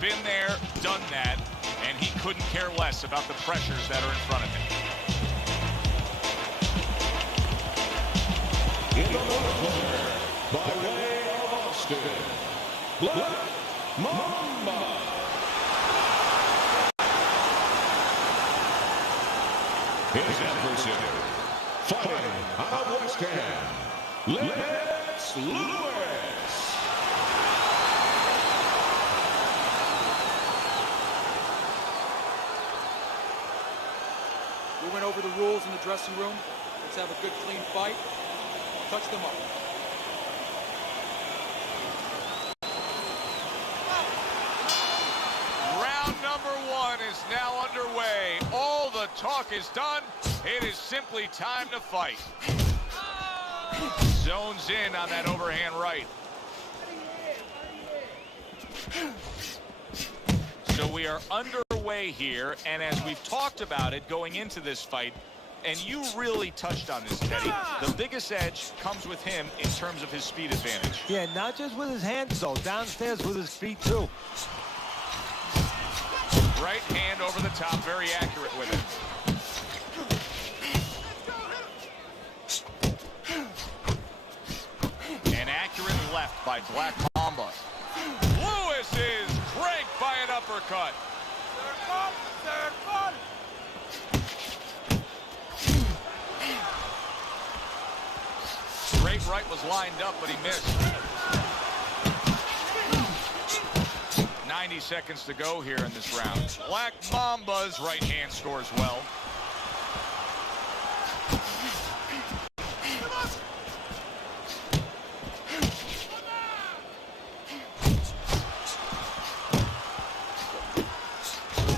been there, done that, and he couldn't care less about the pressures that are in front of him. In the middle corner, by way of Austin, Black Mamba. His adversary, fighting out of West Ham, Lex Lewis. We went over the rules in the dressing room. Let's have a good, clean fight. Touch them up. Round number one is now underway. All the talk is done. It is simply time to fight. Zones in on that overhand right. So we are underway here, and as we've talked about it going into this fight, and you really touched on this, Teddy, the biggest edge comes with him in terms of his speed advantage. Yeah, not just with his hands, though. Downstairs with his feet, too. Right hand over the top, very accurate with it. An accurate left by Black Mamba. Lewis is cranked by an uppercut. Straight right was lined up, but he missed. 90 seconds to go here in this round. Black Mamba's right hand scores well.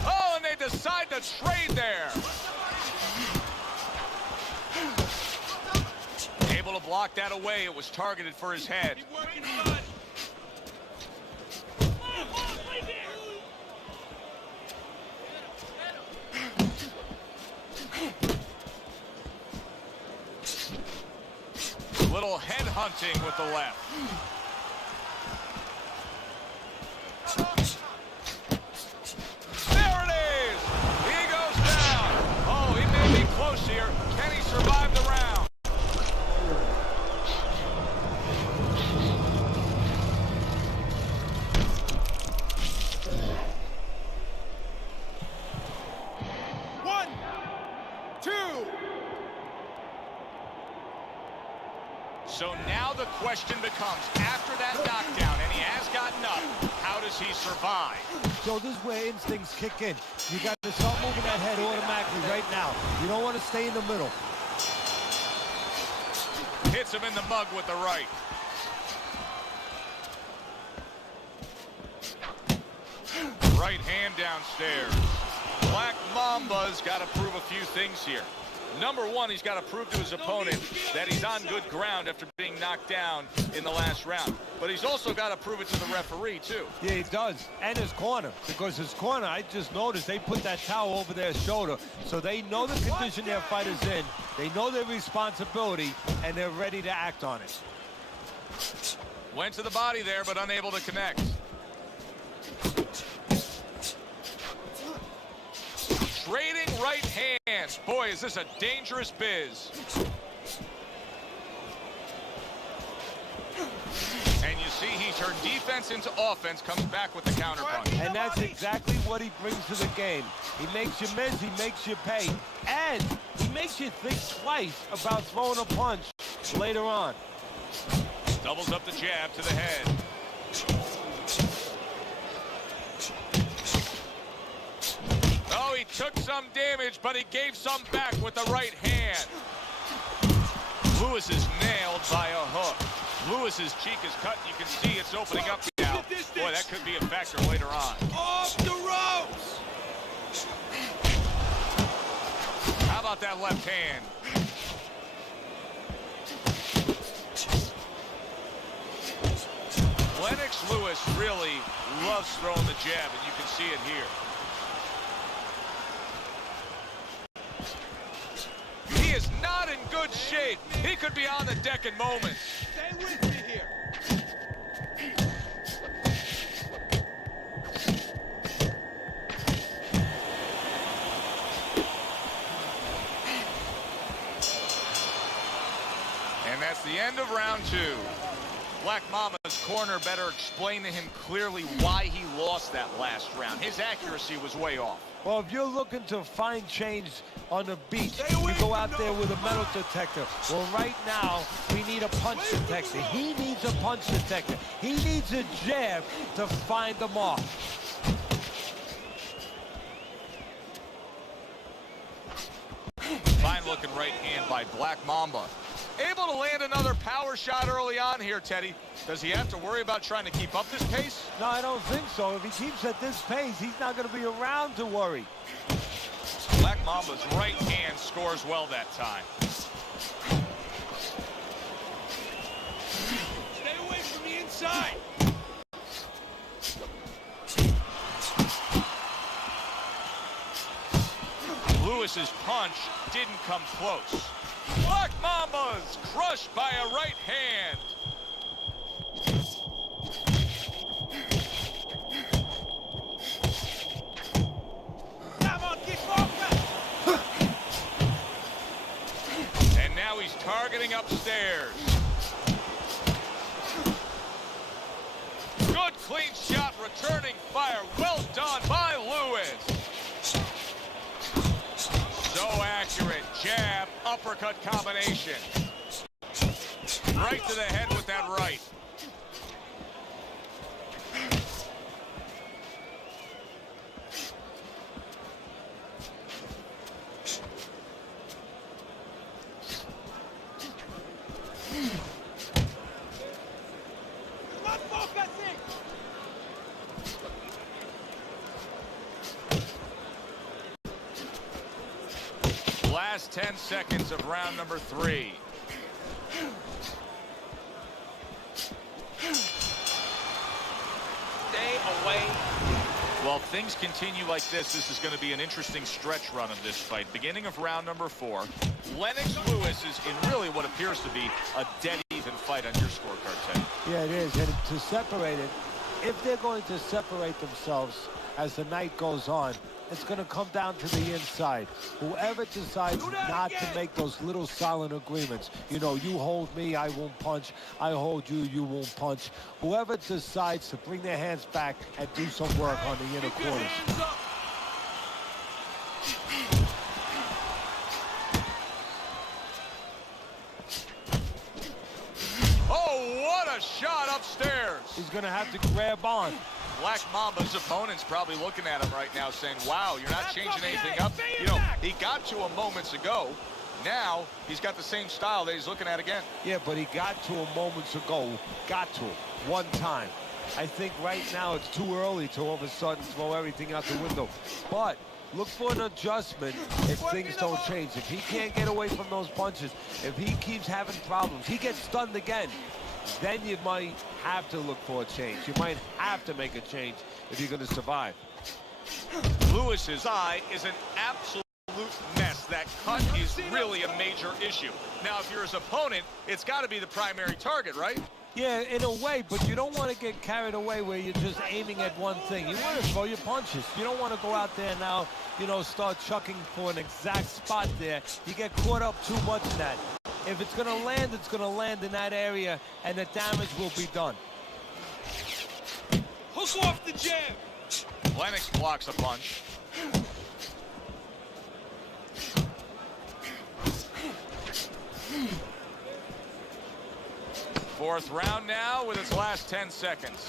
Oh, and they decide to trade there. Able to block that away. It was targeted for his head. Little head hunting with the left. There it is! He goes down. Oh, he may be close here. Can he survive the round? So now the question becomes, after that knockdown, and he has gotten up, how does he survive? So this is where instincts kick in. You got to start moving that head automatically right now. You don't want to stay in the middle. Hits him in the mug with the right. Right hand downstairs. Black Mamba's got to prove a few things here. Number one, he's got to prove to his opponent that he's on good ground after being knocked down in the last round. But he's also got to prove it to the referee, too. Yeah, he does. And his corner. Because his corner, I just noticed, they put that towel over their shoulder. So they know the condition their fighter's in. They know their responsibility, and they're ready to act on it. Went to the body there, but unable to connect. Trading right hands. Boy, is this a dangerous biz. And you see he turned defense into offense, comes back with the counterpunch. And that's exactly what he brings to the game. He makes you miss, he makes you pay. And he makes you think twice about throwing a punch later on. Doubles up the jab to the head. Oh, he took some damage, but he gave some back with the right hand. Lewis is nailed by a hook. Lewis's cheek is cut. You can see it's opening up now. Boy, that could be a factor later on. Off the ropes! How about that left hand? Lennox Lewis really loves throwing the jab, and you can see it here. He is not in good shape. He could be on the deck in moments. Stay with me here. Black Mama's corner better explain to him clearly why he lost that last round. His accuracy was way off. Well, if you're looking to find change on the beach, you go out there with a metal detector. Well, right now, we need a punch detector. He needs a punch detector. He needs a jab to find the mark. Fine-looking right hand by Black Mamba. Able to land another power shot early on here, Teddy. Does he have to worry about trying to keep up this pace? No, I don't think so. If he keeps at this pace, he's not going to be around to worry. Black Mamba's right hand scores well that time. Stay away from the inside. Lewis's punch didn't come close. Black Mamba's crushed by a right hand. And now he's targeting upstairs. Good clean shot, returning fire. Well done by Lewis. So accurate. Jab, uppercut combination. Right to the head with that right. Last 10 seconds of round number 3. Stay away. Well, if things continue like this is going to be an interesting stretch run of this fight. Beginning of round number 4, Lennox Lewis is in really what appears to be a dead even fight on your scorecard, Ted. Yeah, it is. And to separate it, if they're going to separate themselves as the night goes on, it's going to come down to the inside. Whoever decides not to make those little silent agreements, you know, you hold me, I won't punch. I hold you, you won't punch. Whoever decides to bring their hands back and do some work on the inner corners. Oh, what a shot upstairs. He's going to have to grab on. Black Mamba's opponent's probably looking at him right now saying, wow, you're not changing anything up. You know, he got to him moments ago. Now he's got the same style that he's looking at again. Yeah, but he got to him moments ago. Got to him one time. I think right now it's too early to all of a sudden throw everything out the window. But look for an adjustment if things don't change. If he can't get away from those punches, if he keeps having problems, he gets stunned again, then you might have to look for a change. You might have to make a change if you're going to survive. Lewis's eye is an absolute mess. That cut is really a major issue. Now, if you're his opponent, it's got to be the primary target, right? Yeah, in a way, but you don't want to get carried away where you're just aiming at one thing. You want to throw your punches. You don't want to go out there now, you know, start chucking for an exact spot there. You get caught up too much in that. If it's going to land, it's going to land in that area, and the damage will be done. Hook off the jab. Lennox blocks a punch. Fourth round now with its last 10 seconds.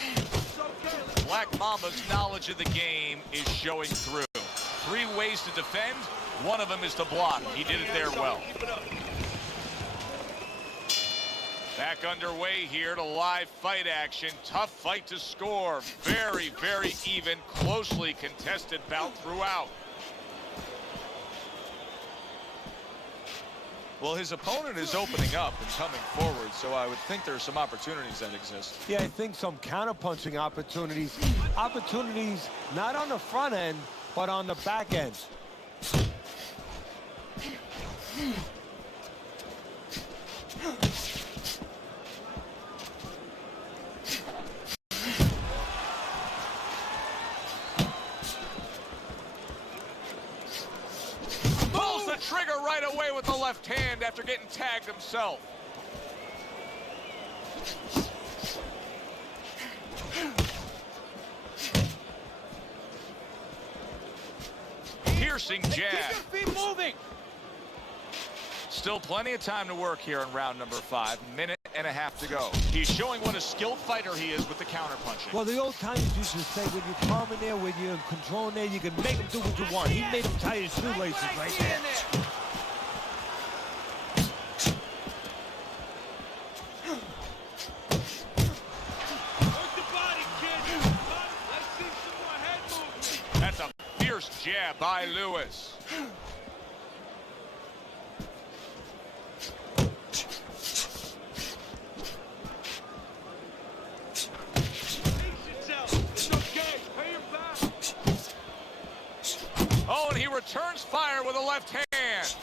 Black Mamba's knowledge of the game is showing through. 3 ways to defend. One of them is to block. He did it there well. Back underway here to live fight action. Tough fight to score. Very, very even, closely contested bout throughout. Well, his opponent is opening up and coming forward, so I would think there are some opportunities that exist. Yeah, I think some counter-punching opportunities. Opportunities not on the front end, but on the back end. Pulls the trigger right away with the left hand after getting tagged himself. piercing Keep jab. your feet moving. Still plenty of time to work here in round number 5. Minute and a half to go. He's showing what a skilled fighter he is with the counterpunching. Well, the old timers used to say when you're calm in there, when you're in control in there, you can make him do what you want. He made him tie his shoelaces right there. That's a fierce jab by Lewis. Oh, and he returns fire with a left hand.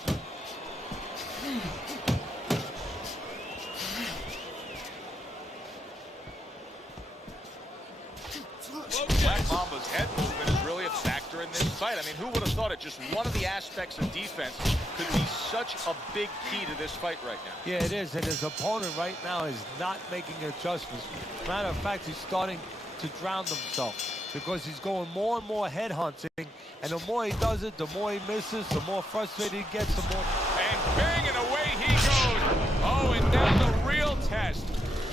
Black Mamba's head movement is really a factor in this fight. I mean, who would have thought it? Just one of the aspects of defense could be such a big key to this fight right now. Yeah, it is, and his opponent right now is not making adjustments. Matter of fact, he's starting to drown himself because he's going more and more head hunting, and the more he does it, the more he misses, the more frustrated he gets, the more... And banging away he goes. Oh, and now the real test.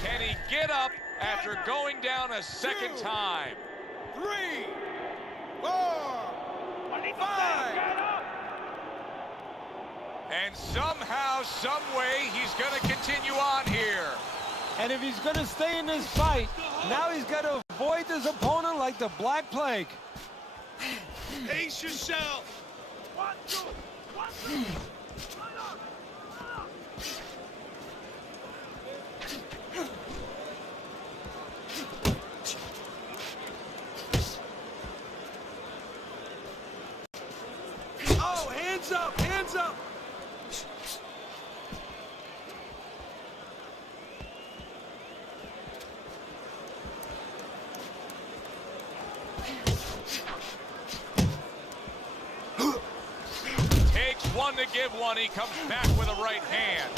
Can he get up after going down a second time? 3, 4, 5. And somehow, some way, he's going to continue on here. And if he's going to stay in this fight, now he's got to avoid his opponent like the Black Plague. Pace yourself. 1, 2, 1, 2. Oh, hands up, hands up. Takes one to give one. He comes back with a right hand.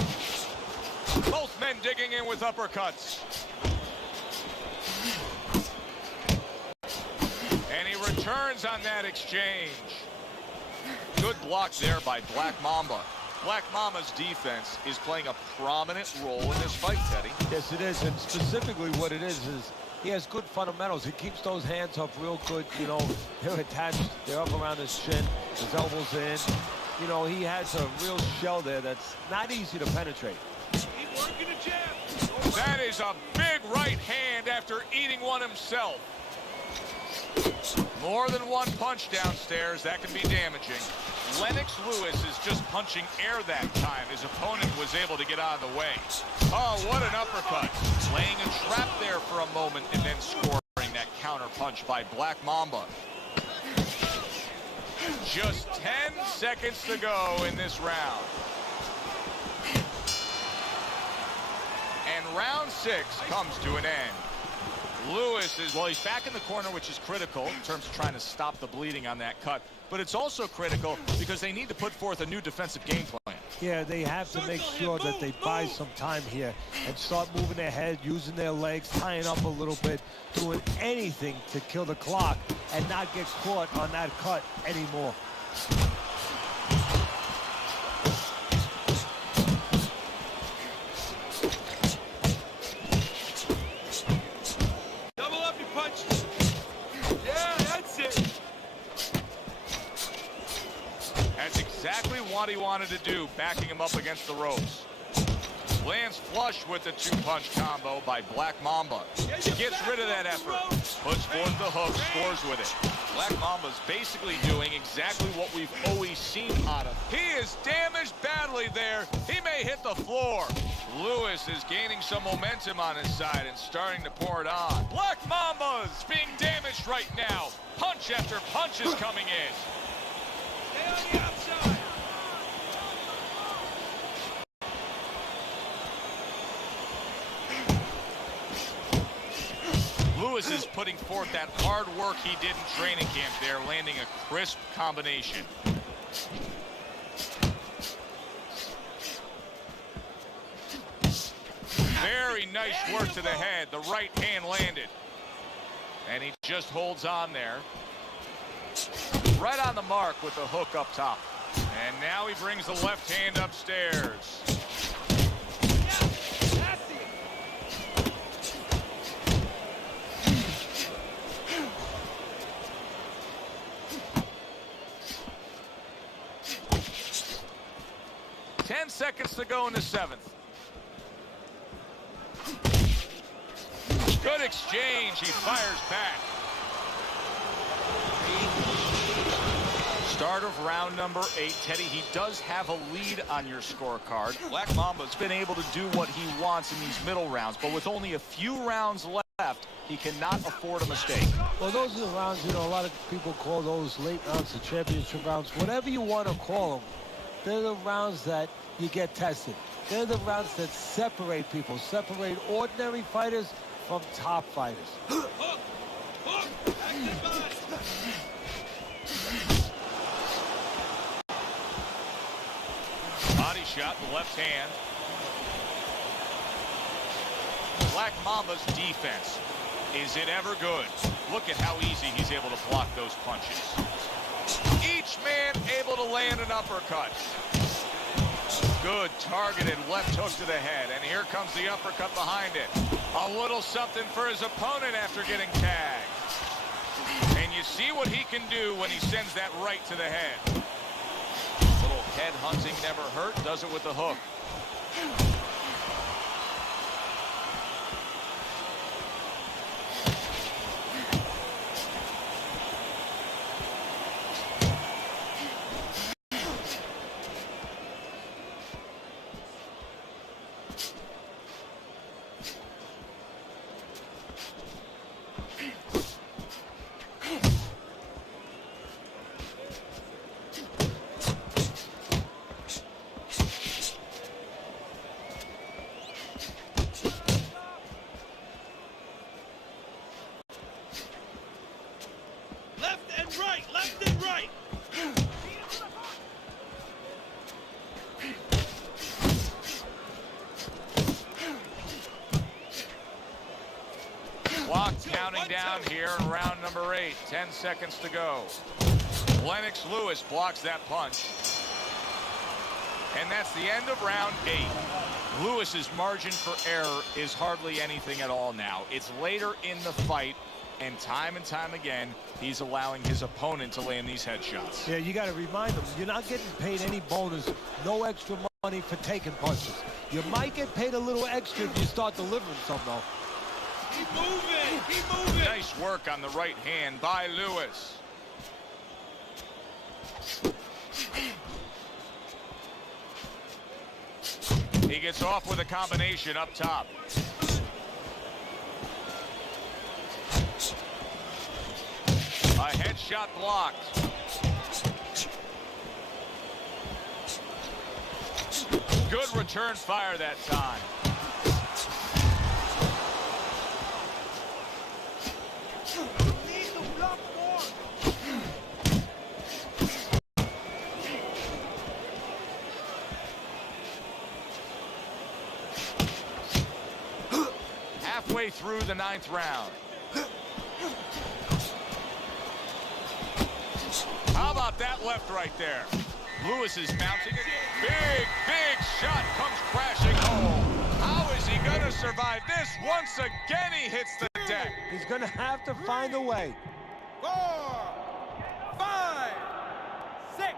Both men digging in with uppercuts. And he returns on that exchange. Good block there by Black Mamba. Black Mamba's defense is playing a prominent role in this fight, Teddy. Yes, it is, and specifically what it is he has good fundamentals. He keeps those hands up real good, you know. They're attached, they're up around his chin, his elbows in. You know, he has a real shell there that's not easy to penetrate. Keep working the jab. That is a big right hand after eating one himself. More than one punch downstairs, that can be damaging. Lennox Lewis is just punching air that time. His opponent was able to get out of the way. Oh, what an uppercut. Laying a trap there for a moment and then scoring that counter punch by Black Mamba. Just 10 seconds to go in this round. And round 6 comes to an end. Lewis is, well, he's back in the corner, which is critical in terms of trying to stop the bleeding on that cut. But it's also critical because they need to put forth a new defensive game plan. Yeah, they have to make sure that they buy some time here and start moving their head, using their legs, tying up a little bit, doing anything to kill the clock and not get caught on that cut anymore. Double up your punches. Yeah, that's it. That's exactly what he wanted to do, backing him up against the ropes. Lands flush with the two-punch combo by Black Mamba. Gets rid of that effort. Puts forth the hook, scores with it. Black Mamba's basically doing exactly what we've always seen out of him. He is damaged badly there. He may hit the floor. Lewis is gaining some momentum on his side and starting to pour it on. Black Mamba's being damaged right now. Punch after punch is coming in. Stay on the outside. Lewis is putting forth that hard work he did in training camp there, landing a crisp combination. Very nice work to the head. The right hand landed. And he just holds on there. Right on the mark with the hook up top. And now he brings the left hand upstairs. Ten seconds to go in the seventh. Good exchange. He fires back. Start of round number 8. Teddy, he does have a lead on your scorecard. Black Mamba's been able to do what he wants in these middle rounds, but with only a few rounds left, he cannot afford a mistake. Well, those are the rounds, you know, a lot of people call those late rounds the championship rounds. Whatever you want to call them, they're the rounds that you get tested. They're the rounds that separate people, separate ordinary fighters from top fighters. Body shot, the left hand. Black Mamba's defense. Is it ever good? Look at how easy he's able to block those punches. Each man able to land an uppercut. Good targeted left hook to the head. And here comes the uppercut behind it. A little something for his opponent after getting tagged. And you see what he can do when he sends that right to the head. Little head hunting never hurt. Does it with the hook. Left and right. Clock counting down here in round number 8. 10 seconds to go. Lennox Lewis blocks that punch. And that's the end of round 8. Lewis's margin for error is hardly anything at all now. It's later in the fight, and time again, he's allowing his opponent to land these headshots. Yeah, you got to remind them, you're not getting paid any bonus, no extra money for taking punches. You might get paid a little extra if you start delivering some, though. Keep moving. Keep moving. Nice work on the right hand by Lewis. He gets off with a combination up top. A headshot blocked. Good return fire that time. Halfway through the 9th round. How about that left right there? Lewis is mounting it. Big shot comes crashing home. How is he going to survive this? Once again, he hits the deck. He's going to have to find a way. 4, 5, 6.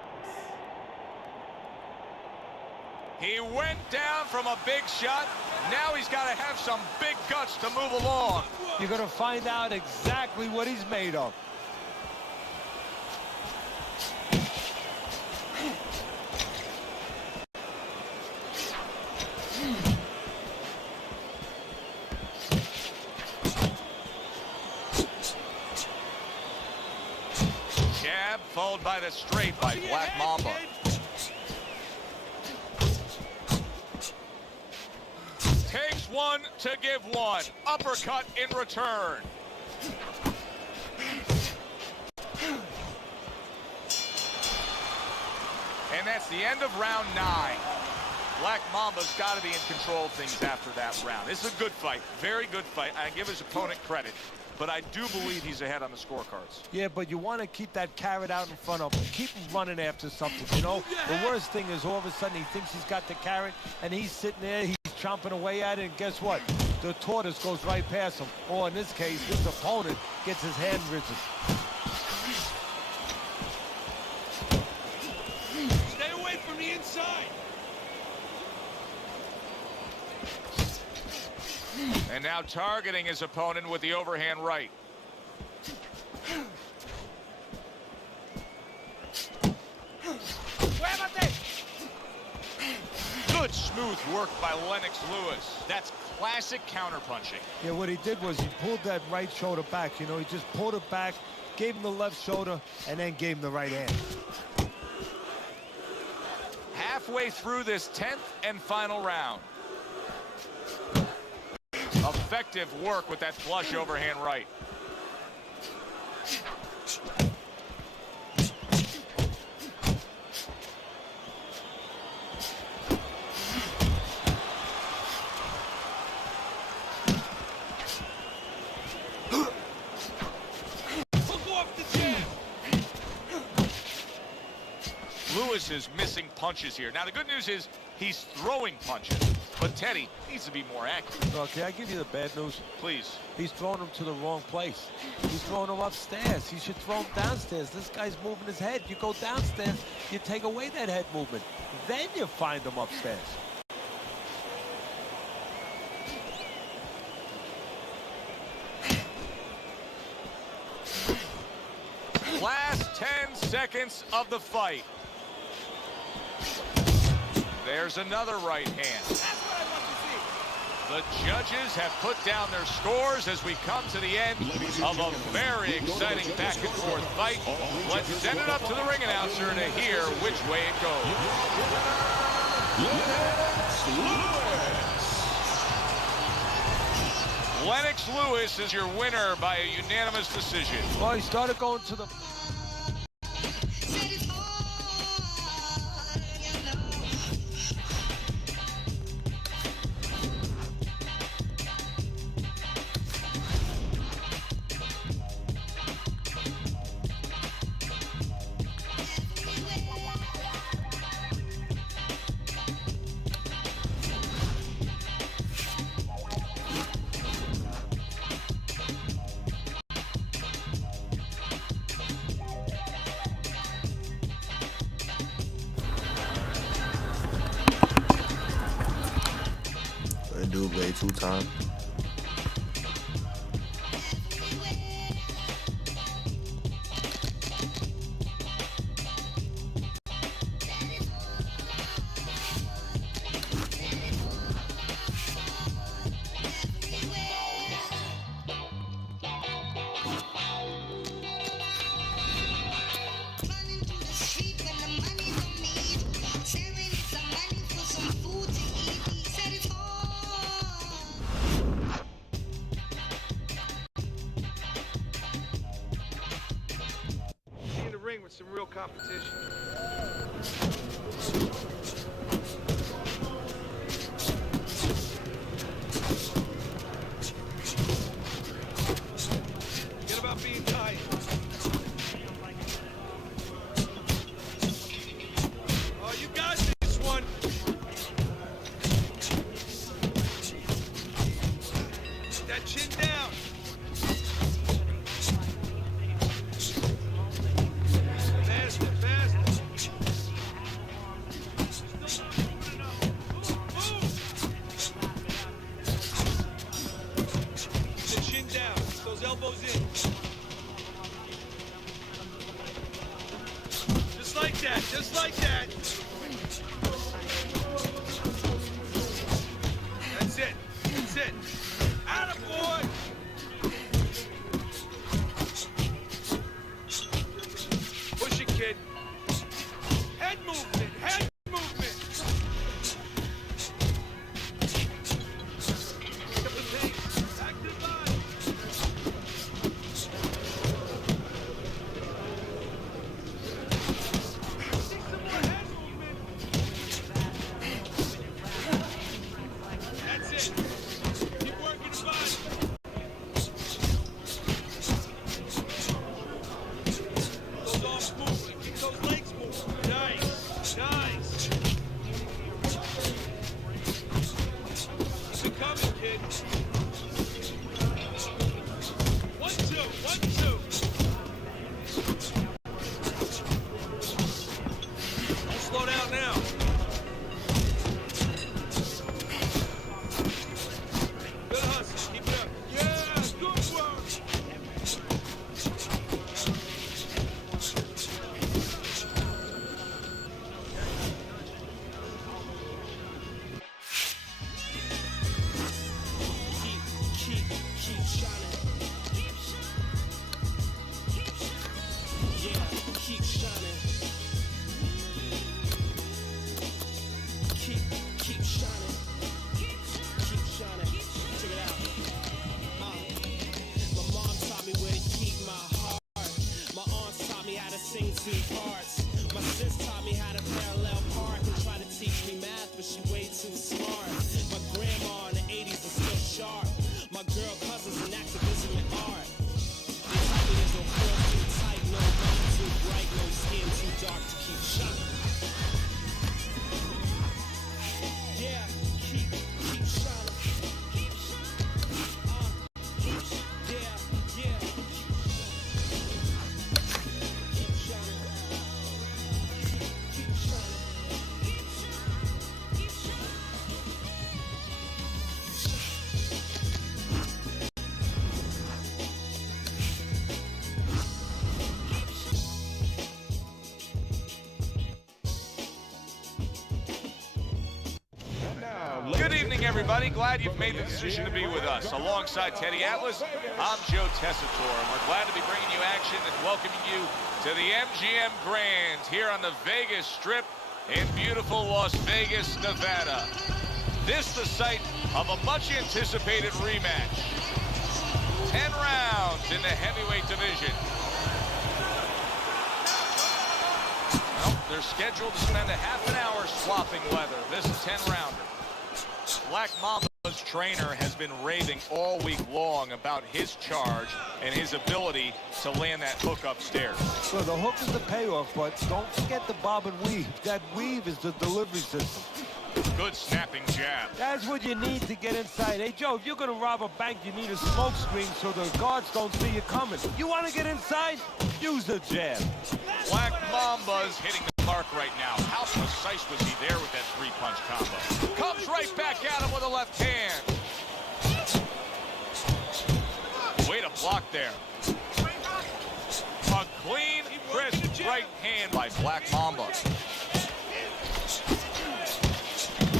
He went down from a big shot. Now he's got to have some big guts to move along. You're going to find out exactly what he's made of. Jab followed by the straight by Black Mamba. Takes one to give one. Uppercut in return. And that's the end of round 9. Black Mamba's got to be in control of things after that round. This is a good fight, very good fight. I give his opponent credit. but I do believe he's ahead on the scorecards. Yeah, but you want to keep that carrot out in front of him. Keep him running after something, you know? The worst thing is all of a sudden he thinks he's got the carrot, and he's sitting there, he's chomping away at it, and guess what? The tortoise goes right past him. Or in this case, his opponent gets his hand risen. Stay away from the inside. And now targeting his opponent with the overhand right. Good smooth work by Lennox Lewis. That's classic counterpunching. Yeah, what he did was he pulled that right shoulder back. You know, he just pulled it back, gave him the left shoulder, and then gave him the right hand. Halfway through this 10th and final round. Effective work with that flush overhand right. Lewis is missing punches here. Now, the good news is he's throwing punches, but Teddy needs to be more accurate. Okay, I give you the bad news. Please. He's throwing him to the wrong place. He's throwing him upstairs. He should throw him downstairs. This guy's moving his head. You go downstairs, you take away that head movement. Then you find him upstairs. Last 10 seconds of the fight. There's another right hand. That's what I want to see. The judges have put down their scores as we come to the end of a very exciting back-and-forth fight. Let's send it up to the ring announcer to hear which way it goes. Lennox Lewis is your winner by a unanimous decision. Well, he started going to the... Do play 2 times. With some real competition. Forget about being tight. Oh, you got this one. That chin down. Elbows in. Just like that, just like that. That's it, that's it. Attaboy! Push it, kid. Head movement, head movement. Pick up the pace, active line. gotta sing two parts. My sis taught me how to parallel park and try to teach me math, but she way too smart. My grandma in the 80s is still sharp. My girl cousins in activism and art. They taught me there's no curl too tight, no bump too bright, no skin too dark to keep shot. Yeah, keep shining. Yeah, yeah. Keep shining. Keep shining. Good evening, everybody. Glad you've made the decision to be with us. Alongside Teddy Atlas, I'm Joe Tessitore, and we're glad to be bringing you action and welcoming you to the MGM Grand here on the Vegas Strip in beautiful Las Vegas, Nevada. This the site of a much-anticipated rematch. 10 rounds in the heavyweight division. Well, they're scheduled to spend a half an hour swapping leather. This 10-rounder. Black Mamba's trainer has been raving all week long about his charge and his ability to land that hook upstairs. So the hook is the payoff, but don't forget the bob and weave. That weave is the delivery system. Good snapping jab. That's what you need to get inside. Hey, Joe, if you're going to rob a bank, you need a smoke screen so the guards don't see you coming. You want to get inside? Use a jab. Black Mamba's hitting the mark right now. How precise was he there with that three-punch combo? Comes right back at him with a left hand. Way to block there. A clean, crisp right hand by Black Mamba.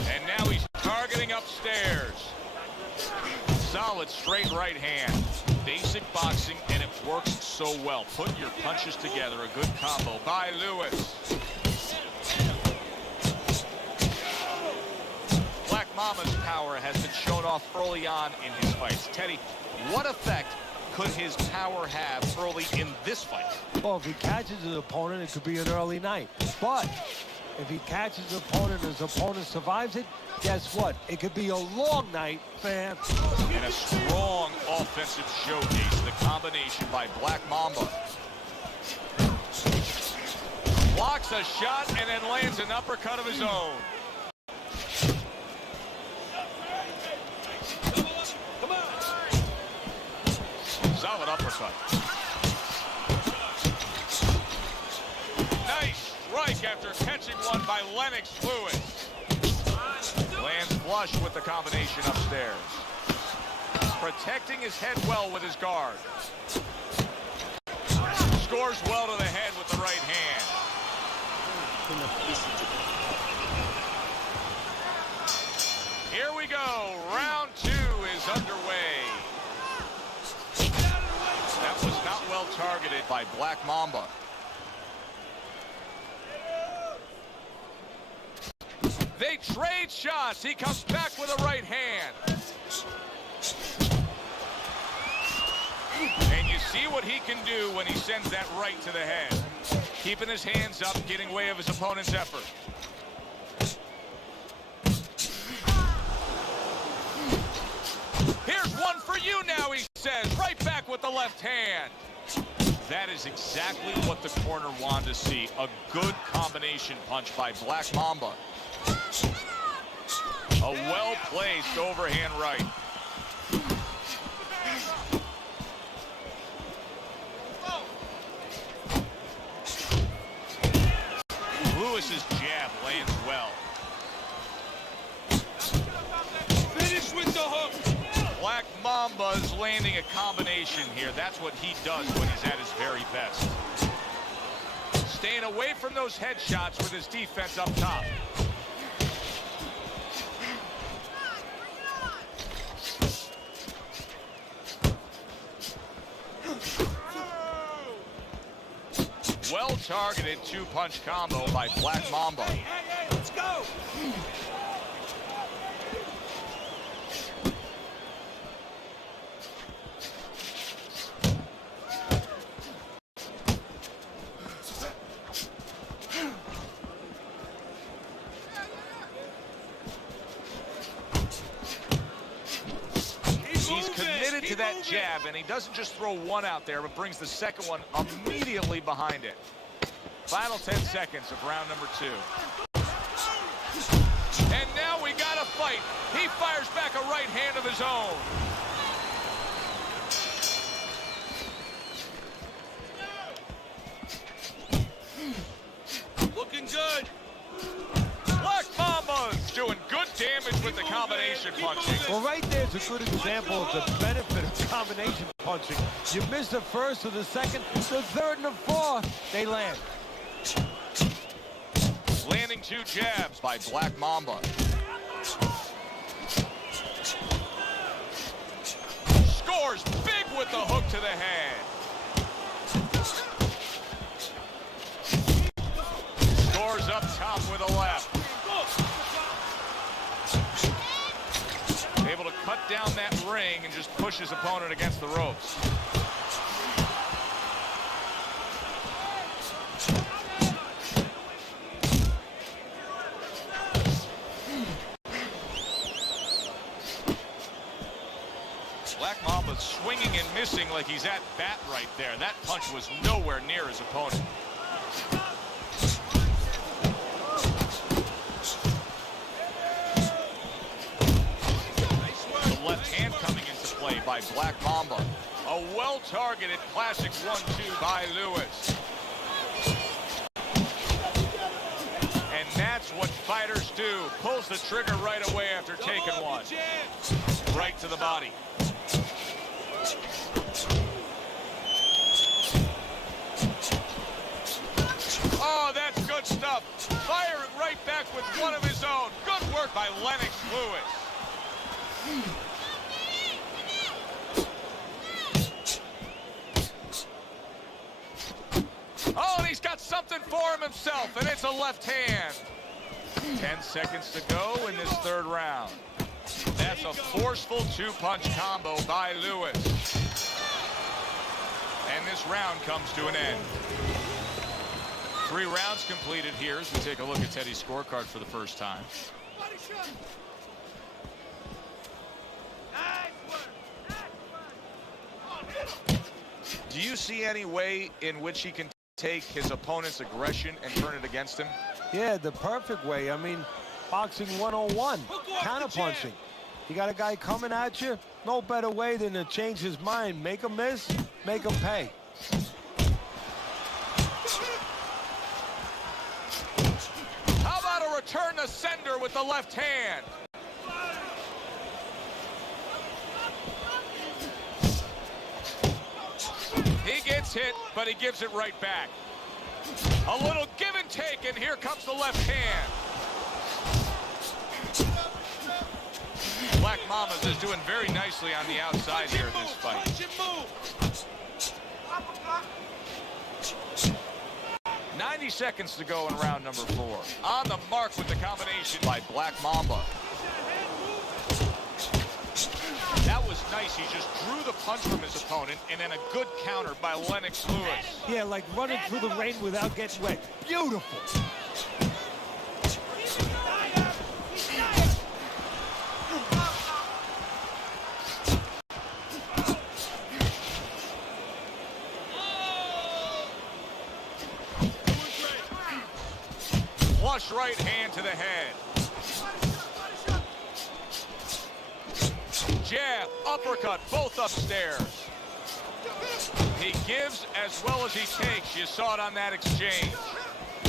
And now he's targeting upstairs. Solid straight right hand. Basic boxing, and it works so well. Put your punches together. A good combo by Lewis. Black Mamba's power has been shown off early on in his fights. Teddy, what effect could his power have early in this fight? Well, if he catches his opponent, it could be an early night. But if he catches his opponent and his opponent survives it, guess what? It could be a long night, fam. And a strong offensive showcase, the combination by Black Mamba. Blocks a shot and then lands an uppercut of his own. Solid uppercut. Nice strike after catching one by Lennox Lewis. Lands flush with the combination upstairs. Protecting his head well with his guard. Scores well to the head with the right hand. Here we go. Round 2 is underway. That was not well targeted by Black Mamba. They trade shots. He comes back with a right hand. And you see what he can do when he sends that right to the head. Keeping his hands up, getting way of his opponent's effort. Here's one for you now, he says. Right back with the left hand. That is exactly what the corner wanted to see. A good combination punch by Black Mamba. A well-placed overhand right. Lewis's jab lands well. Finish with the hook. Black Mamba's landing a combination here. That's what he does when he's at his very best. Staying away from those headshots with his defense up top. Well-targeted two-punch combo by Black Mamba. Let's go. that jab, and he doesn't just throw one out there, but brings the second one immediately behind it. Final 10 seconds of round number 2. And now we got a fight. He fires back a right hand of his own. Looking good. Black Mamba's doing good damage with the combination punching. Well, right there's a good example of the benefit of combination punching. You miss the first or the second, the third and the fourth, they land. Landing 2 jabs by Black Mamba. Scores big with the hook to the head. Scores up top with a left. Able to cut down that ring and just push his opponent against the ropes. Black Mamba's swinging and missing like he's at bat right there. That punch was nowhere near his opponent. The left hand coming into play by Black Mamba. A well-targeted classic 1-2 by Lewis. And that's what fighters do. Pulls the trigger right away after taking one. Right to the body. Oh, that's good stuff. Fire it right back with one of his own. Good work by Lennox Lewis. Oh, and he's got something for him himself, and it's a left hand. 10 seconds to go in this third round. That's a forceful 2-punch combo by Lewis. And this round comes to an end. 3 rounds completed here as we take a look at Teddy's scorecard for the first time. Do you see any way in which he can take his opponent's aggression and turn it against him? Yeah, the perfect way. I mean, boxing 101, counterpunching. You got a guy coming at you, no better way than to change his mind. Make him miss, make him pay. How about a return to sender with the left hand? He gets hit, but he gives it right back. A little give and take, and here comes the left hand. Black Mamba's is doing very nicely on the outside here in this fight. 90 seconds to go in round number 4. On the mark with the combination by Black Mamba. That was nice. He just drew the punch from his opponent, and then a good counter by Lennox Lewis. Yeah, like running through the rain without getting wet. Beautiful. Flush right hand to the head. Jab, uppercut, both upstairs. He gives as well as he takes. You saw it on that exchange.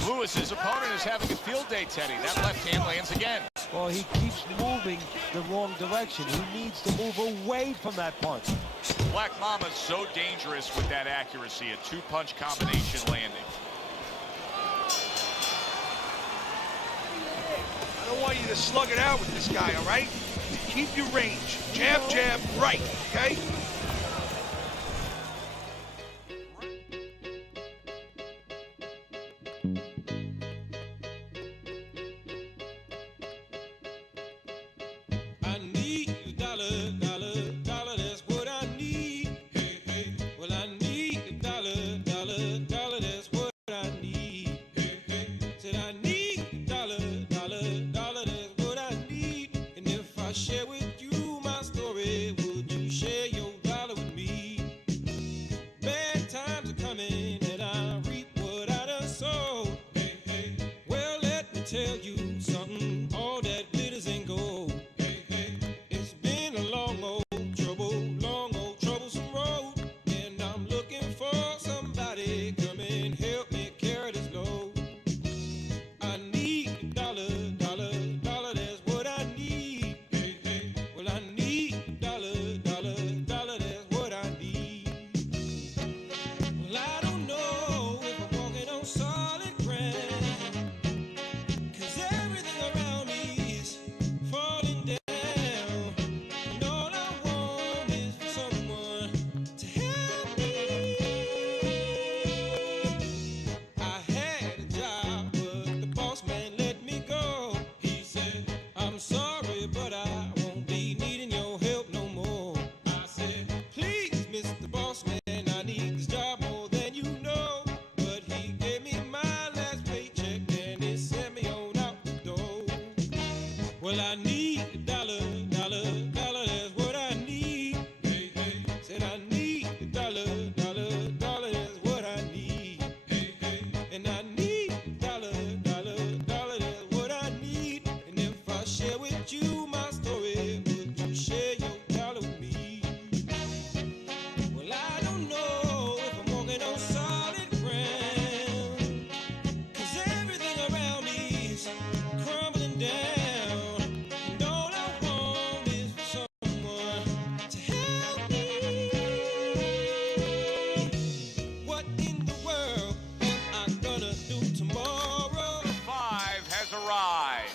Lewis's opponent is having a field day, Teddy. That left hand lands again. Well, he keeps moving the wrong direction. He needs to move away from that punch. Black Mamba's so dangerous with that accuracy. A 2-punch combination landing. I don't want you to slug it out with this guy, all right? Keep your range. Jab, jab, right, okay? I need a dollar, dollar, dollar, that's what I need. Hey, hey. Well, I need a dollar, dollar, dollar, that's what I need. Hey, hey. Said I need a dollar, dollar, dollar, that's what I need. And if I share with you my story, would you share your dollar tell you something. All that glitters ain't gold. Hey, hey, it's been a long old troublesome road, and I'm looking for somebody come and help me carry this load. I need a dollar, dollar, dollar. That's what I need. Hey, hey. Well, I need a dollar, dollar, dollar. That's what I need. Well, I don't know if I'm walking on solid ground, 'cause everything around me is falling down. And all I want is for someone to help me. I had a job, but the boss man let me go. He said, I'm sorry, but I won't be needing your help no more. I said, please, Mr. Boss Man, I need this job more than you know. But he gave me my last paycheck and he sent me on out the door. Well, I need a dollar, dollar, dollar, that's what I need. Hey, hey. Said I need a dollar, dollar, dollar, that's what I need. Hey, hey. And I need a dollar, dollar, dollar, that's what I need. And if I share with you my story, would you share your dollar with me? Well, I don't know if I'm walking on solid ground, 'cause everything around me is crumbling down. And all I want is for someone to help me. What in the world am I gonna do tomorrow? 5 has arrived.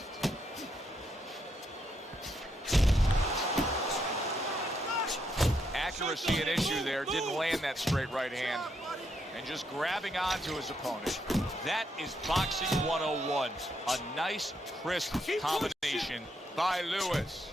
Accuracy an issue there. Didn't land that straight right hand. And just grabbing onto his opponent. That is boxing 101. A nice, crisp combination by Lewis.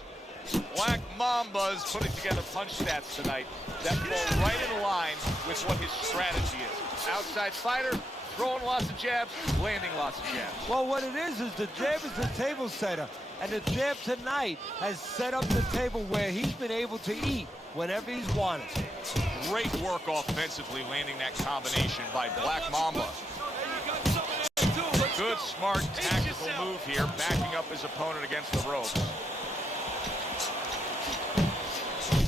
Black Mamba's putting together punch stats tonight that fall right in line with what his strategy is. Outside fighter, throwing lots of jabs, landing lots of jabs. Well, what it is the jab is the table setter. And the jab tonight has set up the table where he's been able to eat whenever he's wanted. Great work offensively, landing that combination by Black Mamba. Good, smart, tactical move here, backing up his opponent against the ropes.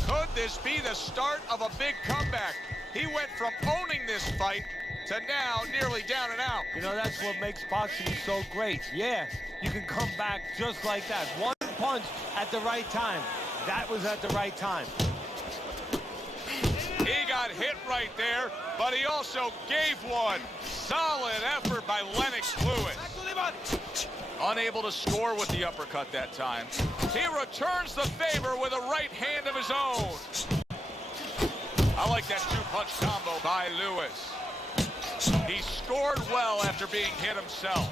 Could this be the start of a big comeback? He went from owning this fight to now nearly down and out. You know, that's what makes boxing so great. Yeah, you can come back just like that. One punch at the right time. That was at the right time. He got hit right there, but he also gave one. Solid effort by Lennox Lewis. Unable to score with the uppercut that time. He returns the favor with a right hand of his own. I like that two-punch combo by Lewis. He scored well after being hit himself.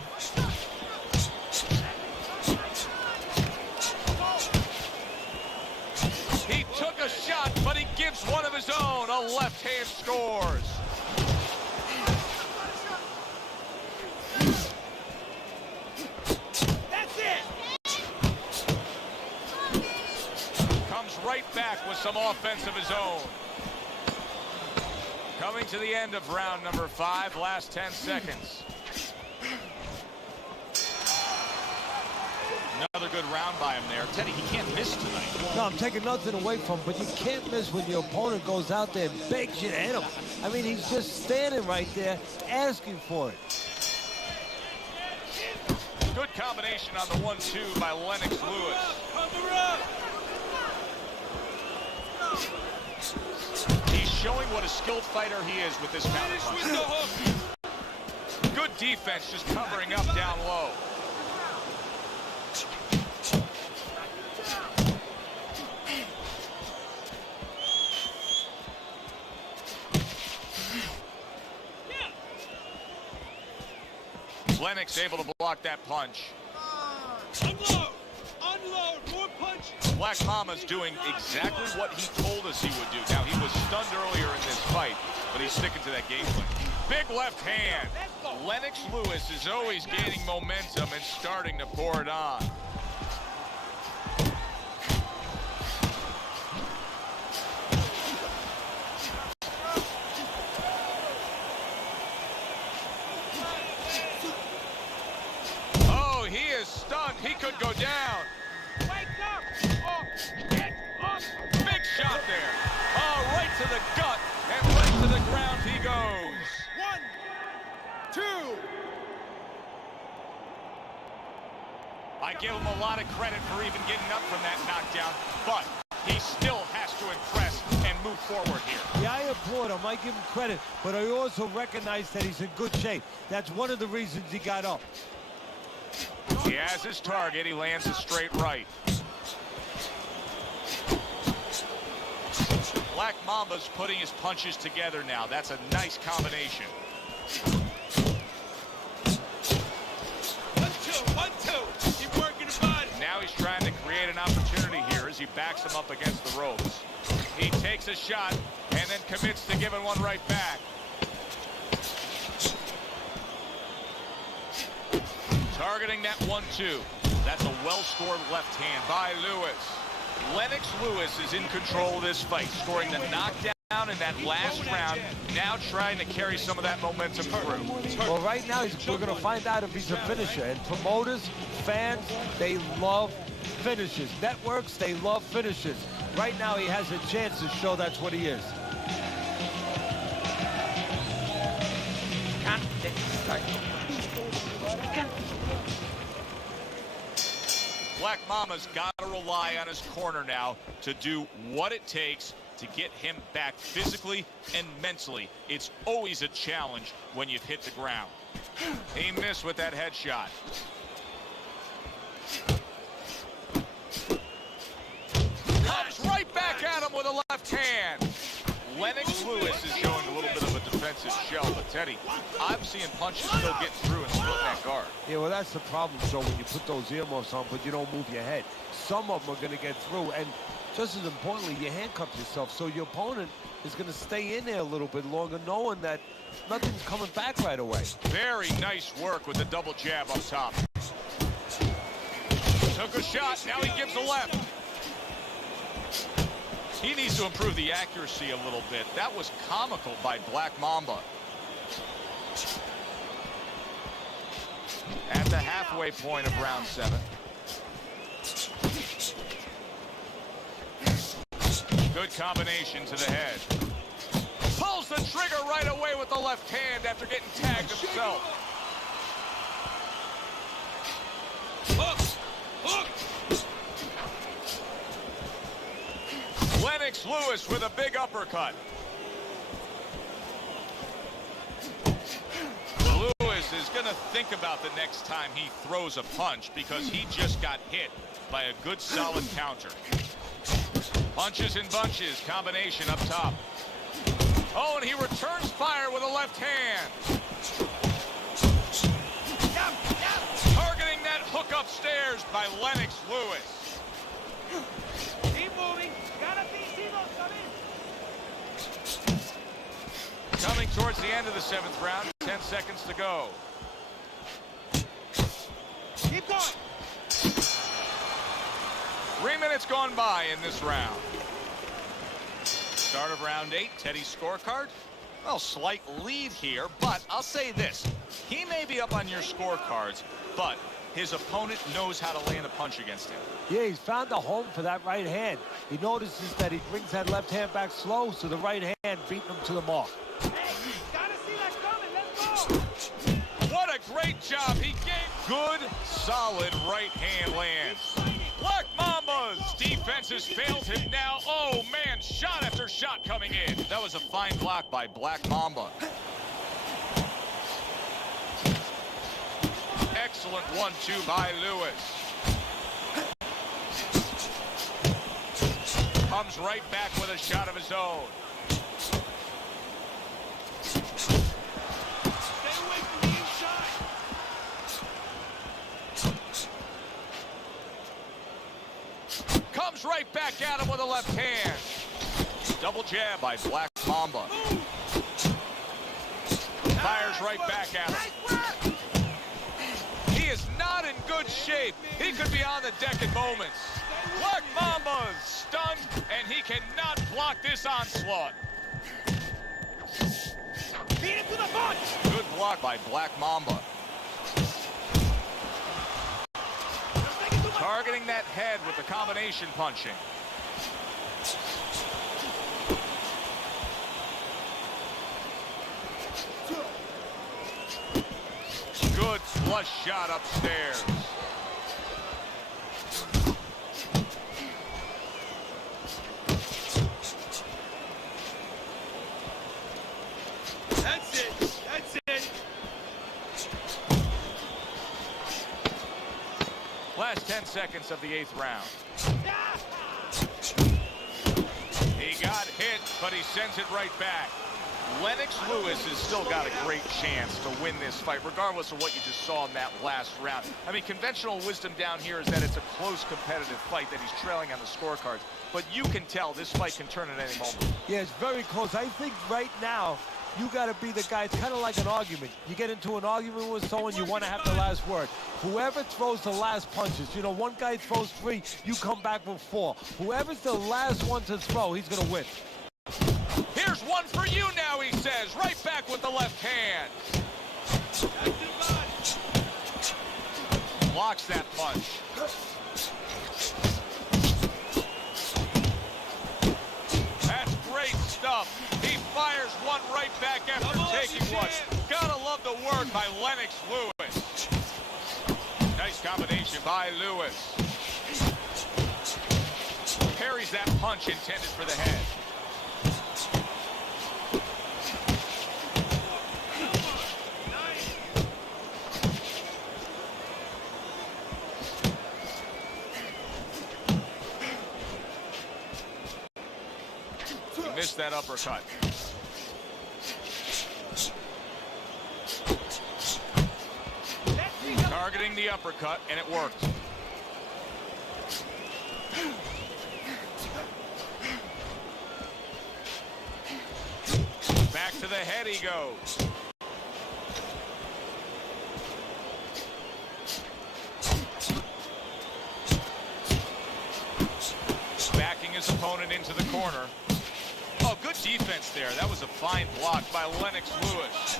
He took a shot, but he gives one of his own. A left hand scores. That's it! Comes right back with some offense of his own. Coming to the end of round number 5, last 10 seconds. Another good round by him there. Teddy, he can't miss tonight. No, I'm taking nothing away from him, but you can't miss when your opponent goes out there and begs you to hit him. I mean, he's just standing right there asking for it. Good combination on the 1-2 by Lennox Lewis. He's showing what a skilled fighter he is with this counterpunch. Good defense, just covering up down low. Lennox able to block that punch. Unload! Unload! More punches! Black Mama's doing exactly what he told us he would do. Now, he was stunned earlier in this fight, but he's sticking to that game plan. Big left hand. Lennox Lewis is always gaining momentum and starting to pour it on. Oh, he is stunned. He could go down. Wake up! Oh, get up! Big shot there. Oh, right to the gut and right to the ground he goes. 1, 2. I give him a lot of credit for even getting up from that knockdown, but he still has to impress and move forward here. Yeah, I applaud him. I give him credit, but I also recognize that he's in good shape. That's one of the reasons he got up. He has his target. He lands a straight right. Black Mamba's putting his punches together now. That's a nice combination. 1, 2, 1, 2. Keep working the body. Now he's trying to create an opportunity here as he backs him up against the ropes. He takes a shot and then commits to giving one right back. Targeting that 1-2. That's a well-scored left hand by Lewis. Lennox Lewis is in control of this fight, scoring the knockdown in that last round, now trying to carry some of that momentum through. Well, right now, we're going to find out if he's a finisher. And promoters, fans, they love finishes. Networks, they love finishes. Right now, he has a chance to show that's what he is. Black Mama's got to rely on his corner now to do what it takes to get him back physically and mentally. It's always a challenge when you've hit the ground. He missed with that headshot. Comes right back at him with a left hand. Lennox Lewis is showing a little bit of a defensive shell, but Teddy, I'm seeing punches still get through and split that guard. Yeah, well, that's the problem, so when you put those earmuffs on, but you don't move your head. Some of them are going to get through, and just as importantly, you handcuff yourself, so your opponent is going to stay in there a little bit longer, knowing that nothing's coming back right away. Very nice work with the double jab up top. Took a shot, now he gives a left. He needs to improve the accuracy a little bit. That was comical by Black Mamba. At the halfway point of round 7. Good combination to the head. Pulls the trigger right away with the left hand after getting tagged himself. Hook! Hook! Lennox Lewis with a big uppercut. Lewis is going to think about the next time he throws a punch because he just got hit by a good solid counter. Punches and bunches, combination up top. Oh, and he returns fire with a left hand. Targeting that hook upstairs by Lennox Lewis. Keep moving. Coming towards the end of the 7th round, 10 seconds to go. Keep going. 3 minutes gone by in this round. Start of round 8, Teddy's scorecard. Well, slight lead here, but I'll say this. He may be up on your scorecards, but his opponent knows how to land a punch against him. Yeah, he's found a home for that right hand. He notices that he brings that left hand back slow, so the right hand beating him to the mark. Hey, gotta see that coming. Let's go. What a great job. He gave good, solid right hand lands. Black Mamba's defense has failed him now. Oh, man, shot after shot coming in. That was a fine block by Black Mamba. Excellent 1-2 by Lewis. Comes right back with a shot of his own. Stay away from the inside. Comes right back at him with a left hand. Double jab by Black Mamba. Fires right back at him. He is not in good shape. He could be on the deck in moments. Black Mamba's stunned, and he cannot block this onslaught. Beat him to the punch. Good block by Black Mamba. Targeting that head with the combination punching. Good flush shot upstairs. That's it. That's it. Last 10 seconds of the 8th round. He got hit, but he sends it right back. Lennox Lewis has still got a great chance to win this fight, regardless of what you just saw in that last round. I mean, conventional wisdom down here is that it's a close, competitive fight, that he's trailing on the scorecards. But you can tell this fight can turn at any moment. Yeah, it's very close. I think right now, you got to be the guy. It's kind of like an argument. You get into an argument with someone, you want to have the last word. Whoever throws the last punches, you know, one guy throws 3, you come back with 4. Whoever's the last one to throw, he's going to win. Here's one for you now, he says, right back with the left hand. Blocks that punch. That's great stuff. He fires one right back after taking one. Gotta love the work by Lennox Lewis. Nice combination by Lewis. Parries that punch intended for the head. Missed that uppercut. Targeting the uppercut, and it worked. Back to the head he goes. Backing his opponent into the corner. Oh, good defense there. That was a fine block by Lennox Lewis.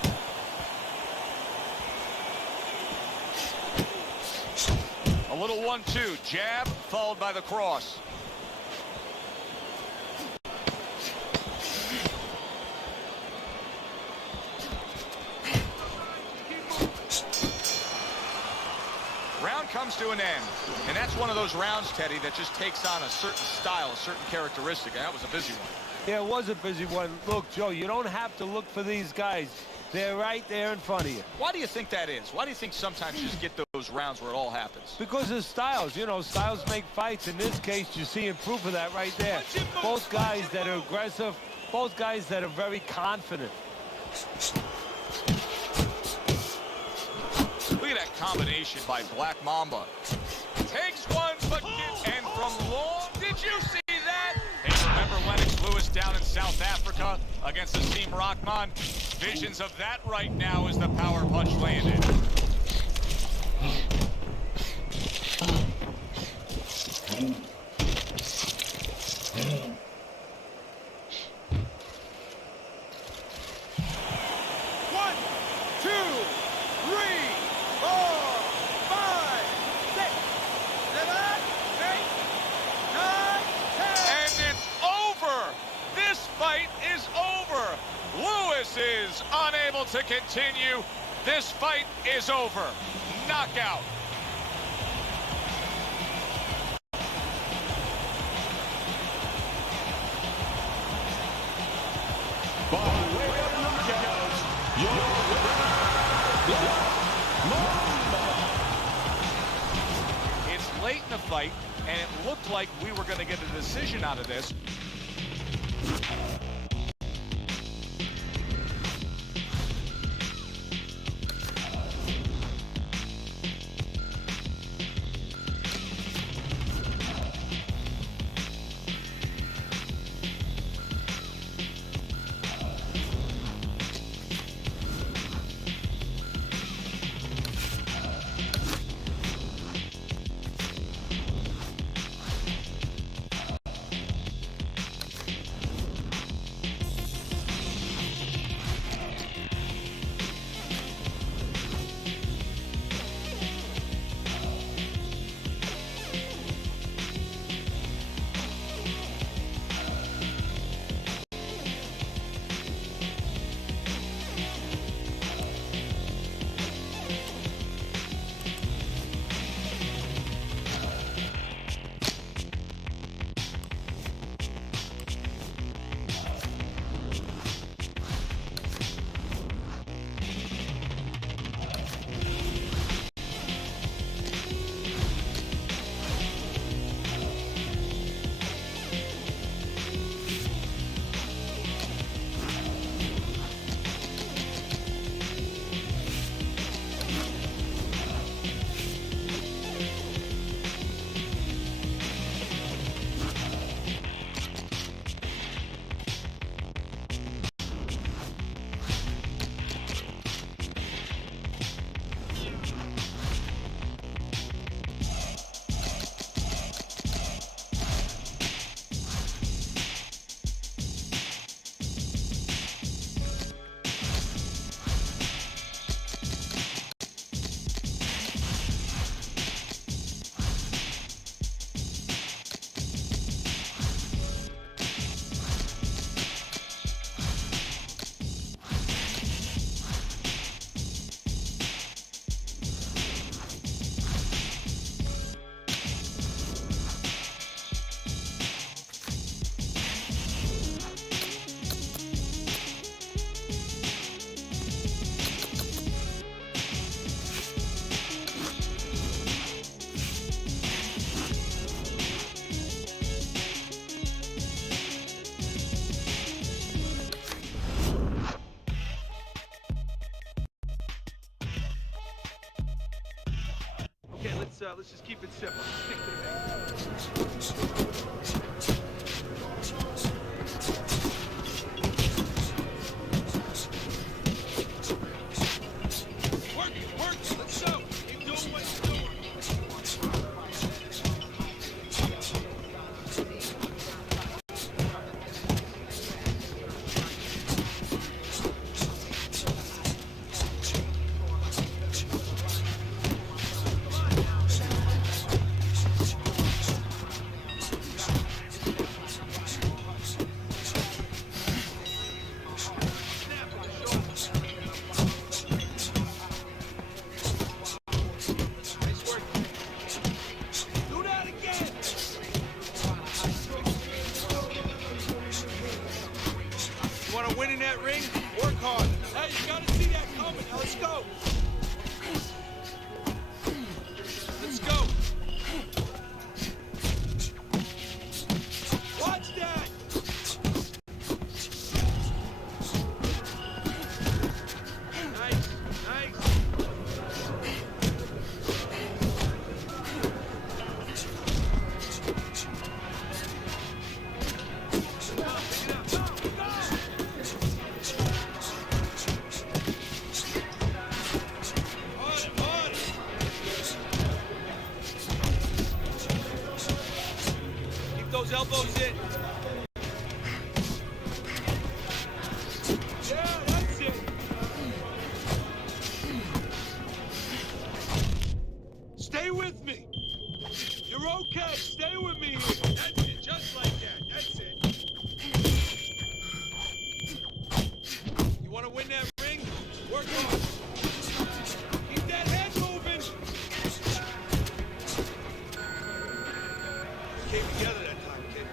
A little 1-2. Jab followed by the cross. Round comes to an end. And that's one of those rounds, Teddy, that just takes on a certain style, a certain characteristic. And that was a busy one. Yeah, it was a busy one. Look, Joe, you don't have to look for these guys. They're right there in front of you. Why do you think that is? Why do you think sometimes you just get those rounds where it all happens? Because of styles. You know, styles make fights. In this case, you're seeing proof of that right there. Both guys that are aggressive, both guys that are very confident. Look at that combination by Black Mamba. Takes one, but and from long, did you see that? Hey, remember Lennox Lewis down in South Africa against Asim Rahman? Visions of that right now as the power punch landed. Is unable to continue. This fight is over. Knockout. By way of knockout, your winner, It's late in the fight, and it looked like we were going to get a decision out of this. let's just keep it simple. Stick to the basics. Work it, work it. Let's go. Keep doing what you're doing. Nice work. Do that again. You want to win in that ring? Work hard. Hey, you got to see that coming. Now let's go. Let's go. Watch that. Nice, nice. Harder, harder. Keep those elbows in. Yeah, that's it. Stay with me. You're okay. Stay with me here. That's it. Just like that. That's it. You want to win that ring? Work hard. Keep that head moving. Came together that time, kid.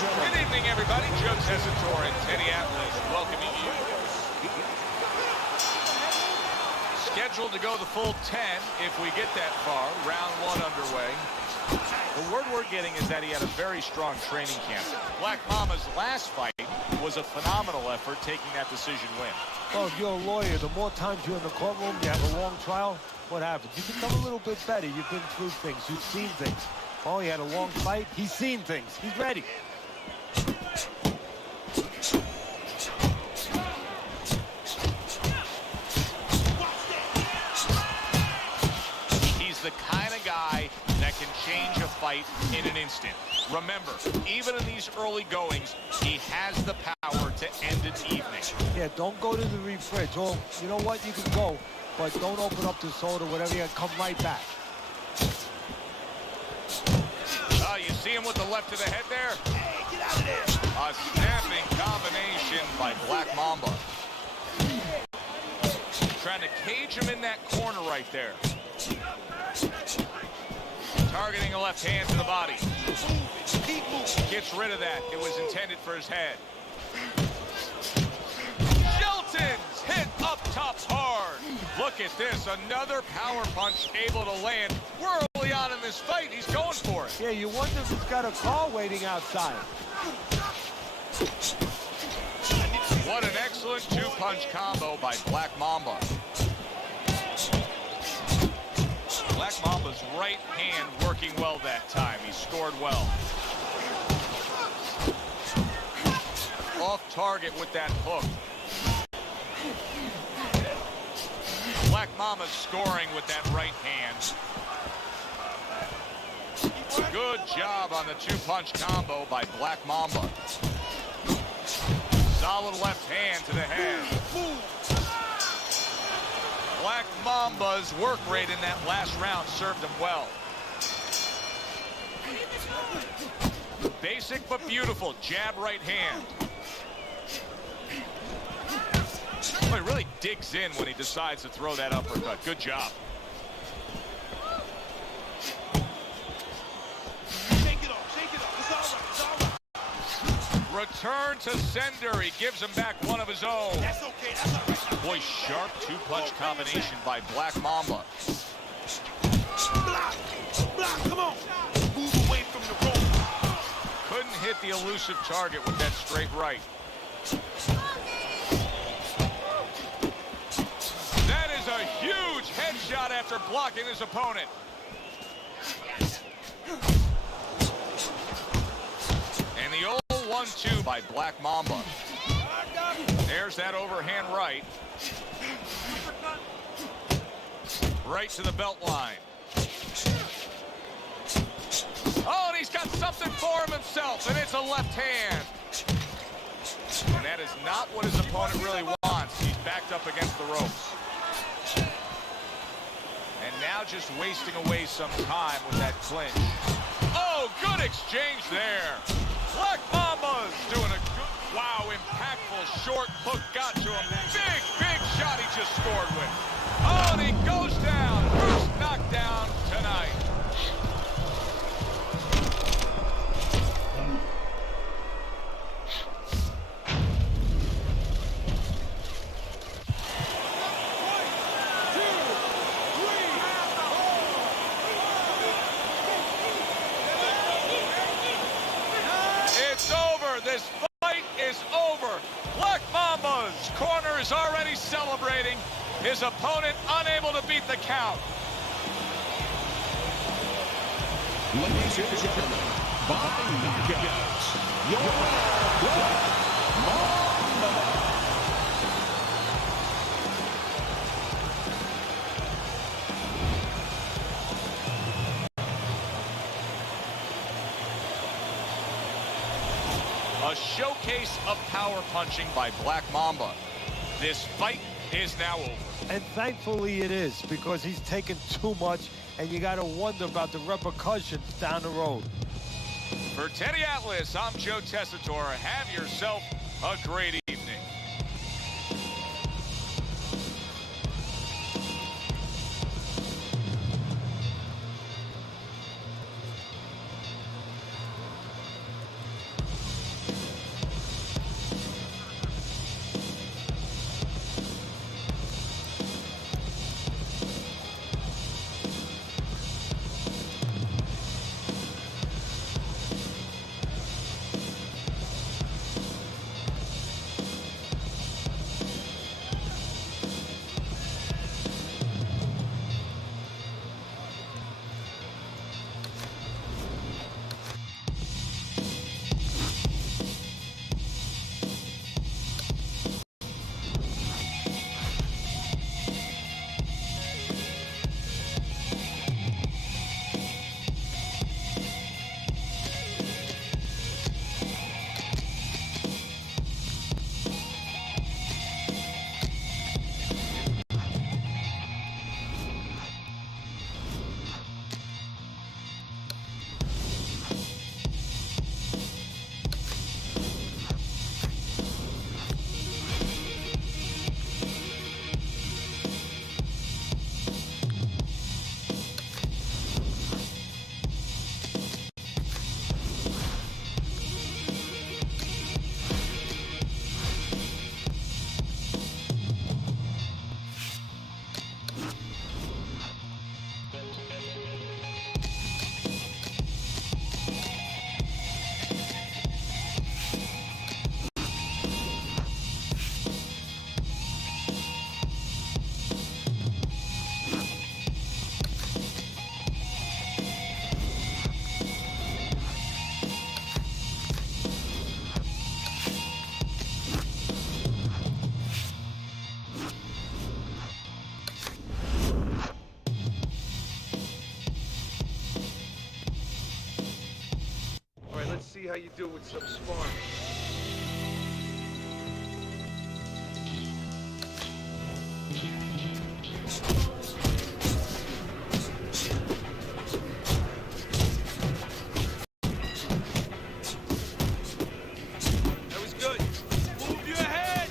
Good evening, everybody. Joe Tessitore and Teddy Atlas welcoming you. Scheduled to go the full 10 if we get that far. Round one underway. The word we're getting is that he had a very strong training camp. Black Mama's last fight was a phenomenal effort, taking that decision win. Well, if you're a lawyer, the more times you're in the courtroom, you have a long trial, what happens? You become a little bit better. You've been through things. You've seen things. Oh, he had a long fight. He's seen things. He's ready. He's the kind of guy that can change a fight in an instant. Remember, even in these early goings, he has the power to end an evening. Yeah, don't go to the fridge. Or, you know what? You can go, but don't open up the soda, whatever you got, come right back. You see him with the left to the head there? Hey, get out of there! A snapping combination by Black Mamba. Trying to cage him in that corner right there. Targeting a left hand to the body. Gets rid of that. It was intended for his head. Shelton's hit up top hard. Look at this. Another power punch able to land. We're early on in this fight. He's going for it. Yeah, you wonder if he's got a car waiting outside. What an excellent two-punch combo by Black Mamba. Black Mamba's right hand working well that time. He scored well. Off target with that hook. Black Mamba's scoring with that right hand. Keep Good job on the two-punch combo by Black Mamba. Solid left hand to the head. Black Mamba's work rate in that last round served him well. Basic but beautiful jab right hand. He really digs in when he decides to throw that uppercut. Good job. Shake it off, shake it off. It's all right, it's all right. Return to sender. He gives him back one of his own. That's okay, that's all right. Boy, sharp two-punch combination by Black Mamba. Block, block, come on. Move away from the rope. Couldn't hit the elusive target with that straight right. That is a huge headshot after blocking his opponent. And the old 1-2 by Black Mamba. There's that overhand right. Right to the belt line. Oh, and he's got something for himself, and it's a left hand. And that is not what his opponent really wants. He's backed up against the ropes. And now just wasting away some time with that clinch. Oh, good exchange there. Black Mamba's doing a good, wow, impactful short hook got to him. Big, big shot he just scored with. Oh, and he goes down. First knockdown tonight. It's over. This fight is over. Black Mamba's corner is already celebrating. His opponent unable to beat the count. Ladies and gentlemen, by knockout, your Black Mamba. A showcase of power punching by Black Mamba. This fight is now over. And thankfully it is, because he's taken too much, and you got to wonder about the repercussions down the road. For Teddy Atlas, I'm Joe Tessitore. Have yourself a great evening. see how you do with some sparring. That was good. Move your head.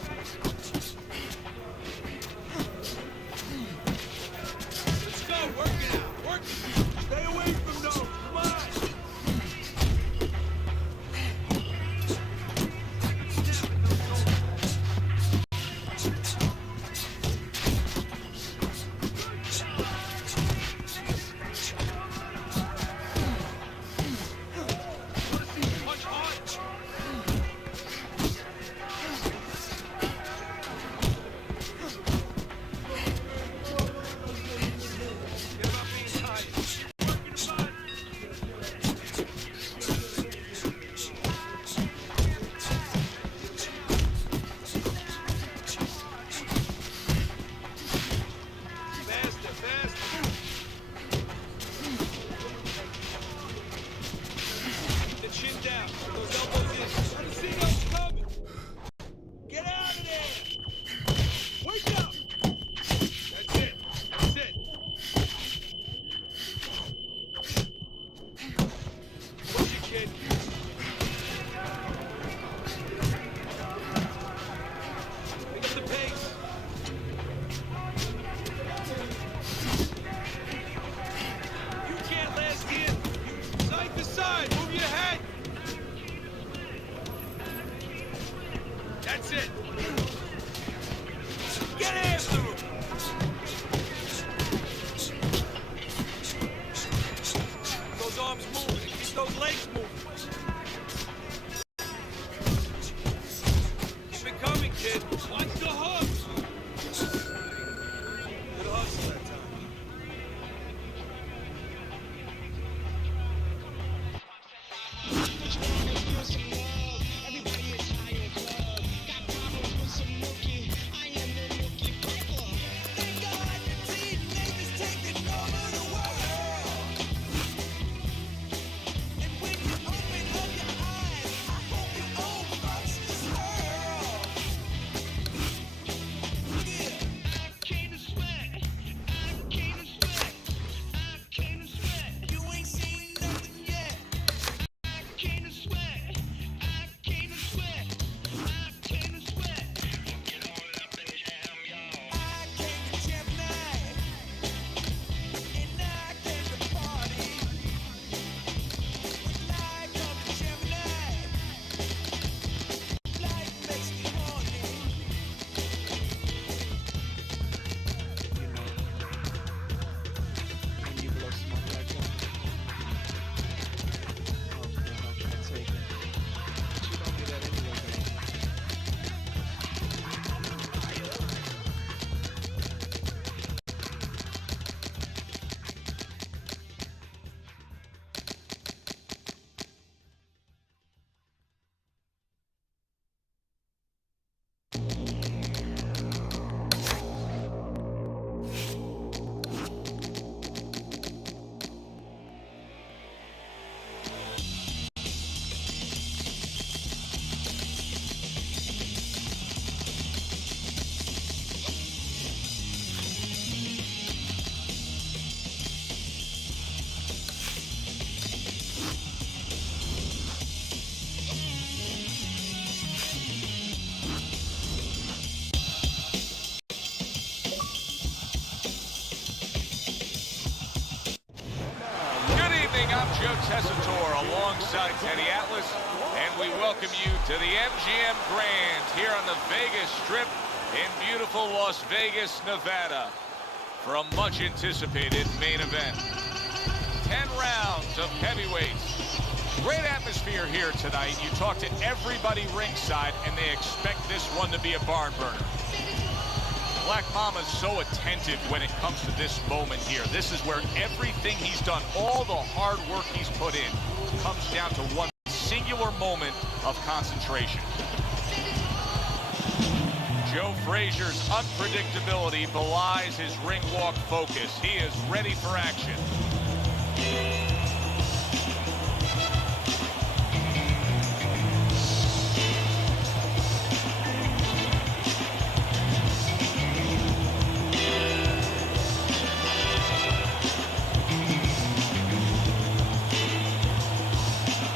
Let's go. Work it out. Work it. Stay away from those. Come on. Punch hard. Get him up being tired. Working the body. Faster, faster. The chin down. Those elbows in. Let me see those coming. Get out of there. Wake up. That's it. That's it. Push it, kid. Pick up the pace. You can't last in. Side to side. Move your head. That's it. Get after him. Keep those arms moving. And keep those legs moving. Keep it coming, kid. Watch the hook. Good hustle that time. Joe Tessitore alongside Teddy Atlas, and we welcome you to the MGM Grand here on the Vegas Strip in beautiful Las Vegas, Nevada, for a much-anticipated main event. 10 rounds of heavyweights. Great atmosphere here tonight. You talk to everybody ringside, and they expect this one to be a barn burner. Black Mama's so attentive when it comes to this moment here. This is where everything he's done, all the hard work he's put in, comes down to one singular moment of concentration. Joe Frazier's unpredictability belies his ring walk focus. He is ready for action.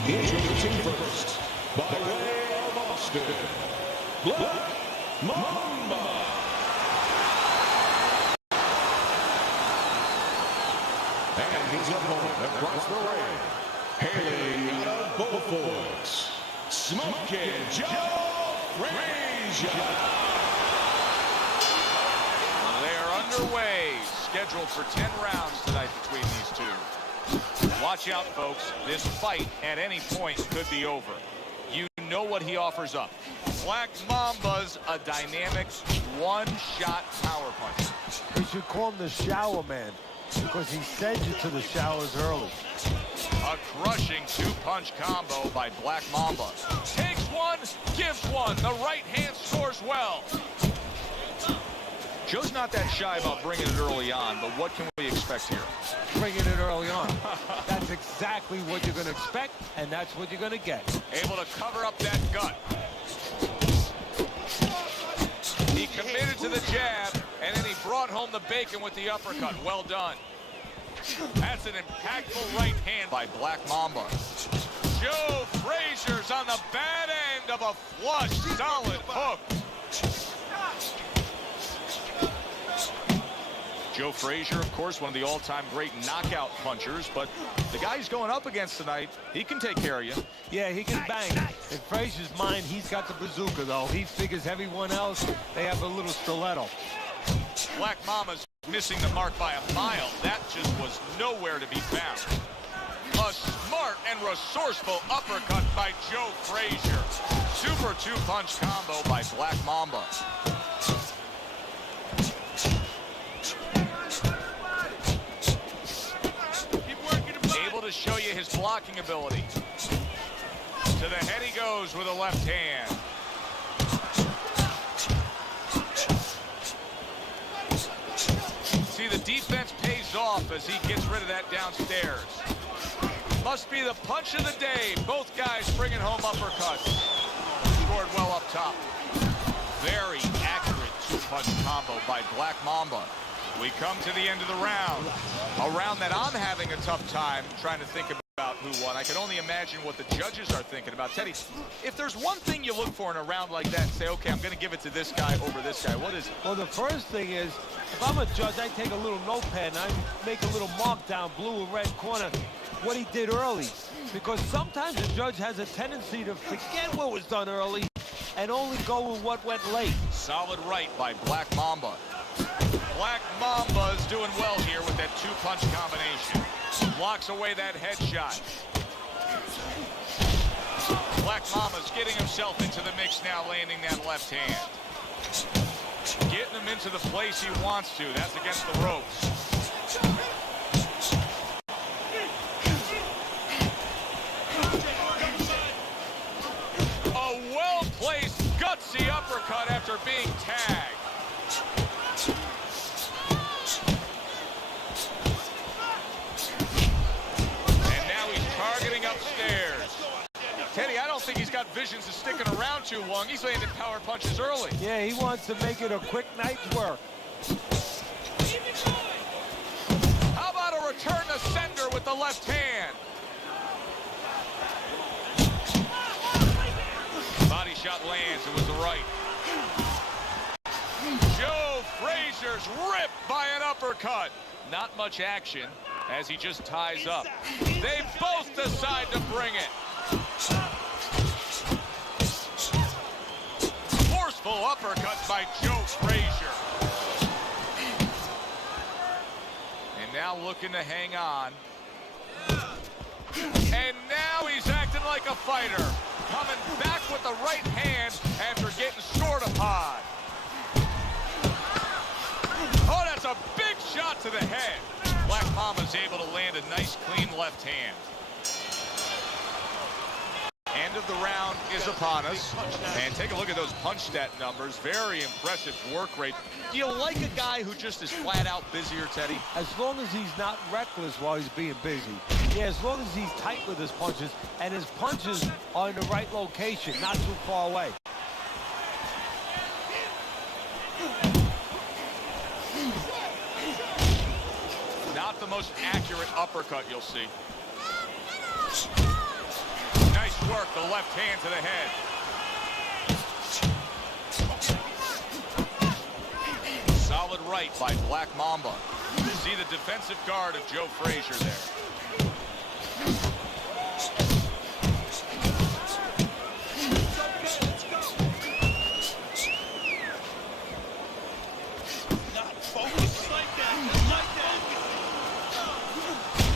Introducing first, by way of Austin, Black Mamba. And his opponent across the ring, hailing out of Beaufort, Smoking Joe Frazier. They're underway, scheduled for 10 rounds tonight between these two. Watch out, folks. This fight at any point could be over. You know what he offers up. Black Mamba's a dynamic one-shot power puncher. We should call him the shower man because he sends you to the showers early. A crushing two-punch combo by Black Mamba. Takes one, gives one. The right hand scores well. Joe's not that shy about bringing it early on, but what can we expect here? Bringing it early on. That's exactly what you're going to expect, and that's what you're going to get. Able to cover up that gut. He committed to the jab, and then he brought home the bacon with the uppercut. Well done. That's an impactful right hand by Black Mamba. Joe Frazier's on the bad end of a flush, solid hook. Joe Frazier, of course, one of the all-time great knockout punchers, but the guy he's going up against tonight, he can take care of you. Yeah, he can bang. In Frazier's mind, he's got the bazooka, though. He figures everyone else, they have a little stiletto. Black Mamba's missing the mark by a mile. That just was nowhere to be found. A smart and resourceful uppercut by Joe Frazier. Super two-punch combo by Black Mamba. Able to show you his blocking ability. To the head he goes with a left hand. See, the defense pays off as he gets rid of that downstairs. Must be the punch of the day. Both guys bringing home uppercuts. Scored well up top. Very accurate two-punch combo by Black Mamba. We come to the end of the round. A round that I'm having a tough time trying to think about who won. I can only imagine what the judges are thinking about. Teddy, if there's one thing you look for in a round like that and say, okay, I'm going to give it to this guy over this guy, what is it? Well, the first thing is, if I'm a judge, I take a little notepad and I make a little mark down blue or red corner what he did early. Because sometimes the judge has a tendency to forget what was done early and only go with what went late. Solid right by Black Mamba. Black Mamba's doing well here with that two-punch combination. Blocks away that headshot. Black Mamba's getting himself into the mix now, landing that left hand. Getting him into the place he wants to. That's against the ropes. A well-placed, gutsy uppercut after being tagged. Upstairs. Teddy, I don't think he's got visions of sticking around too long. He's landing power punches early. Yeah, he wants to make it a quick night's work. How about a return to sender with the left hand? Body shot lands. It was the right. Joe Frazier's ripped by an uppercut. Not much action as he just ties up. They both decide to bring it. Forceful uppercut by Joe Frazier. And now looking to hang on. And now he's acting like a fighter. Coming back with the right hand after getting scored upon. Oh, that's a big shot to the head. Black Mamba's able to land a nice, clean left hand. End of the round is upon us. And take a look at those punch stat numbers. Very impressive work rate. Do you like a guy who just is flat out busier, Teddy? As long as he's not reckless while he's being busy. Yeah, as long as he's tight with his punches, and his punches are in the right location, not too far away. Not the most accurate uppercut you'll see. left hand to the head. Solid right by Black Mamba. You see the defensive guard of Joe Frazier there.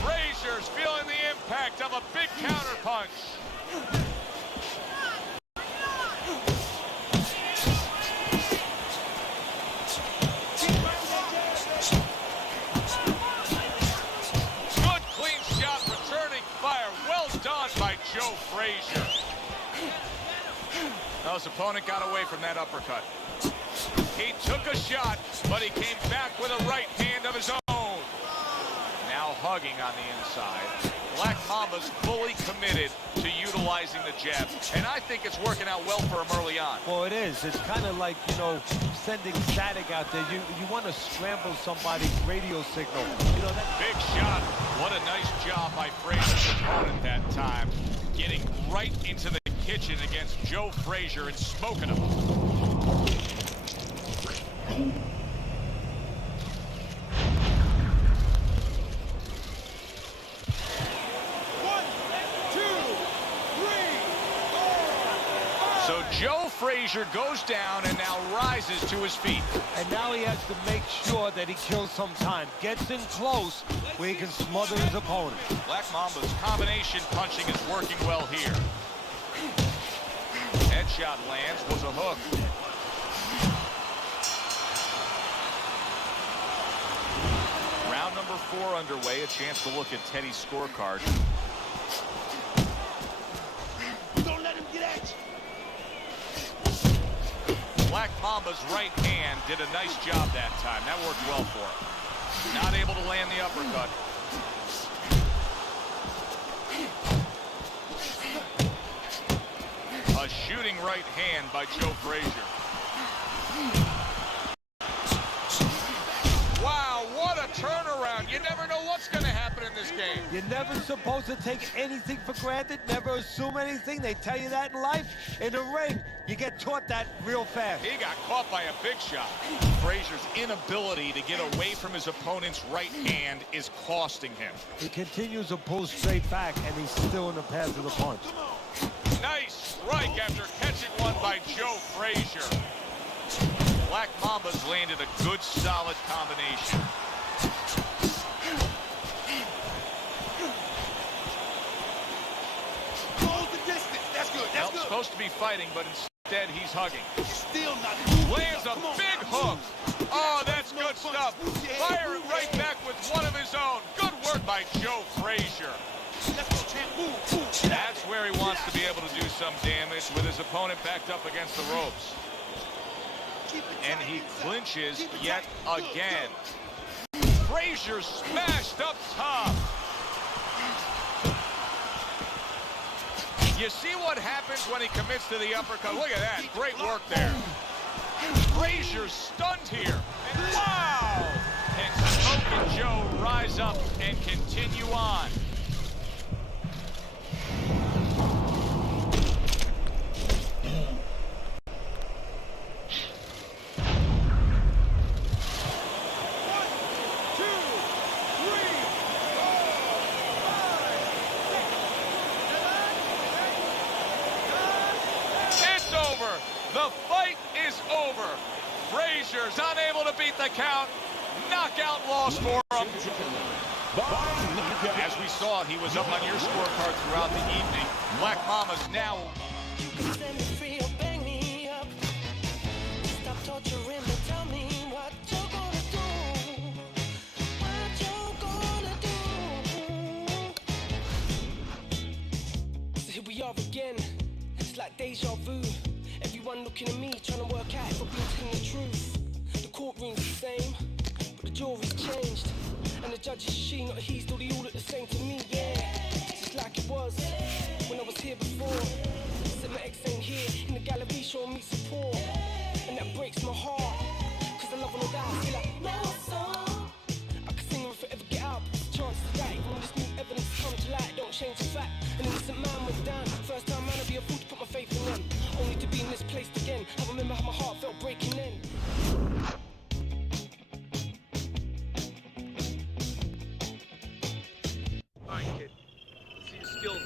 Frazier's feeling the impact of a big counterpunch. Good clean shot, returning fire. Well done by Joe Frazier. Now his opponent got away from that uppercut. He took a shot, but he came back with a right hand of his own. Now hugging on the inside. Black Mamba's fully committed to utilizing the jab, and I think it's working out well for him early on. Well, it is. It's kind of like, you know, sending static out there. You want to scramble somebody's radio signal. You know, that big shot. What a nice job by Frazier's opponent that time, getting right into the kitchen against Joe Frazier and smoking him. So Joe Frazier goes down and now rises to his feet. And now he has to make sure that he kills some time. Gets in close where he can smother his opponent. Black Mamba's combination punching is working well here. Headshot lands, was a hook. Round number 4 underway. A chance to look at Teddy's scorecard. Don't let him get at you. Black Mamba's right hand did a nice job that time. That worked well for him. Not able to land the uppercut. A shooting right hand by Joe Frazier. Wow, what a turnaround. You never know what's going to happen in this game. You're never supposed to take anything for granted, never assume anything. They tell you that in life. In the ring, you get taught that real fast. He got caught by a big shot. Frazier's inability to get away from his opponent's right hand is costing him. He continues to pull straight back, and he's still in the path of the punch. Nice strike after catching one by Joe Frazier. Black Mamba's landed a good, solid combination. Close the distance. That's good. That's good. Supposed to be fighting, but instead he's hugging. Still not. Lands a big hook. Oh, that's good stuff. Fire it right back with one of his own. Good work by Joe Frazier. Let's go, champ. Move. That's where he wants to be able to do some damage with his opponent backed up against the ropes. And he clinches yet again. Frazier smashed up top. You see what happens when he commits to the uppercut? Look at that. Great work there. Frazier's stunned here. And wow! Can Smokin' Joe rise up and continue on? The fight is over. Frazier's unable to beat the count. Knockout loss for him. As we saw, he was up on your scorecard throughout the evening. Black Mamba's now. Set me free or bang me up. Stop torturing me. Tell me what you're gonna do. What you're gonna do. So here we are again. It's like deja vu. Everyone looking at me, trying to work out if I've been telling the truth. The courtroom's the same, but the jury's changed. And the judge is she, not he, still they all look the same to me, yeah. Just like it was when I was here before. Said my ex ain't here, in the gallery showing me support. And that breaks my heart, cause I love when I die, feel like no song. I could sing her if I ever get out, but the chance to die. Even when this new evidence comes to light, don't change the fact. An innocent man went down, first time man to be a fool. skills.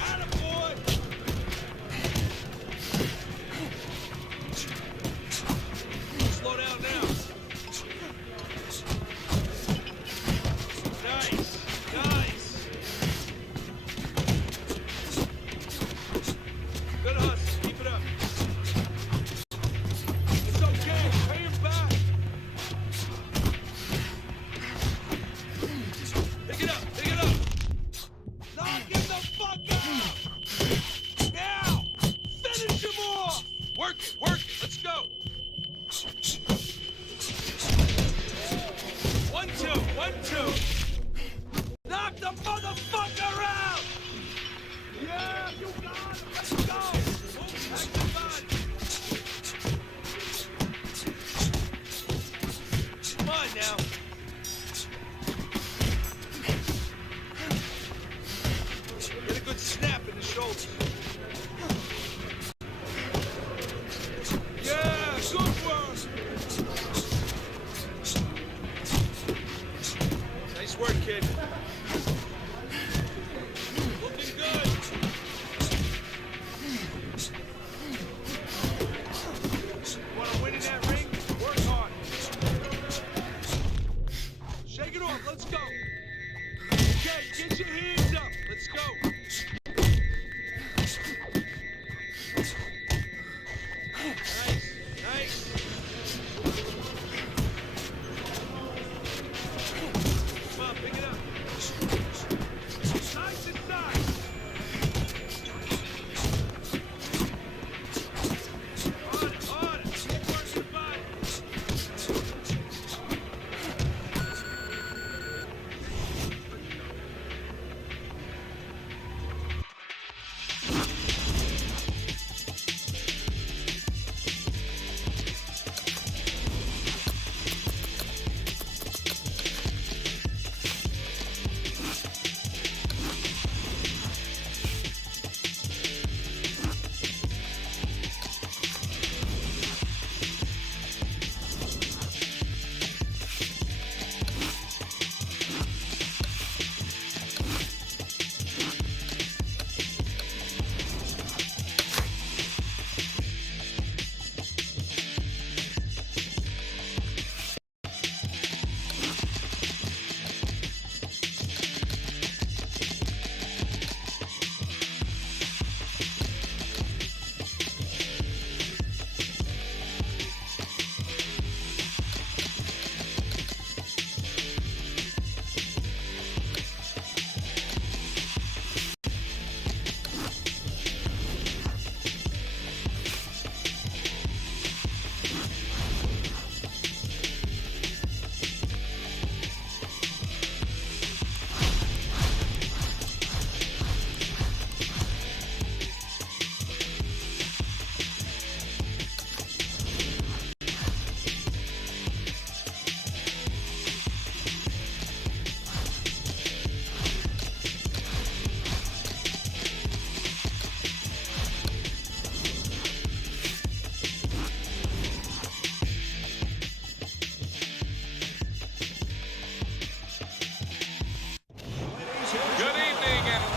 Attaboy! Slow down now. Nice. Nice. Good hustle. Keep it up. It's okay. Pay him back. Pick it up. Pick it up. Knock him the fuck out. Now. Finish him off. Work it. Work it. Let's go. 1, 2. 1, 2. Knock the motherfucker out. Yeah, you got it. Let's go. Back to body. Come on now. Get a good snap in the shoulder. Yeah, good work. Nice work, kid. Looking good. Want to win in that ring? Work hard. Shake it off. Let's go. Okay, get your hands up. Let's go. Nice. Nice. Come on, pick it up. Side to side. On it, on it. Keep working the body.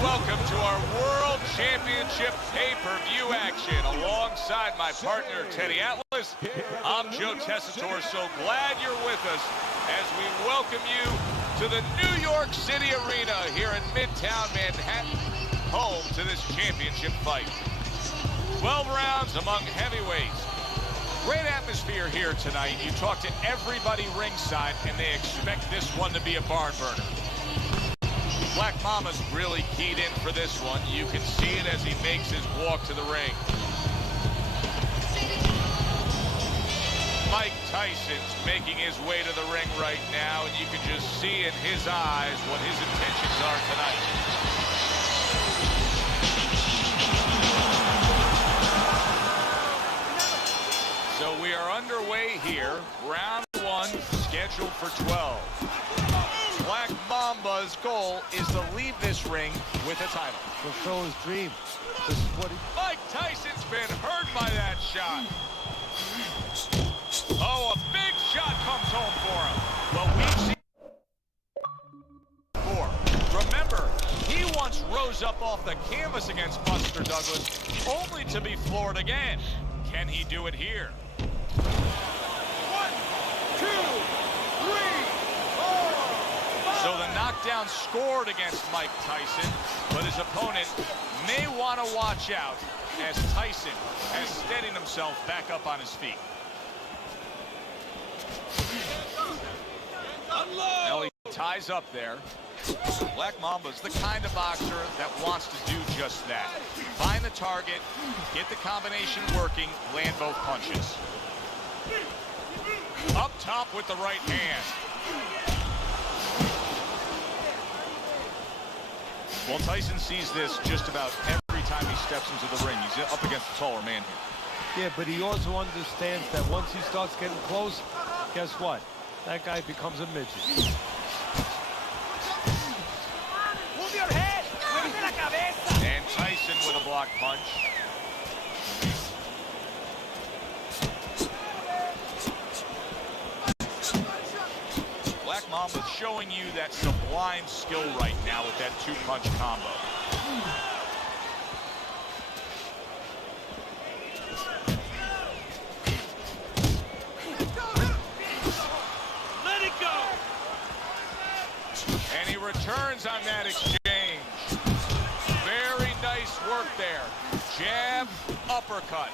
Welcome to our World Championship pay-per-view action. Alongside my partner, Teddy Atlas, I'm Joe Tessitore. So glad you're with us as we welcome you to the New York City Arena here in Midtown Manhattan, home to this championship fight. 12 rounds among heavyweights. Great atmosphere here tonight. You talk to everybody ringside, and they expect this one to be a barn burner. Black Mama's really keyed in for this one. You can see it as he makes his walk to the ring. Mike Tyson's making his way to the ring right now, and you can just see in his eyes what his intentions are tonight. So we are underway here. Round 1, scheduled for 12. Black Mamba's goal is to leave this ring with a title. Fulfill his dream. This is what he... Mike Tyson's been hurt by that shot. Oh, a comes home for him. Well, we've seen before. Remember, he once rose up off the canvas against Buster Douglas, only to be floored again. Can he do it here? 1, 2, 3, 4. So the knockdown scored against Mike Tyson, but his opponent may want to watch out as Tyson has steadied himself back up on his feet. Now he ties up there. Black Mamba's the kind of boxer that wants to do just that. Find the target, get the combination working, land both punches. Up top with the right hand. Well, Tyson sees this just about every time he steps into the ring. He's up against a taller man here. Yeah, but he also understands that once he starts getting close, guess what? That guy becomes a midget. Move your head! Muévete la cabeza! And Tyson with a block punch. Black Mamba's showing you that sublime skill right now with that two-punch combo. Let it go! And he returns on that exchange. Very nice work there. Jab, uppercut.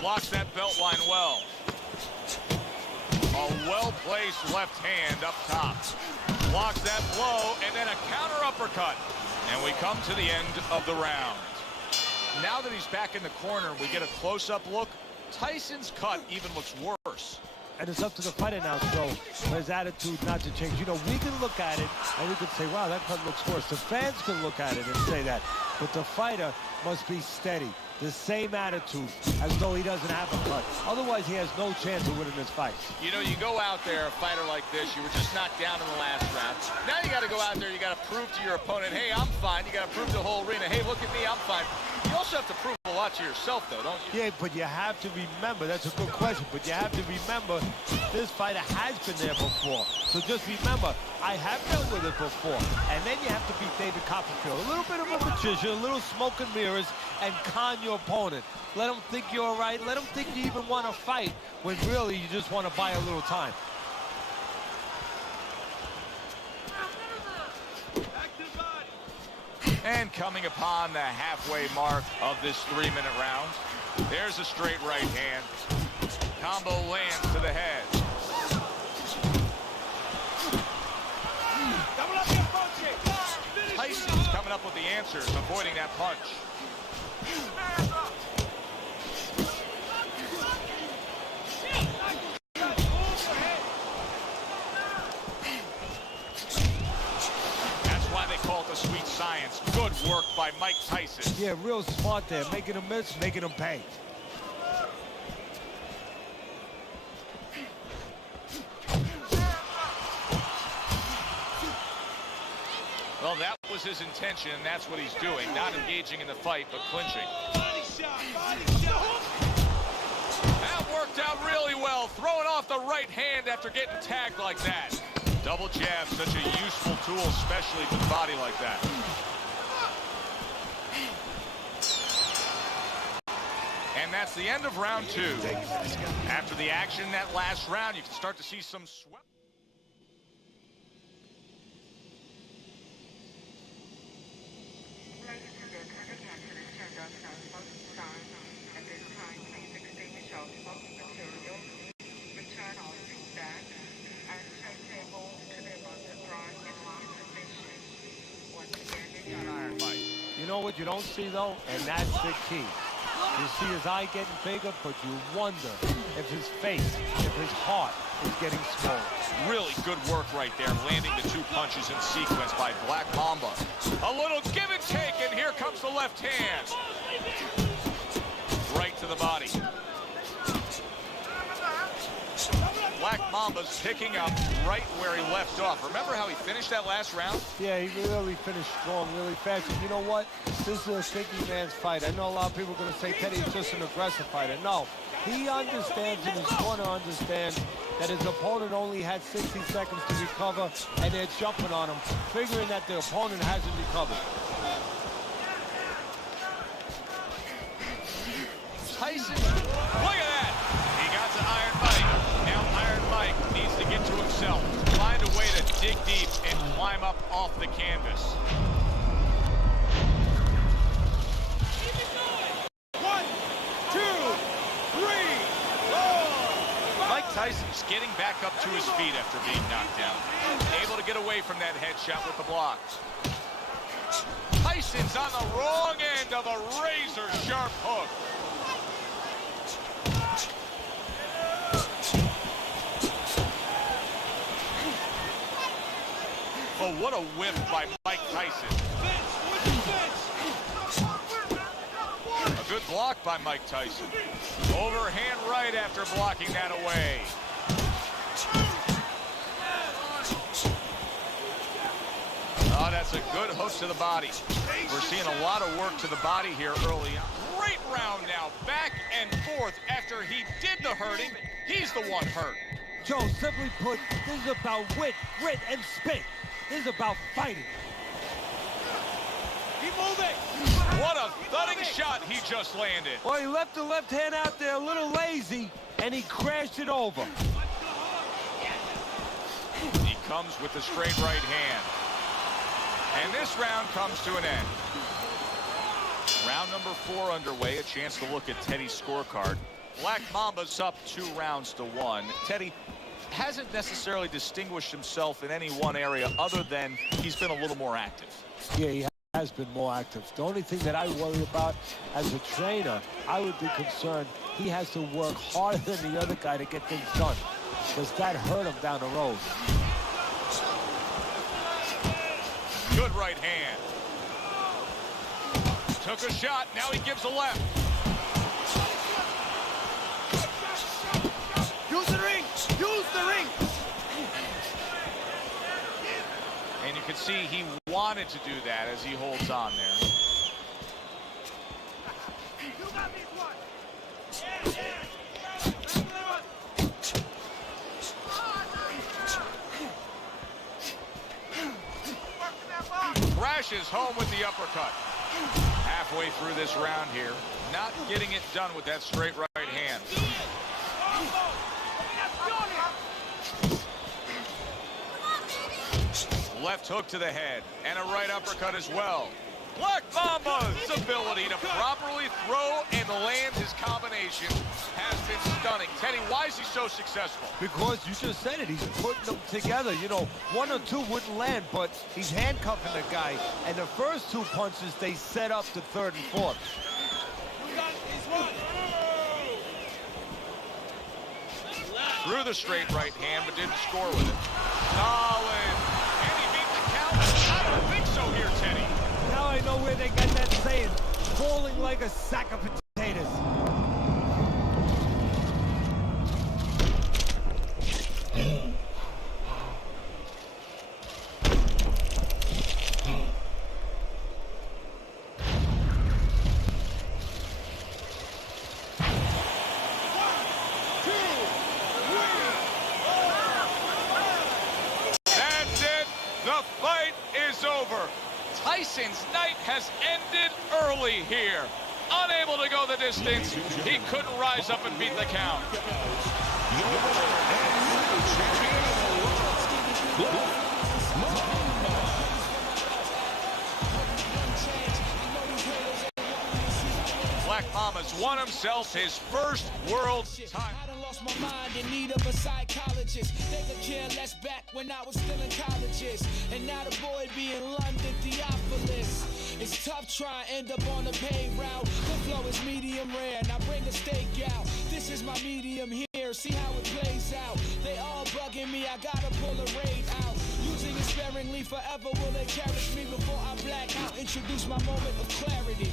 Blocks that belt line well. A well-placed left hand up top. Blocks that blow, and then a counter uppercut. And we come to the end of the round. Now that he's back in the corner, we get a close-up look. Tyson's cut even looks worse. And it's up to the fighter now, so for his attitude not to change. You know, we can look at it and we can say, wow, that cut looks worse. The fans can look at it and say that. But the fighter must be steady. The same attitude as though he doesn't have a cut. Otherwise, he has no chance of winning this fight. You know, you go out there, a fighter like this, you were just knocked down in the last round. Now you got to go out there, you got to prove to your opponent, hey, I'm fine. You got to prove to the whole arena, hey, look at me, I'm fine. You also have to prove a lot to yourself, though, don't you? Yeah, but you have to remember, that's a good question, but you have to remember this fighter has been there before. So just remember, I have dealt with it before. And then you have to beat David Copperfield. A little bit of a magician, a little smoke and mirrors, and con your opponent. Let him think you're all right. Let him think you even want to fight when really you just want to buy a little time. And coming upon the halfway mark of this 3-minute round, there's a straight right hand. Combo lands to the head. Tyson's coming up with the answers, avoiding that punch. That's why they call it the sweet science. Good work by Mike Tyson. Yeah, real smart there. Making him miss, making him pay. Well, that was his intention, and that's what he's doing. Not engaging in the fight, but clinching. Body shot! Body shot! That worked out really well. Throwing off the right hand after getting tagged like that. Double jab, such a useful tool, especially to the body like that. And that's the end of round 2. After the action in that last round, you can start to see some sweat. You know what you don't see, though? And that's the key. You see his eye getting bigger, but you wonder if his face, if his heart is getting smaller. Really good work right there, landing the 2 punches in sequence by Black Mamba. A little give and take, and here comes the left hand. Right to the body. Black Mamba Mamba's picking up right where he left off. Remember how he finished that last round? Yeah, he really finished strong, really fast. And you know what? This is a thinking man's fight. I know a lot of people are going to say Teddy's just an aggressive fighter. No, he understands and his corner understands that his opponent only had 60 seconds to recover, and they're jumping on him, figuring that the opponent hasn't recovered. Tyson, look at that! He got to Iron Mike. Now Iron Mike needs to get to himself, find a way to dig deep and climb up off the canvas. 1, 2, 3, 4. Mike Tyson's getting back up to his feet after being knocked down. Able to get away from that headshot with the block. Tyson's on the wrong end of a razor-sharp hook. Oh, what a whip by Mike Tyson. A good block by Mike Tyson. Overhand right after blocking that away. Oh, that's a good hook to the body. We're seeing a lot of work to the body here early on. Great round now, back and forth. After he did the hurting, he's the one hurt. Joe, simply put, this is about wit, grit, and spit. This is about fighting. Keep moving. What a thudding shot he just landed. Well, he left the left hand out there a little lazy, and he crashed it over. He comes with the straight right hand. And this round comes to an end. Round number 4 underway. A chance to look at Teddy's scorecard. Black Mamba's up 2 rounds to 1. Teddy hasn't necessarily distinguished himself in any one area other than he's been a little more active. Yeah, he has been more active. The only thing that I worry about as a trainer, I would be concerned he has to work harder than the other guy to get things done. Does that hurt him down the road? Good right hand. Took a shot, now he gives a left. Use the ring. Use the ring. And you can see he wanted to do that as he holds on there. Crashes home with the uppercut. Halfway through this round here, not getting it done with that straight right hand. Left hook to the head and a right uppercut as well. Black Mamba's ability to properly throw and land his combination has been stunning. Teddy, why is he so successful? Because you just said it, he's putting them together. You know, 1 or 2 wouldn't land, but he's handcuffing the guy. And the first 2 punches, they set up the 3rd and 4th. Threw the straight right hand, but didn't score with it. Solid. And he beat the count. I don't think so here, Teddy. Now I know where they got that saying, falling like a sack of potatoes. That's it. The fight is over. Tyson's night has ended early here. Unable to go the distance, he couldn't rise up and beat the count. Black Mamba's won himself his first world title. I done lost my mind in need of a psychologist. They could care less back when I was still in colleges. And now the boy be in London, Theophilus. It's tough trying to end up on the pay route. The flow is medium rare, now bring a steak out. This is my medium here, see how it plays out. They all bugging me, I gotta pull a raid out. Using it sparingly, forever will they cherish me before I black out. Introduce my moment of clarity.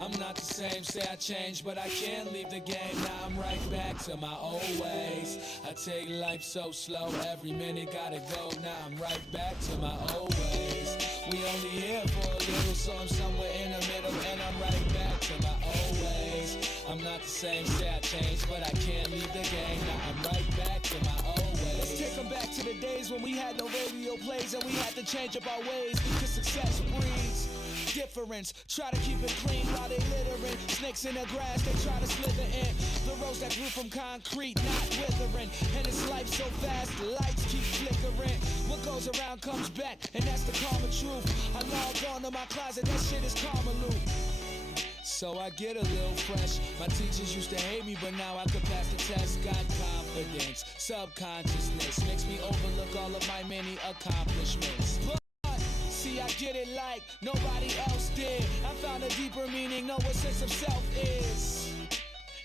I'm not the same, say I changed, but I can't leave the game. Now I'm right back to my old ways. I take life so slow, every minute gotta go. Now I'm right back to my old ways. We only here for a little, so I'm somewhere in the middle, and I'm right back to my old ways. I'm not the same, say I changed, but I can't leave the game. Now I'm right back to my old ways. Let's take them back to the days when we had no radio plays and we had to change up our ways, because success breeds difference. Try to keep it clean while they littering. Snakes in the grass, they try to slither in. The rose that grew from concrete, not withering. And it's life so fast, the lights keep flickering. What goes around comes back, and that's the karma truth. I log on to my closet, that shit is karma loop. So I get a little fresh. My teachers used to hate me, but now I could pass the test. Got confidence, subconsciousness makes me overlook all of my many accomplishments. See, I get it like nobody else did. I found a deeper meaning, know what sense of self is.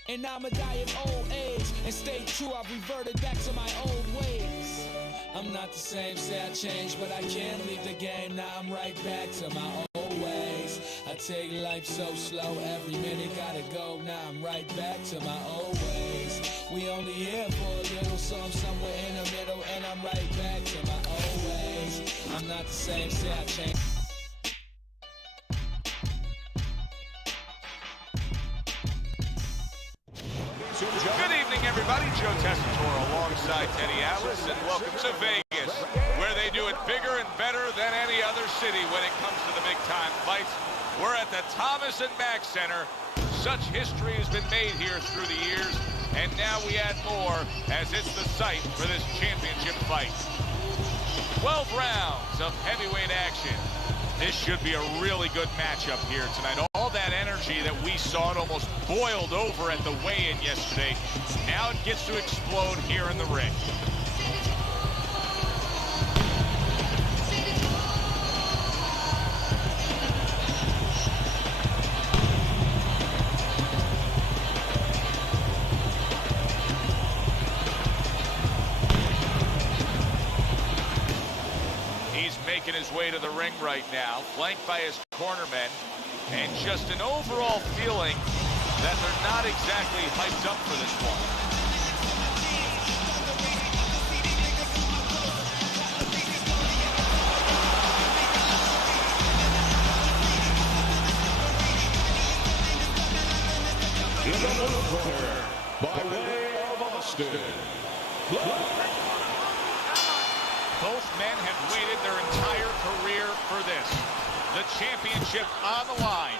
And I'ma die of old age and stay true. I've reverted back to my old ways. I'm not the same, say I changed, but I can't leave the game. Now I'm right back to my old ways. I take life so slow, every minute gotta go. Now I'm right back to my old ways. We only here for a little, so I'm somewhere in the middle, and I'm right back to my old ways. I'm not the same, say I changed. Good evening, everybody. Joe Tessitore alongside Teddy Atlas, and welcome to Vegas, where they do it bigger and better than any other city when it comes to the big-time fights. We're at the Thomas and Mack Center. Such history has been made here through the years, and now we add more as it's the site for this championship fight. 12 rounds of heavyweight action. This should be a really good matchup here tonight. All that energy that we saw, it almost boiled over at the weigh-in yesterday. Now it gets to explode here in the ring. Making his way to the ring right now, flanked by his cornermen, and just an overall feeling that they're not exactly hyped up for this one. In the blue corner, by way of Austin, both men have waited their entire career for this. The championship on the line,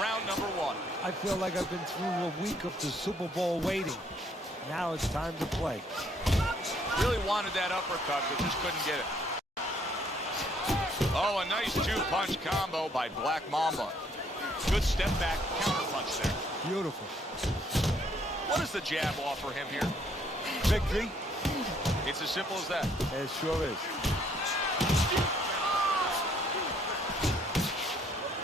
round number one. I feel like I've been through a week of the Super Bowl waiting. Now it's time to play. Really wanted that uppercut, but just couldn't get it. Oh, a nice two-punch combo by Black Mamba. Good step back counter punch there. Beautiful. What does the jab offer him here? Victory. It's as simple as that. It sure is.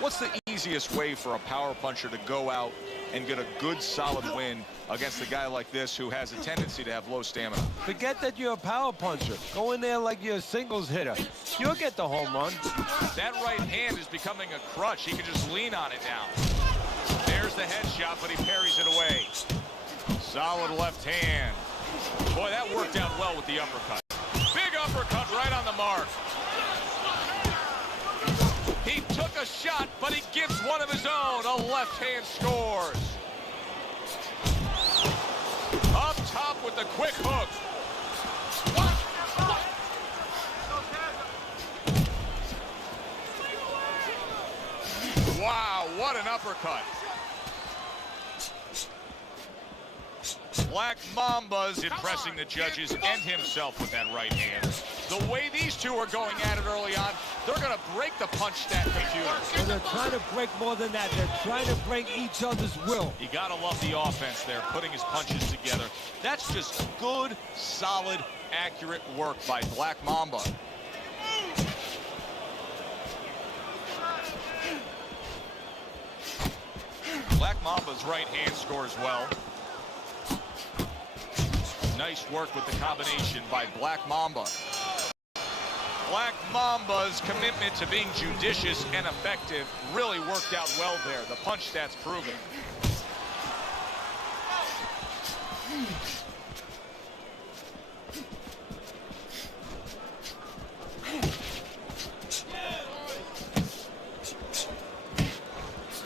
What's the easiest way for a power puncher to go out and get a good solid win against a guy like this who has a tendency to have low stamina? Forget that you're a power puncher. Go in there like you're a singles hitter. You'll get the home run. That right hand is becoming a crutch. He can just lean on it now. There's the headshot, but he parries it away. Solid left hand. Boy, that worked out well with the uppercut. Big uppercut right on the mark. He took a shot, but he gives one of his own. A left hand scores. Up top with the quick hook. Wow, what an uppercut. Black Mamba's impressing the judges and himself with that right hand. The way these two are going at it early on, they're going to break the punch stat computer. And they're trying to break more than that. They're trying to break each other's will. You got to love the offense there, putting his punches together. That's just good, solid, accurate work by Black Mamba. Black Mamba's right hand scores well. Nice work with the combination by Black Mamba. Black Mamba's commitment to being judicious and effective really worked out well there. The punch stats prove it.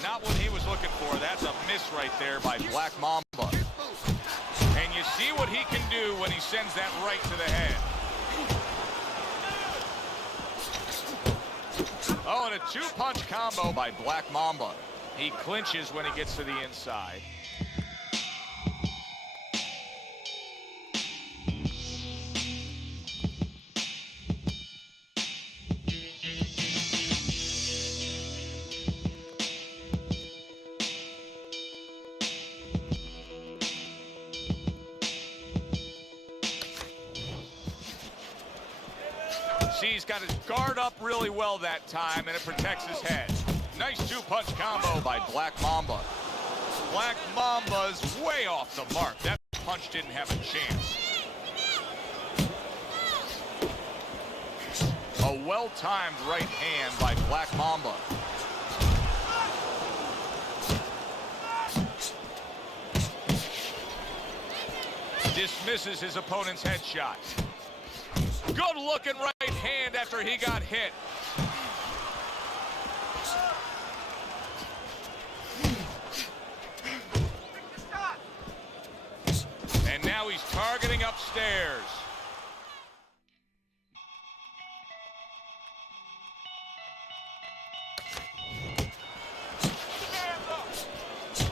Not what he was looking for. That's a miss right there by Black Mamba. And you see what he can do when he sends that right to the head. Oh, and a two-punch combo by Black Mamba. He clinches when he gets to the inside. See, he's got his guard up really well that time, and it protects his head. Nice two-punch combo by Black Mamba. Black Mamba's way off the mark. That punch didn't have a chance. A well-timed right hand by Black Mamba. Dismisses his opponent's headshot. Good-looking right hand after he got hit. And now he's targeting upstairs.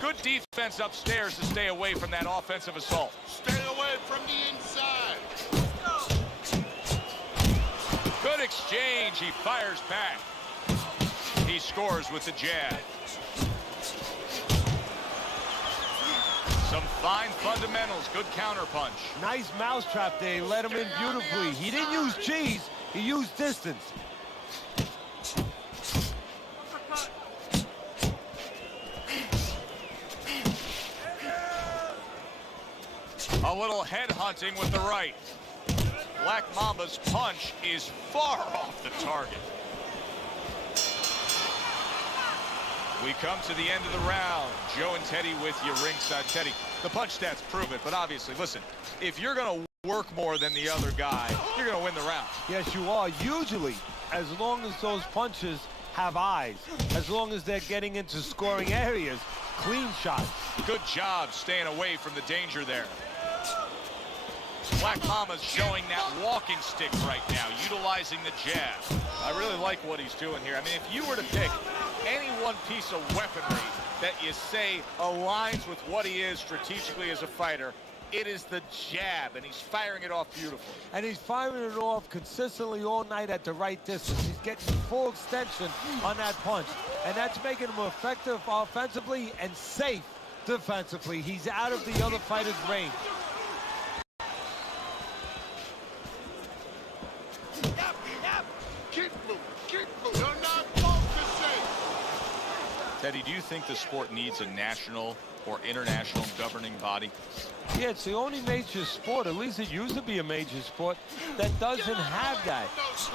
Good defense upstairs to stay away from that offensive assault. Stay away from the inside. Good exchange. He fires back. He scores with the jab. Some fine fundamentals. Good counterpunch. Nice mousetrap there. He let him in beautifully. He didn't use cheese. He used distance. A little head hunting with the right. Black Mamba's punch is far off the target. We come to the end of the round. Joe and Teddy with you ringside. Teddy, the punch stats prove it, but obviously, listen, if you're going to work more than the other guy, you're going to win the round. Yes, you are. Usually, as long as those punches have eyes, as long as they're getting into scoring areas, clean shots. Good job staying away from the danger there. Black Mamba's showing that walking stick right now, utilizing the jab. I really like what he's doing here. I mean, if you were to pick any one piece of weaponry that you say aligns with what he is strategically as a fighter, it is the jab, and he's firing it off beautifully. And he's firing it off consistently all night at the right distance. He's getting full extension on that punch, and that's making him effective offensively and safe defensively. He's out of the other fighter's range. You're not focusing. Teddy, do you think the sport needs a national or international governing body? Yeah, it's the only major sport, at least it used to be a major sport, that doesn't have that.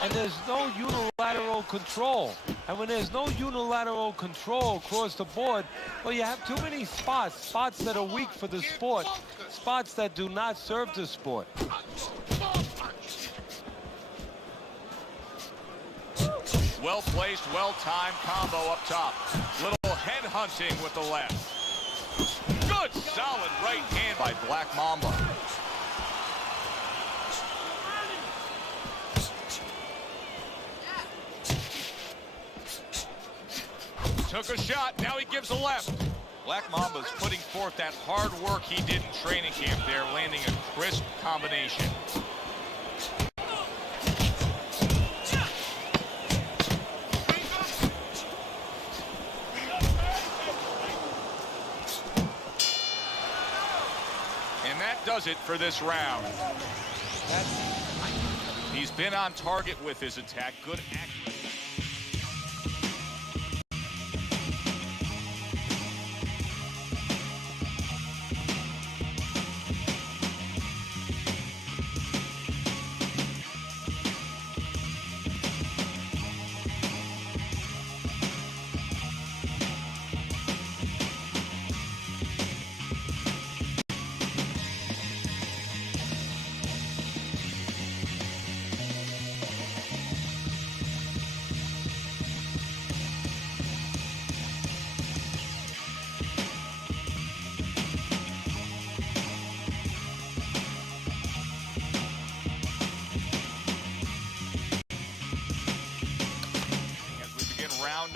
And there's no unilateral control. And when there's no unilateral control across the board, well, you have too many spots that are weak for the sport, spots that do not serve the sport. Well-placed, well-timed combo up top. Little head hunting with the left. Good, solid right hand by Black Mamba. Took a shot, now he gives a left. Black Mamba's putting forth that hard work he did in training camp there, landing a crisp combination. Does it for this round. He's been on target with his attack. Good action.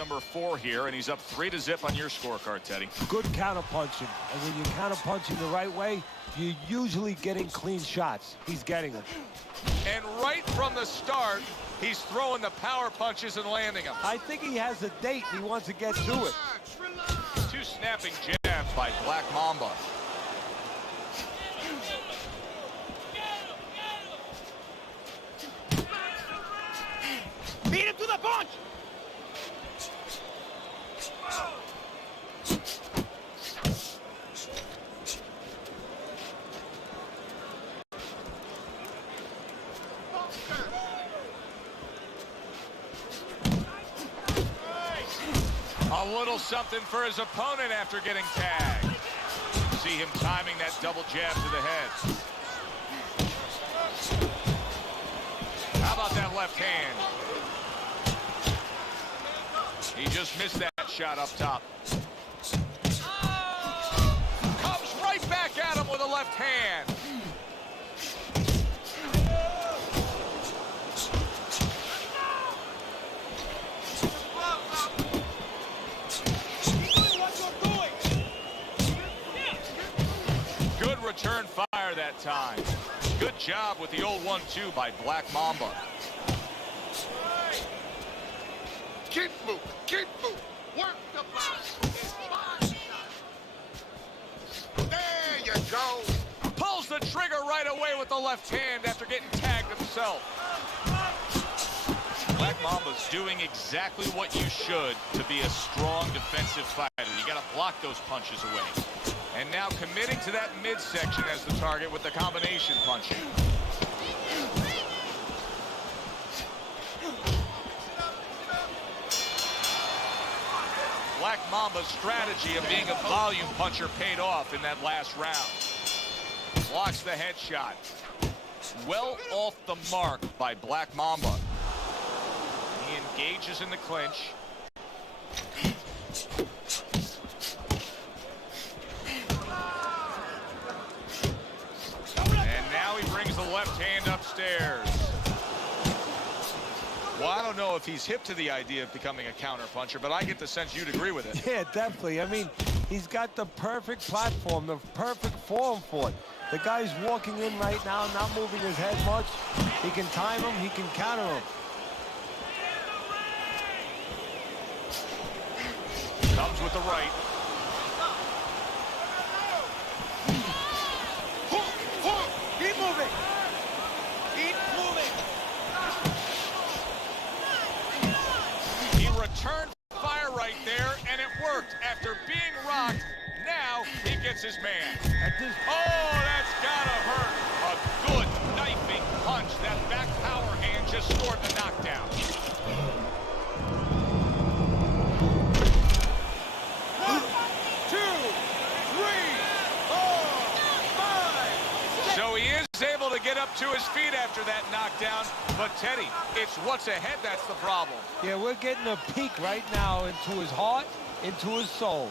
number 4 here, and he's up 3-0 on your scorecard, Teddy. Good counter-punching. And when you're counter-punching the right way, you're usually getting clean shots. He's getting them. And right from the start, he's throwing the power punches and landing them. I think he has a date. He wants to get to it. 2 snapping jabs by Black Mamba. Beat him to the punch! A little something for his opponent after getting tagged. See him timing that double jab to the head. How about that left hand? He just missed that shot up top. Comes right back at him with a left hand. Good return fire that time. Good job with the old 1-2 by Black Mamba. Keep moving, keep moving. Work the box. There you go. Pulls the trigger right away with the left hand after getting tagged himself. Black Mamba's doing exactly what you should to be a strong defensive fighter. You got to block those punches away. And now committing to that midsection as the target with the combination punching. Black Mamba's strategy of being a volume puncher paid off in that last round. Blocks the headshot. Well off the mark by Black Mamba. He engages in the clinch. And now he brings the left hand upstairs. Well, I don't know if he's hip to the idea of becoming a counter-puncher, but I get the sense you'd agree with it. Yeah, definitely. I mean, he's got the perfect platform, the perfect form for it. The guy's walking in right now, not moving his head much. He can time him, he can counter him. Comes with the right. Keep moving! Keep moving! He returned fire right there, and it worked. After being rocked, now he gets his man. Oh, that's gotta hurt. A good knifing punch. That back power hand just scored the knockdown. 1, 2, 3, 4, 5. So he is able to get up to his feet after that knockdown. But, Teddy, it's what's ahead that's the problem. Yeah, we're getting a peek right now into his heart, into his soul.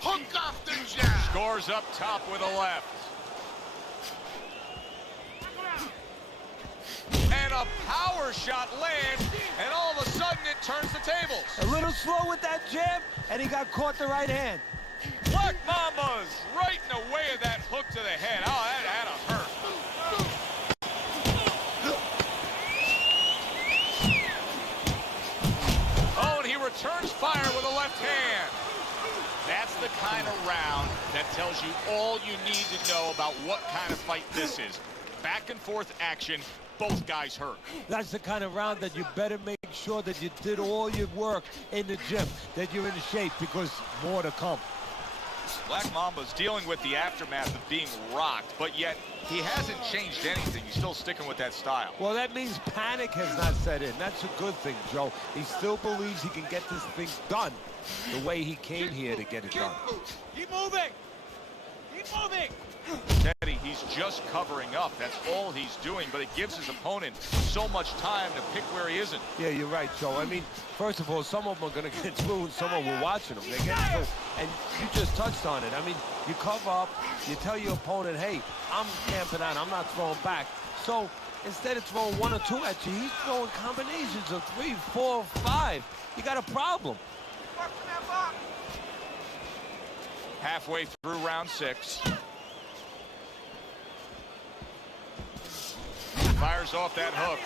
Hook off the jab. Scores up top with a left. And a power shot lands, and all of a sudden it turns the tables. A little slow with that jab, and he got caught the right hand. Black Mamba's right in the way of that hook to the head. Oh, that had to hurt. Oh, and he returns fire with a left hand. That's the kind of round that tells you all you need to know about what kind of fight this is. Back and forth action, both guys hurt. That's the kind of round that you better make sure that you did all your work in the gym, that you're in shape, because more to come. Black Mamba's dealing with the aftermath of being rocked, but yet he hasn't changed anything. He's still sticking with that style. Well, that means panic has not set in. That's a good thing, Joe. He still believes he can get this thing done the way he came here to get it done. Keep moving! Keep moving! Teddy, he's just covering up. That's all he's doing, but it gives his opponent so much time to pick where he isn't. Yeah, you're right, Joe. I mean, first of all, some of them are going to get through, and some of them are watching them. They're getting through, and you just touched on it. I mean, you cover up, you tell your opponent, hey, I'm camping out, I'm not throwing back. So instead of throwing 1 or 2 at you, he's throwing combinations of 3, 4, 5. You got a problem. Halfway through round 6. Fires off that hook.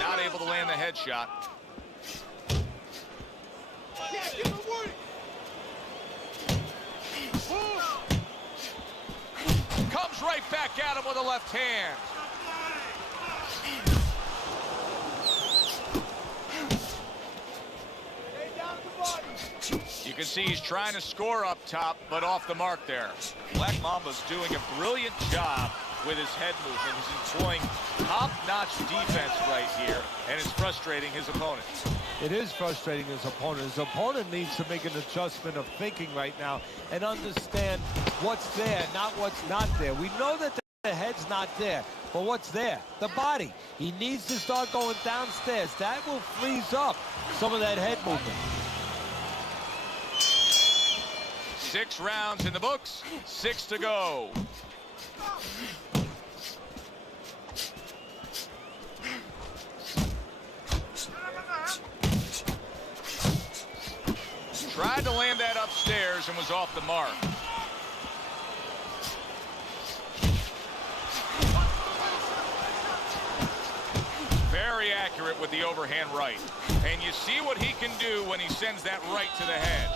Not able to land the headshot. Comes right back at him with a left hand. You can see he's trying to score up top, but off the mark there. Black Mamba's doing a brilliant job with his head movement. He's employing top-notch defense right here, and it's frustrating his opponent. It is frustrating his opponent. His opponent needs to make an adjustment of thinking right now and understand what's there, not what's not there. We know that the head's not there, but what's there? The body. He needs to start going downstairs. That will freeze up some of that head movement. 6 rounds in the books, 6 to go. Tried to land that upstairs and was off the mark. Very accurate with the overhand right. And you see what he can do when he sends that right to the head.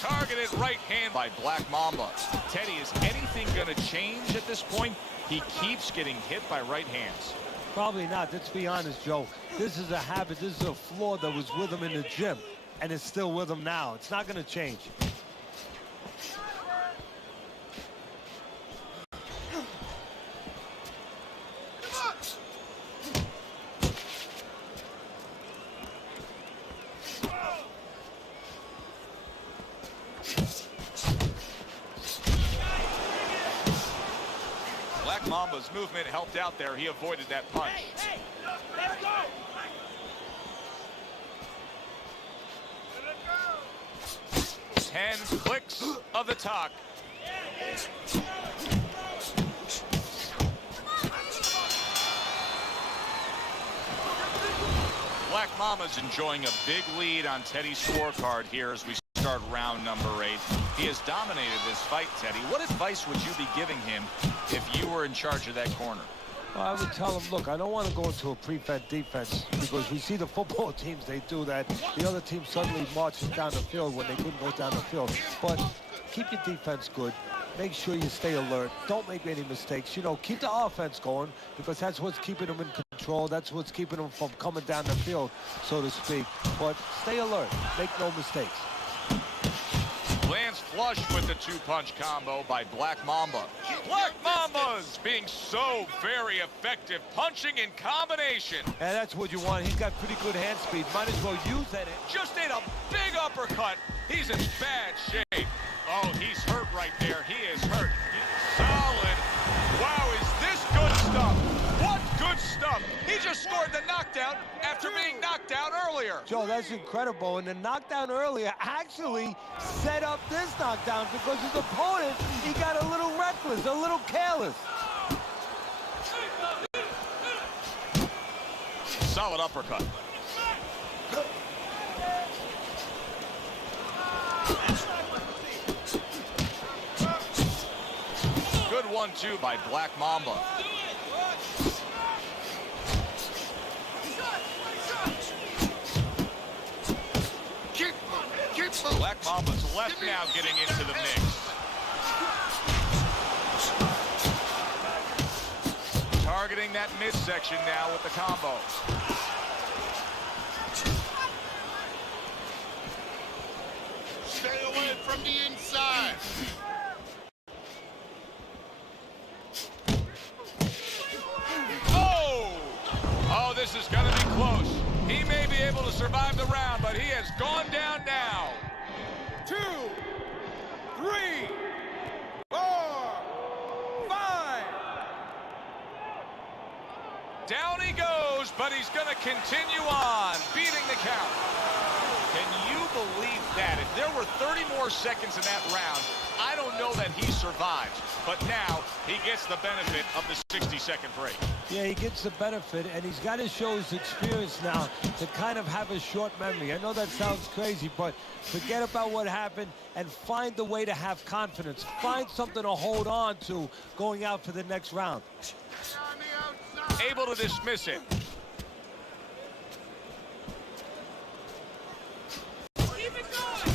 Targeted right hand by Black Mamba. Teddy, is anything going to change at this point? He keeps getting hit by right hands. Probably not. Let's be honest, Joe. This is a habit. This is a flaw that was with him in the gym, and it's still with him now. It's not going to change. Black Mamba's movement helped out there. He avoided that punch. Hey, let's go! 10 clicks of the talk. Black Mamba's enjoying a big lead on Teddy's scorecard here as we start round number 8. He has dominated this fight, Teddy. What advice would you be giving him if you were in charge of that corner? Well, I would tell him, look, I don't want to go into a prevent defense because we see the football teams, they do that. The other team suddenly marches down the field when they couldn't go down the field. But keep your defense good. Make sure you stay alert. Don't make any mistakes. You know, keep the offense going because that's what's keeping them in control. That's what's keeping them from coming down the field, so to speak. But stay alert. Make no mistakes. Lands flush with the 2-punch combo by Black Mamba. Black Mamba's being so very effective, punching in combination. And that's what you want. He's got pretty good hand speed. Might as well use that. Just ate a big uppercut. He's in bad shape. Oh, he's hurt right there. He is hurt. Solid. Wow, is this good stuff? What good stuff? He just scored scored the knockdown after being knocked out earlier. Joe, that's incredible. And the knockdown earlier actually set up this knockdown because his opponent, he got a little reckless, a little careless. Solid uppercut. Good 1-2 by Black Mamba. Black Mamba's left now getting into the mix. Targeting that midsection now with the combo. Stay away from the inside. Oh, this is going to be close. He may be able to survive the round, but he has gone down now. 2, 3, 4, 5. Down he goes, but he's going to continue on, beating the count. Can you believe that? If there were 30 more seconds in that round, I don't know that he survives. But now he gets the benefit of the 60-second break. Yeah, he gets the benefit, and he's got to show his experience now to kind of have a short memory. I know that sounds crazy, but forget about what happened and find the way to have confidence. Find something to hold on to going out for the next round. Able to dismiss it.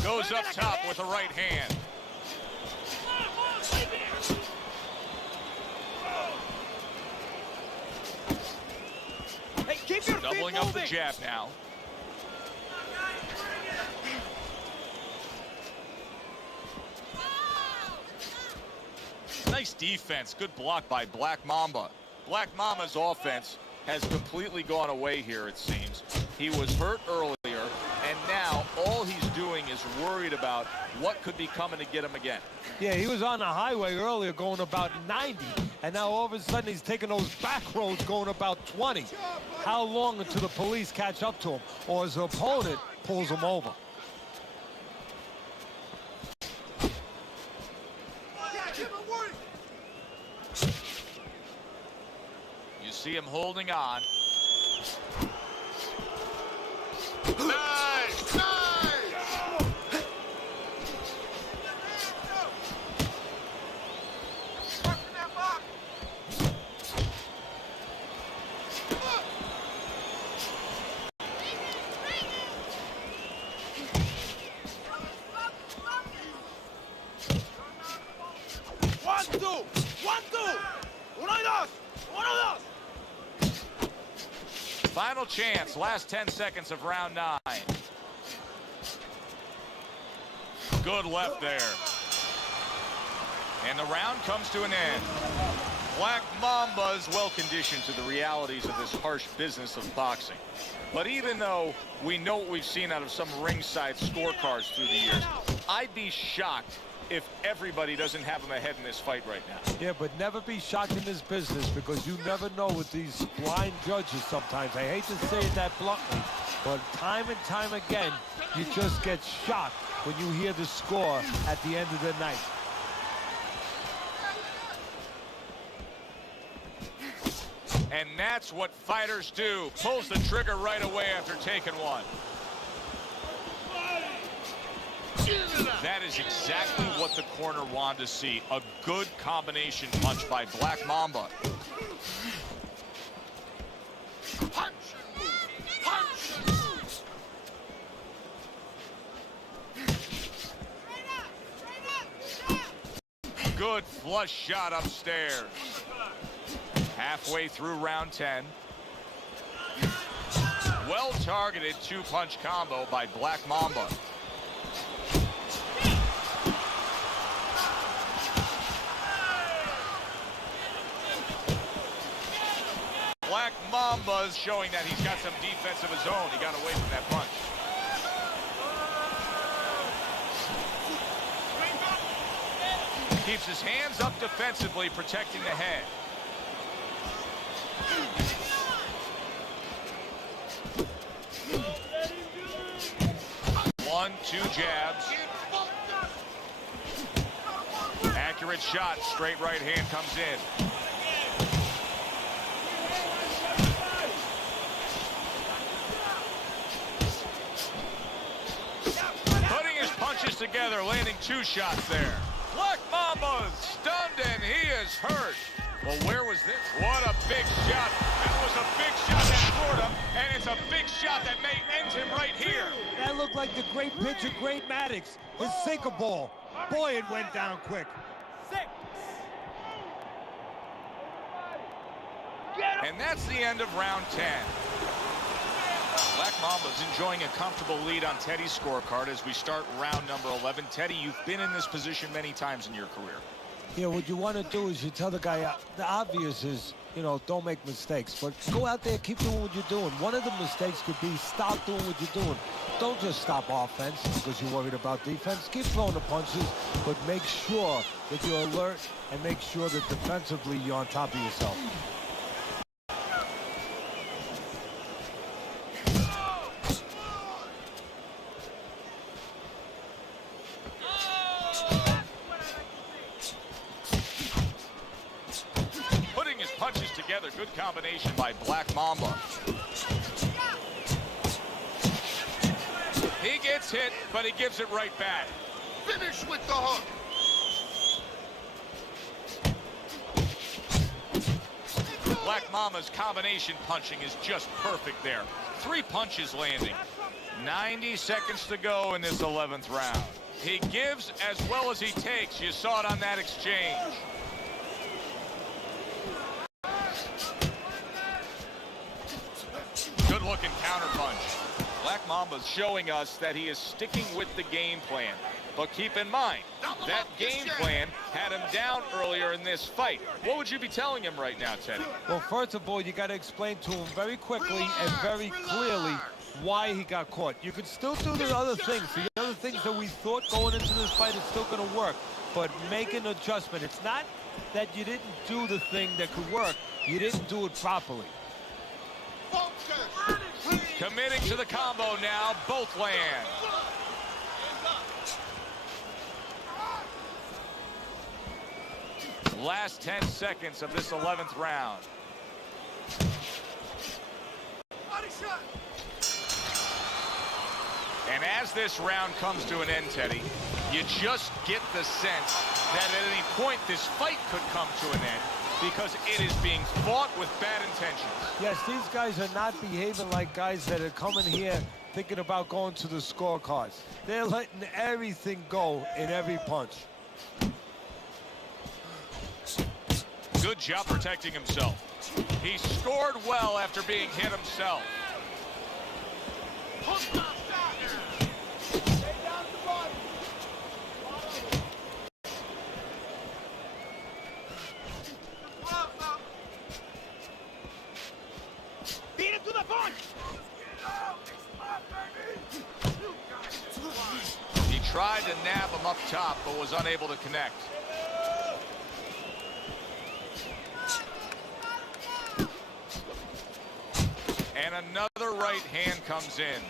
Goes up top with a right hand. Hey, keep your Doubling feet up the moving. jab now. Nice defense. Good block by Black Mamba. Black Mamba's offense has completely gone away here, it seems. He was hurt earlier, and now all he's doing is worried about what could be coming to get him again. Yeah, he was on the highway earlier going about 90, and now all of a sudden he's taking those back roads going about 20. How long until the police catch up to him or his opponent pulls him over? You see him holding on. Nice! Nice! 1, 2, 1, 2. 1, 2. Final chance, last 10 seconds of round 9. Good left there. And the round comes to an end. Black Mamba's well-conditioned to the realities of this harsh business of boxing. But even though we know what we've seen out of some ringside scorecards through the years, I'd be shocked if everybody doesn't have him ahead in this fight right now. Yeah, but never be shocked in this business because you never know with these blind judges sometimes. I hate to say it that bluntly, but time and time again, you just get shocked when you hear the score at the end of the night. And that's what fighters do. Pulls the trigger right away after taking one. That is exactly what the corner wanted to see. A good combination punch by Black Mamba. Punch and move! Punch and move! Good flush shot upstairs. Halfway through round 10. Well-targeted two-punch combo by Black Mamba. Black Mamba's showing that he's got some defense of his own. He got away from that punch. Keeps his hands up defensively, protecting the head. 2 jabs. Accurate shot. Straight right hand comes in. Putting his punches together, landing 2 shots there. Black Mamba's stunned and he is hurt. Well, where was this? What a big shot. That was a big shot that scored him, and it's a big shot that may end him right here. That looked like the great pitcher, Great Maddox, his sinker ball. Boy, it went down quick. And that's the end of round 10. Black Mamba's enjoying a comfortable lead on Teddy's scorecard as we start round number 11. Teddy, you've been in this position many times in your career. Yeah, what you want to do is you tell the guy, the obvious is, you know, don't make mistakes. But go out there, keep doing what you're doing. One of the mistakes could be stop doing what you're doing. Don't just stop offense because you're worried about defense. Keep throwing the punches, but make sure that you're alert and make sure that defensively you're on top of yourself. Good combination by Black Mamba. He gets hit, but he gives it right back. Finish with the hook. Black Mamba's combination punching is just perfect there. 3 punches landing. 90 seconds to go in this 11th round. He gives as well as he takes. You saw it on that exchange. Good-looking counterpunch. Black Mamba's showing us that he is sticking with the game plan. But keep in mind, that game plan had him down earlier in this fight. What would you be telling him right now, Teddy? Well, first of all, you got to explain to him very quickly and very clearly why he got caught. You could still do the other things. The other things that we thought going into this fight is still going to work. But make an adjustment. It's not that you didn't do the thing that could work. You didn't do it properly. Committing to the combo now, both land. Last 10 seconds of this 11th round. And as this round comes to an end, Teddy, you just get the sense that at any point this fight could come to an end because it is being fought with bad intentions. Yes, these guys are not behaving like guys that are coming here thinking about going to the scorecards. They're letting everything go in every punch. Good job protecting himself. He scored well after being hit himself. Beat him to the punch! He tried to nab him up top, but was unable to connect. And another right hand comes in.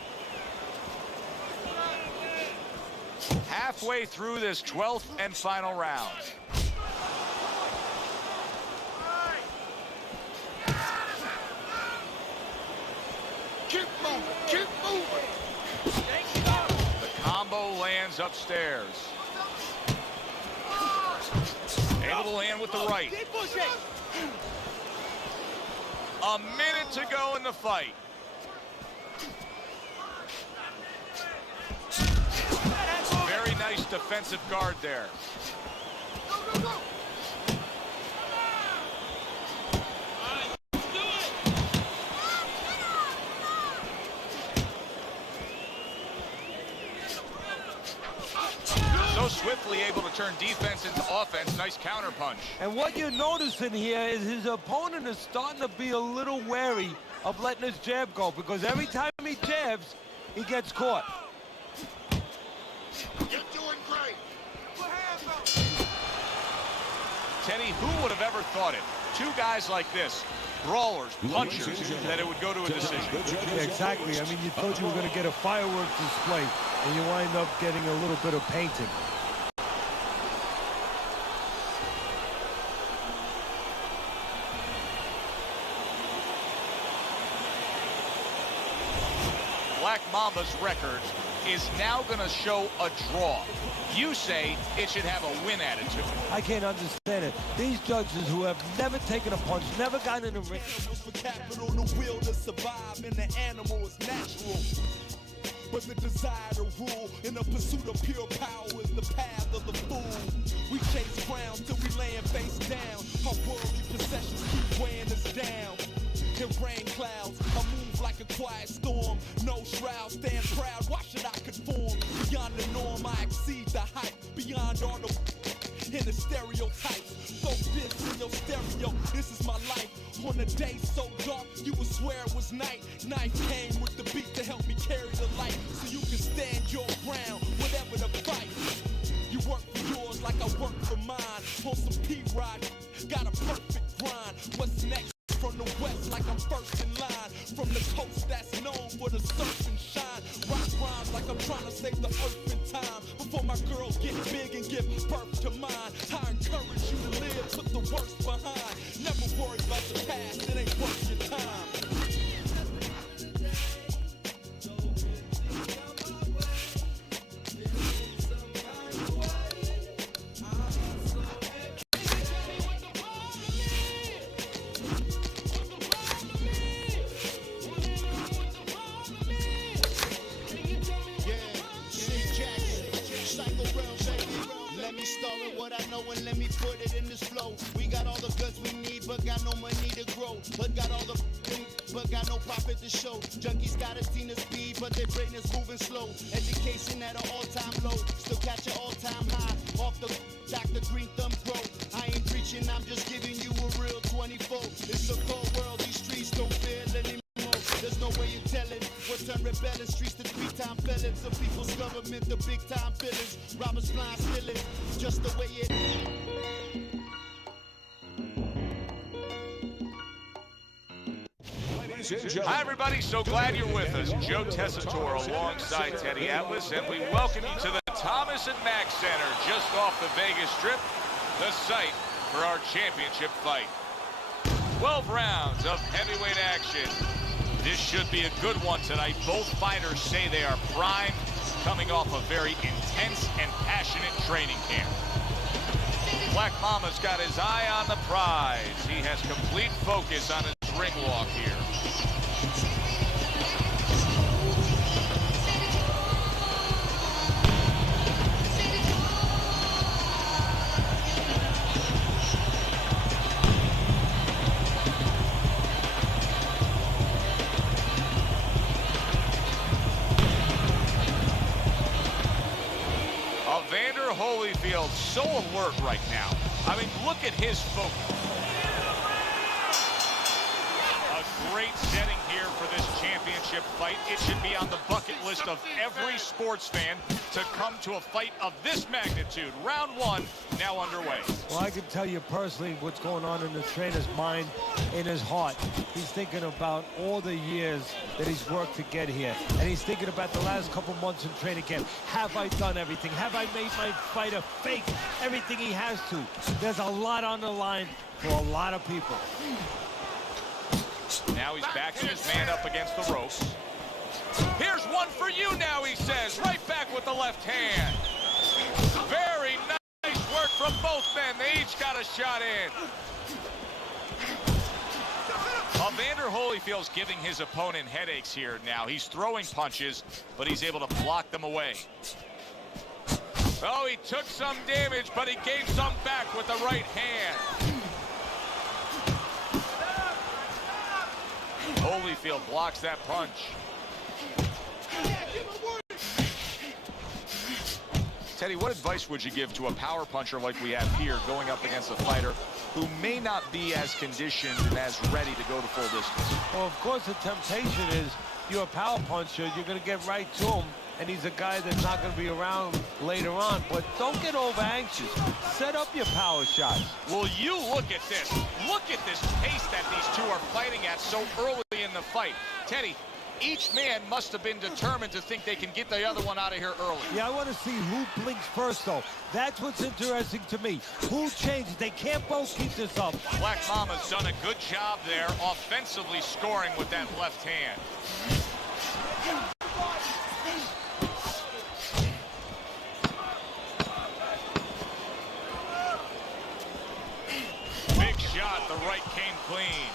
Halfway through this 12th and final round. Keep moving, keep moving. The combo lands upstairs. Able to land with the right. A minute to go in the fight. Very nice defensive guard there. Go, go, go. So swiftly able to turn defense into offense. Nice counter punch. And what you're noticing here is his opponent is starting to be a little wary of letting his jab go because every time he jabs, he gets caught. You're doing great. Teddy, who would have ever thought it? 2 guys like this brawlers, punchers, that it would go to a decision. Yeah, exactly. I mean, you thought you were going to get a fireworks display, and you wind up getting a little bit of painting. Black Mamba's record is now going to show a draw. You say it should have a win attitude. I can't understand it. These judges who have never taken a punch, never gotten in a ring. For capital, the will to survive in the animal is natural. But the desire to rule in the pursuit of pure power is the path of the fool. We chase crowns till we laying face down. Our worldly possessions keep weighing us down. In rain clouds, I move like a quiet storm. No shroud, stand proud, why should I conform? Beyond the norm, I exceed the hype. Beyond all the in the stereotypes. So this in your stereo, this is my life. On a day so dark, you would swear it was night. Night came with the beat to help me carry the light. So you can stand your ground, whatever the fight. You work for yours like I work for mine. On some P-Rod, got a perfect grind. What's next? From the west like I'm first in line. From the coast that's known for the surf and shine. Rock rhymes like I'm trying to save the earth in time. Before my girls get big and give birth to mine. I encourage you to live, put the worst behind. Never worry about the past, it ain't worth your time. And let me put it in this flow. We got all the goods we need, but got no money to grow. But got all the things, but got no profit to show. Junkies got a team of speed, but their brain is moving slow. Education at an all-time low, still catch an all-time high. Off the Dr. Green Thumb Pro. I ain't preaching, I'm just giving you a real 24. It's a cold world, these streets don't feel anymore. There's no way you're telling what turn rebelling streets to three-time felons. Some people's government, the big-time villains. Robbers, blind, stealing, just the way it is. Hi, everybody. So glad you're with us. Joe Tessitore alongside Teddy Atlas, and we welcome you to the Thomas & Mack Center, just off the Vegas Strip, the site for our championship fight. 12 rounds of heavyweight action. This should be a good one tonight. Both fighters say they are primed, coming off a very intense and passionate training camp. Black Mama's got his eye on the prize. He has complete focus on his ring walk here. Evander Holyfield so alert right now. I mean, look at his focus. A great setting here for this championship fight. It should be on the bucket list of every sports fan to come to a fight of this magnitude. Round one now underway. Well, I can tell you personally what's going on in the trainer's mind, in his heart. He's thinking about all the years that he's worked to get here. And he's thinking about the last couple months in training camp. Have I done everything? Have I made my fighter fake everything he has to? There's a lot on the line for a lot of people. Now he's backing his man up against the ropes. Here's one for you now, he says. Right back with the left hand. Very nice work from both men. They each got a shot in. Evander Holyfield's giving his opponent headaches here now. He's throwing punches, but he's able to block them away. Oh, he took some damage, but he gave some back with the right hand. Holyfield blocks that punch. Teddy, what advice would you give to a power puncher like we have here going up against a fighter who may not be as conditioned and as ready to go to full distance? Well, of course, the temptation is you're a power puncher. You're going to get right to him and he's a guy that's not going to be around later on. But don't get over anxious. Set up your power shots. Will you look at this? Look at this pace that these two are fighting at so early in the fight. Teddy, each man must have been determined to think they can get the other one out of here early. Yeah, I want to see who blinks first, though. That's what's interesting to me. Who changes? They can't both keep this up. Black Mama's done a good job there, offensively scoring with that left hand. Big shot, the right came clean.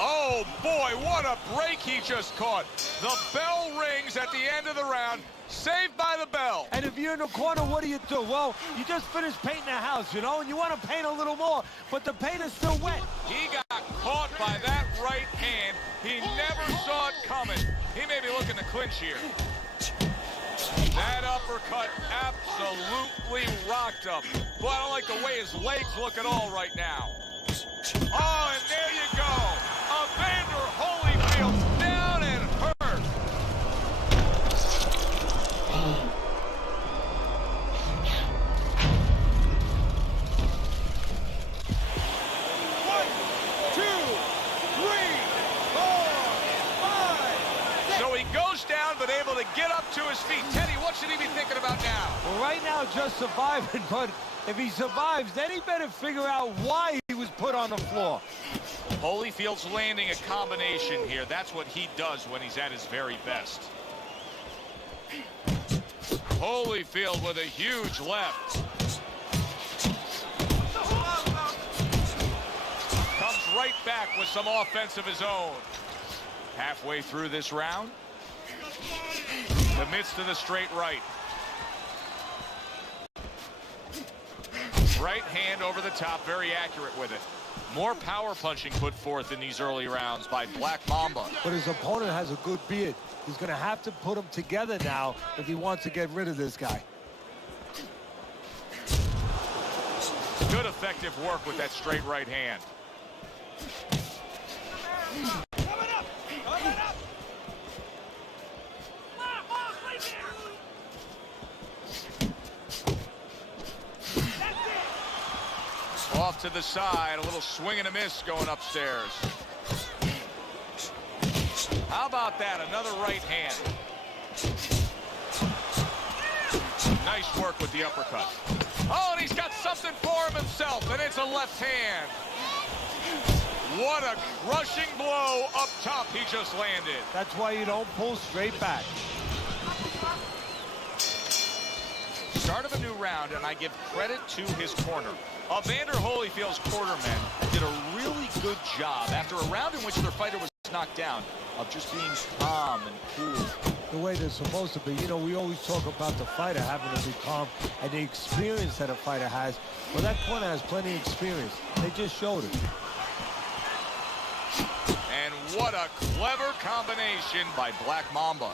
Oh boy, what a break he just caught. The bell rings at the end of the round, saved by the bell. And if you're in the corner, what do? Well, you just finished painting a house, you know, and you want to paint a little more, but the paint is still wet. He got caught by that right hand. He never saw it coming. He may be looking to clinch here. That uppercut absolutely rocked him. Boy, I don't like the way his legs look at all right now. Oh, and there you go. Evander Holyfield down and hurt. One, two, three, four, five. So he goes down, but able to get up to his feet. Teddy, what should he be thinking about now? Well, right now, just surviving, but if he survives, then he better figure out why he was put on the floor. Holyfield's landing a combination here. That's what he does when he's at his very best. Holyfield with a huge left. Comes right back with some offense of his own. Halfway through this round. Commits to the straight right. Right hand over the top, very accurate with it. More power punching put forth in these early rounds by Black Mamba. But his opponent has a good beard. He's going to have to put them together now if he wants to get rid of this guy. Good effective work with that straight right hand. Coming up! Coming up! Off to the side, a little swing and a miss going upstairs. How about that? Another right hand. Nice work with the uppercut. Oh, and he's got something for him himself, and it's a left hand. What a crushing blow up top he just landed. That's why you don't pull straight back. Start of a new round, and I give credit to his corner. Evander Holyfield's cornermen did a really good job after a round in which their fighter was knocked down of just being calm and cool. The way they're supposed to be. You know, we always talk about the fighter having to be calm and the experience that a fighter has. Well, that corner has plenty of experience. They just showed it. And what a clever combination by Black Mamba.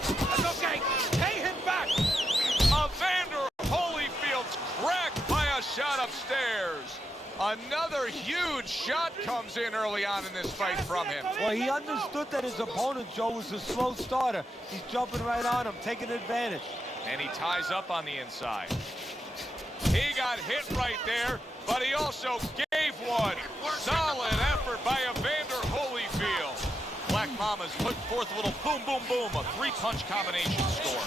That's okay. Pay him back. Evander Holyfield's cracked by a shot upstairs. Another huge shot comes in early on in this fight from him. Well, he understood that his opponent, Joe, was a slow starter. He's jumping right on him, taking advantage. And he ties up on the inside. He got hit right there, but he also gave one. Solid effort by Evander Holyfield. Black Mama's put forth a little boom, boom, boom, a three-punch combination score.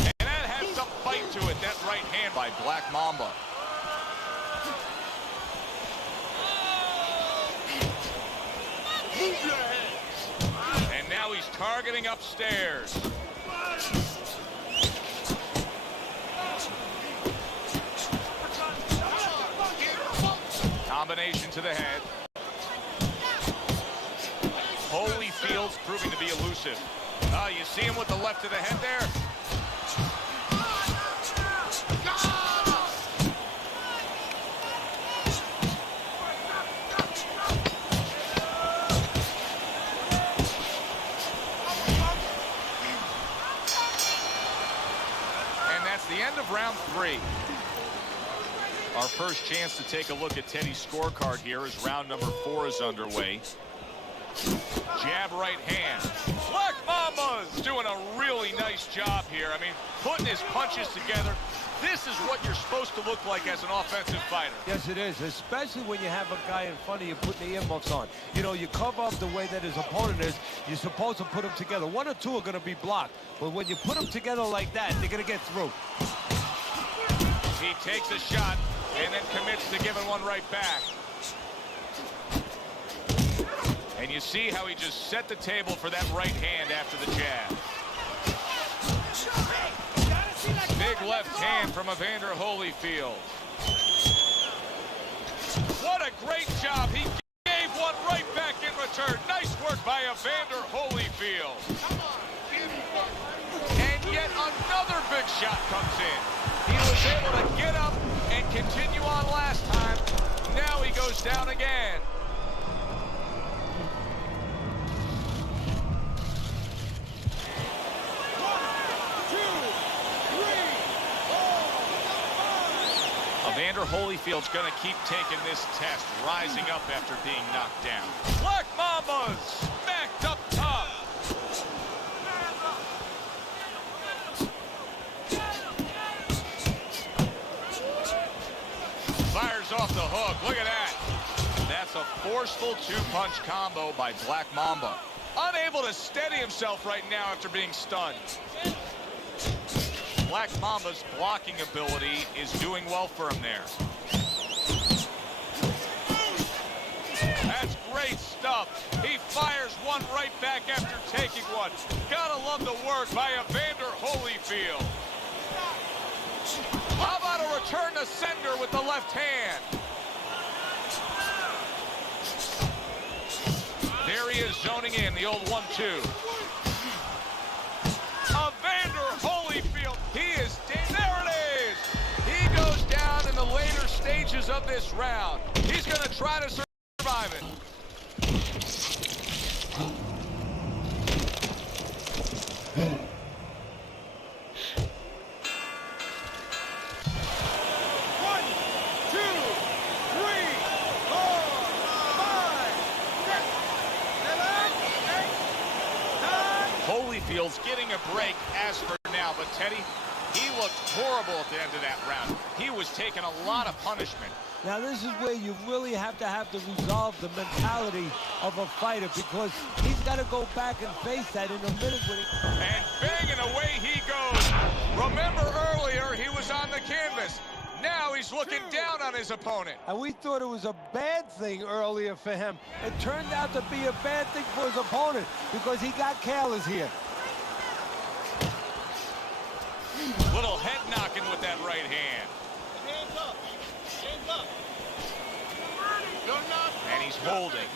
And that has some bite to it, that right hand by Black Mamba. And now he's targeting upstairs. Combination to the head. Holyfield's proving to be elusive. You see him with the left to the head there? Our first chance to take a look at Teddy's scorecard here as round number 4 is underway. Jab right hand. Black Mamba's doing a really nice job here. I mean, putting his punches together. This is what you're supposed to look like as an offensive fighter. Yes, it is, especially when you have a guy in front of you putting the earmuffs on. You know, you cover up the way that his opponent is. You're supposed to put them together. 1 or 2 are going to be blocked. But when you put them together like that, they're going to get through. He takes a shot and then commits to giving one right back. And you see how he just set the table for that right hand after the jab. Big left hand from Evander Holyfield. What a great job. He gave one right back in return. Nice work by Evander Holyfield. And yet another big shot comes in. He was able to get up and continue on last time. Now he goes down again. Evander Holyfield's going to keep taking this test, rising up after being knocked down. Black Mamba's smacked up top. Fires off the hook. Look at that. That's a forceful 2-punch combo by Black Mamba. Unable to steady himself right now after being stunned. Black Mamba's blocking ability is doing well for him there. That's great stuff. He fires one right back after taking one. Gotta love the work by Evander Holyfield. How about a return to sender with the left hand? There he is zoning in, the old 1-2. Evander Holyfield, he is dead. There it is. He goes down in the later stages of this round. He's going to try to survive it. Holyfield's getting a break as for now, but Teddy, he looked horrible at the end of that round. He was taking a lot of punishment. Now, this is where you really have to resolve the mentality of a fighter, because he's got to go back and face that in a minute. And banging away he goes. Remember earlier, he was on the canvas. Now he's looking down on his opponent. And we thought it was a bad thing earlier for him. It turned out to be a bad thing for his opponent, because he got careless here. Little head knocking with that right hand. Hands up. Hands up. And he's holding.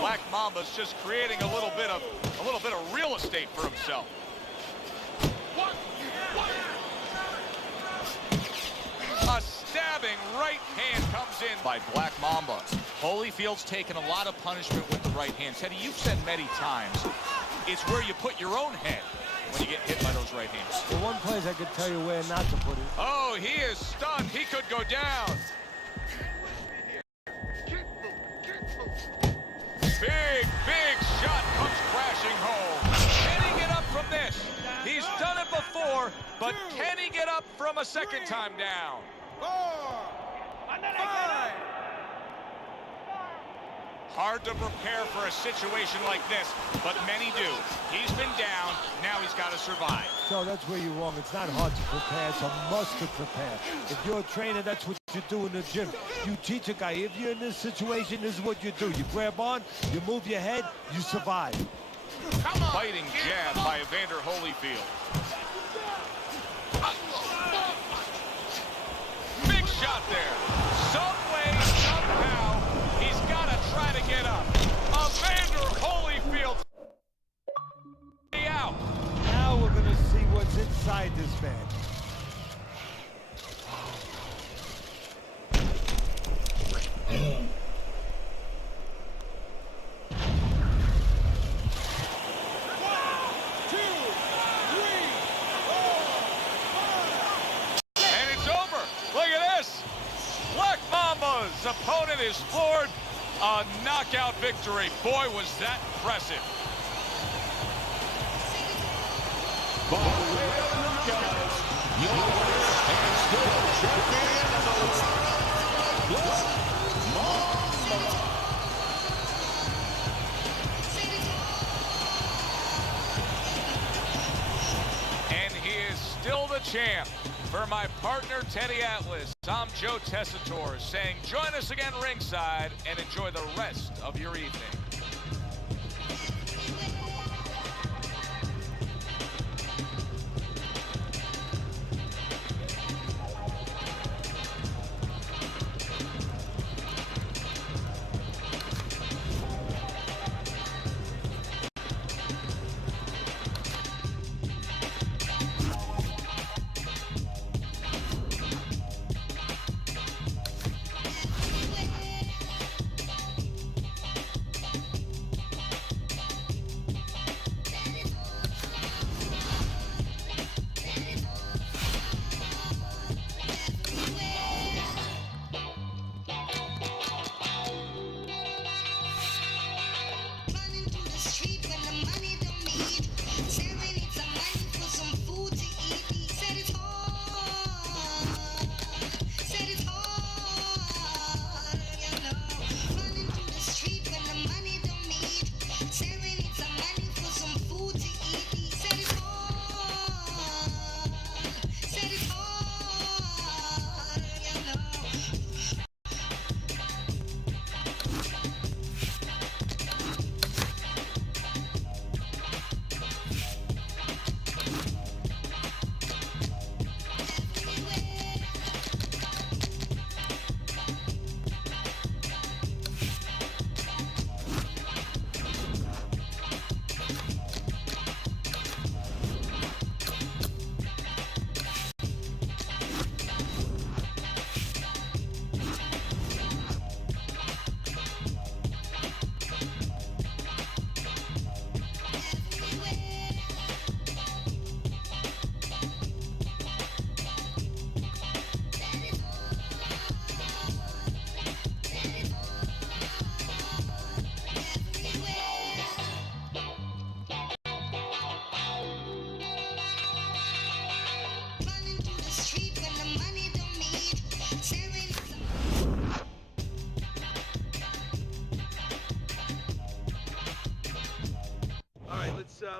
Black Mamba's just creating a little bit of real estate for himself. A stabbing right hand comes in by Black Mamba. Holyfield's taken a lot of punishment with the right hand. Teddy, you've said many times, it's where you put your own head when you get hit by those right hands. The one place I could tell you where not to put it. Oh, he is stunned. He could go down. Big shot comes crashing home. Can he get up from this? He's done it before, but can he get up from a second time down? 4, 5. Hard to prepare for a situation like this, but many do. He's been down, now he's got to survive. So that's where you're wrong. It's not hard to prepare, it's a must to prepare. If you're a trainer, that's what you do in the gym. You teach a guy, if you're in this situation, this is what you do. You grab on, you move your head, you survive. Fighting jab by Evander Holyfield. Big shot there. Some way, somehow, he's got to try to get up. Evander Holyfield out. Now we're going to see what's inside this man. knockout victory. Boy, was that impressive. By way of knockout, your winner and still champion of the world, Black Mamba. And he is still the champ. For my partner, Teddy Atlas, I'm Joe Tessitore saying join us again ringside and enjoy the rest of your evening.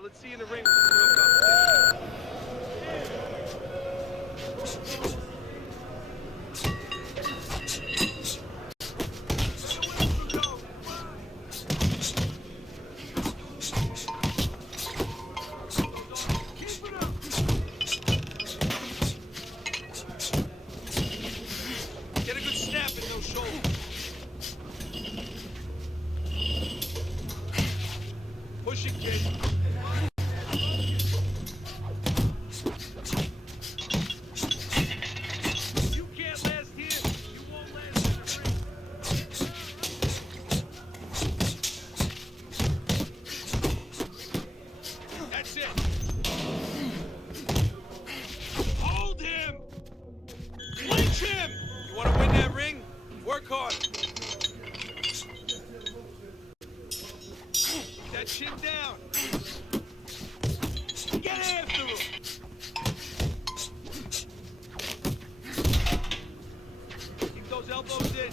Let's see you in the ring with some real competition. Get a good snap and no shoulder. Push it, kid. You want to win that ring? Work hard. Keep that chin down. Get after him. Keep those elbows in.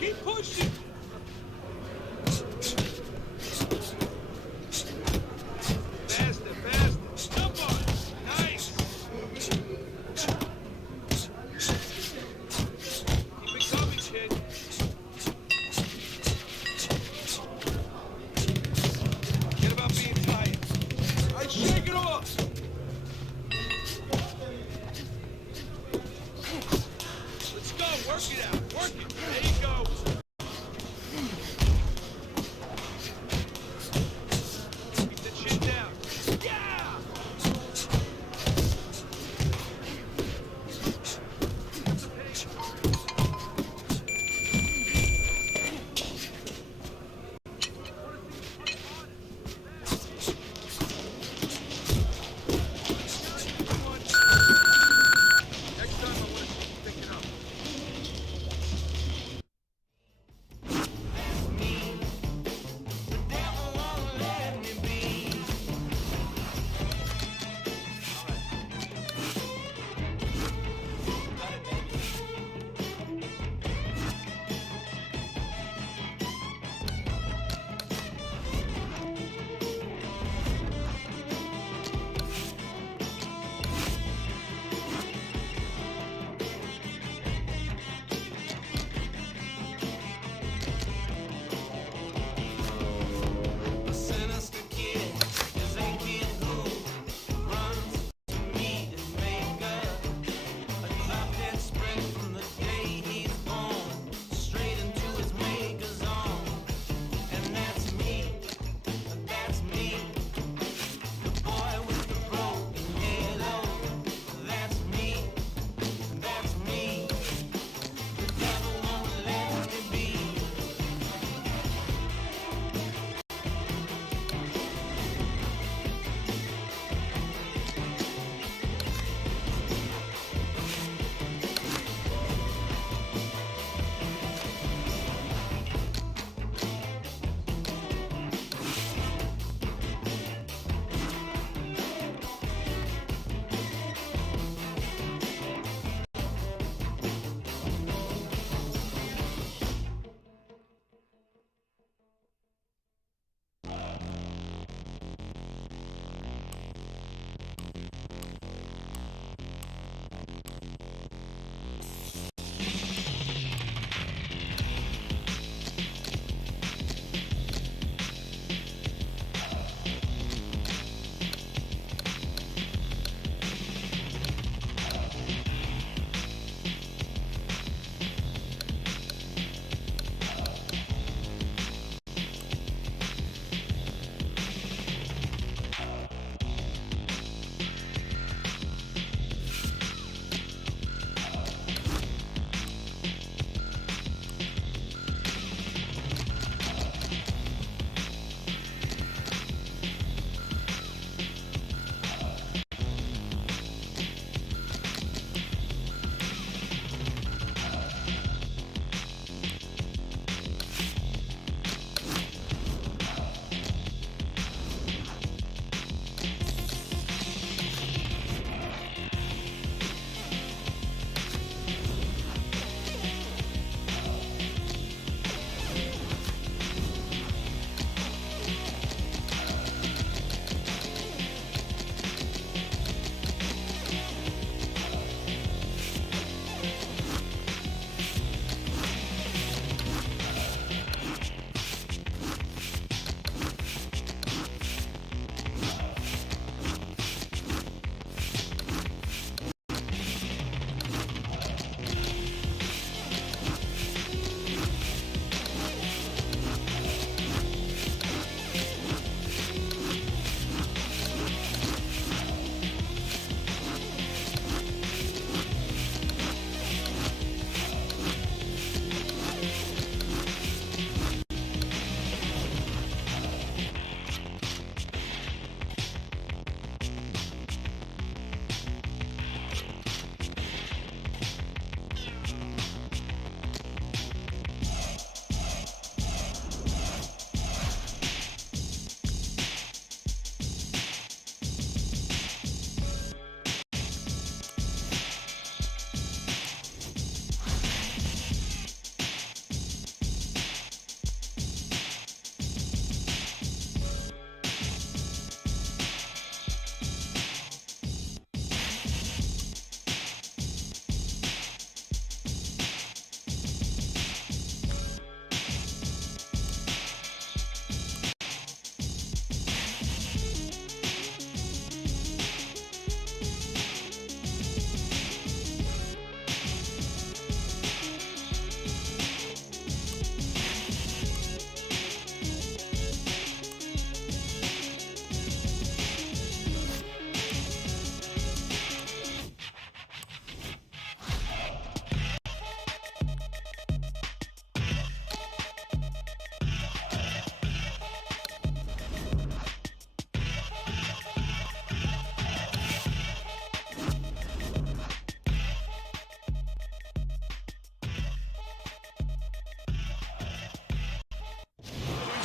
Keep pushing. Faster, faster. Jump on it. Nice. Kid. Forget about being tired. All right, shake it off. Let's go. Work it out. Work it. There you go.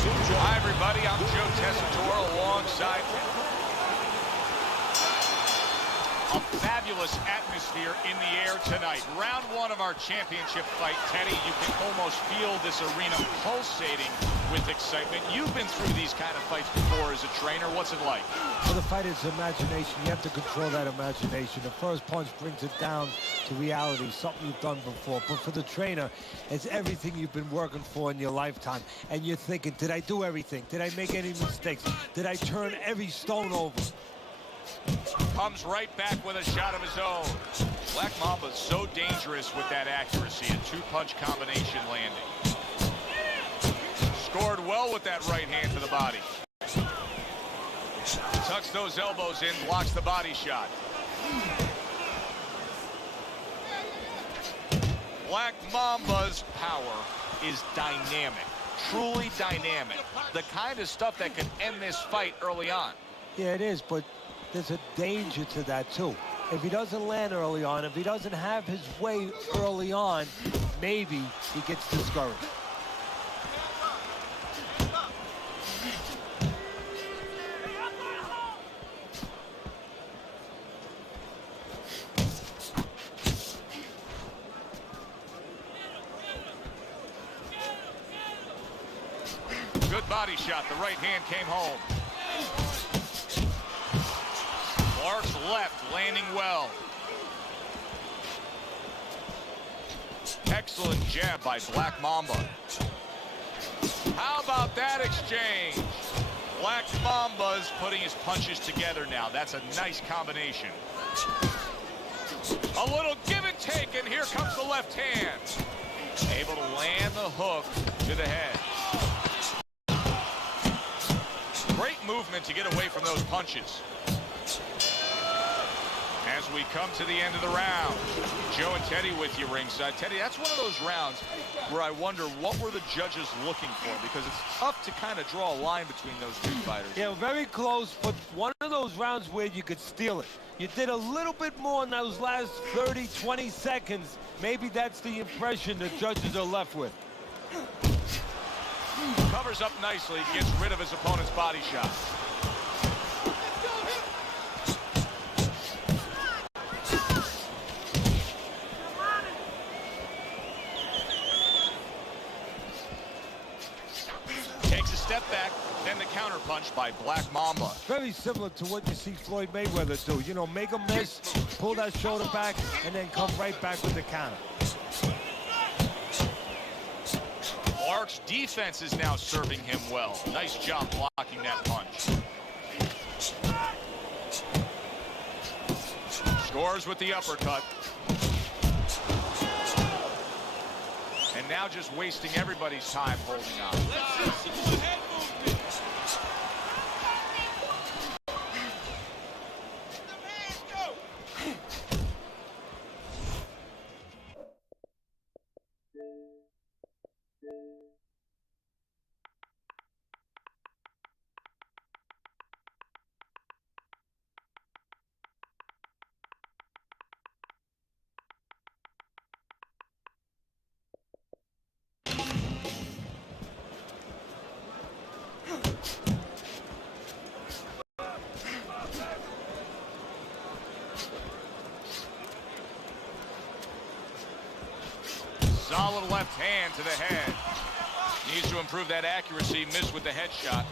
Hi, everybody. I'm Joe Tessitore alongside a fabulous atmosphere in the air tonight. Round one of our championship fight. Teddy, you can almost feel this arena pulsating with excitement. You've been through these kind of fights before as a trainer. What's it like? For the fighter's imagination, you have to control that imagination. The first punch brings it down to reality, something you've done before. But for the trainer, it's everything you've been working for in your lifetime. And you're thinking, did I do everything? Did I make any mistakes? Did I turn every stone over? Comes right back with a shot of his own. Black Mamba's so dangerous with that accuracy. A two-punch combination landing. Scored well with that right hand to the body. Tucks those elbows in, blocks the body shot. Black Mamba's power is dynamic, truly dynamic. The kind of stuff that could end this fight early on. Yeah, it is, but there's a danger to that, too. If he doesn't land early on, if he doesn't have his way early on, maybe he gets discouraged. Good body shot. The right hand came home. Clark's left landing well. Excellent jab by Black Mamba. How about that exchange? Black Mamba's putting his punches together now. That's a nice combination. A little give and take, and here comes the left hand. Able to land the hook to the head. Great movement to get away from those punches. As we come to the end of the round, Joe and Teddy with you ringside. Teddy, that's one of those rounds where I wonder what were the judges looking for, because it's tough to kind of draw a line between those two fighters. Yeah, very close, but one of those rounds where you could steal it. You did a little bit more in those last 30, 20 seconds. Maybe that's the impression the judges are left with. Covers up nicely, gets rid of his opponent's body shot. Takes a step back, then the counter punch by Black Mamba. Very similar to what you see Floyd Mayweather do. You know, make a miss, pull that shoulder back, and then come right back with the counter. Clark's defense is now serving him well. Nice job blocking that punch. Scores with the uppercut. And now just wasting everybody's time holding on. Let's see some more head movement. Solid left hand to the head. Needs to improve that accuracy. Missed with the headshot.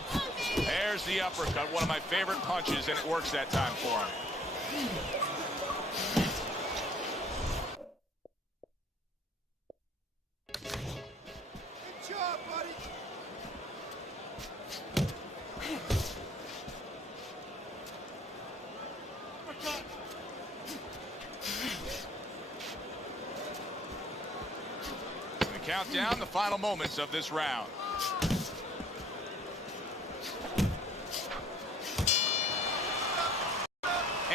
There's the uppercut. One of my favorite punches, and it works that time for him. Good job, buddy. Uppercut. Count down the final moments of this round.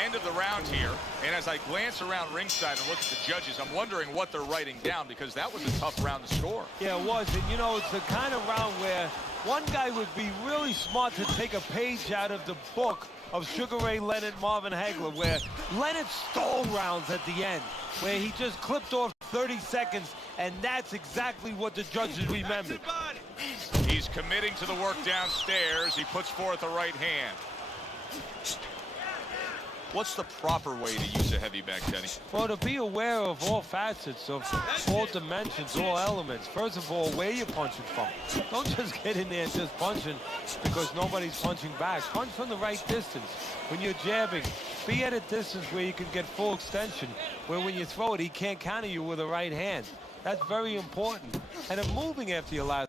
End of the round here, and as I glance around ringside and look at the judges, I'm wondering what they're writing down, because that was a tough round to score. Yeah, it was, and you know, it's the kind of round where one guy would be really smart to take a page out of the book of Sugar Ray Leonard, Marvin Hagler, where Leonard stole rounds at the end, where he just clipped off 30 seconds, and that's exactly what the judges remembered. He's committing to the work downstairs. He puts forth a right hand. What's the proper way to use a heavy back, Teddy? Well, to be aware of all facets, of all dimensions, all elements. First of all, where you're punching from. Don't just get in there and just punching because nobody's punching back. Punch from the right distance. When you're jabbing, be at a distance where you can get full extension, where when you throw it, he can't counter you with a right hand. That's very important. And then moving after your last.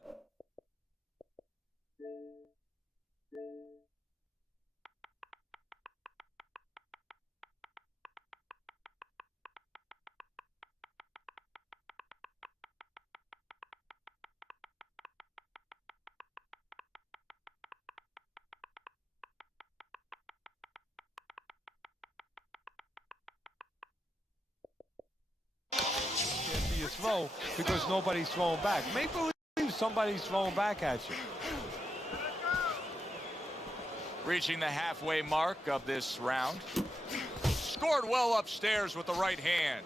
After you throw, because nobody's throwing back. Make believe somebody's throwing back at you. Reaching the halfway mark of this round. Scored well upstairs with the right hand.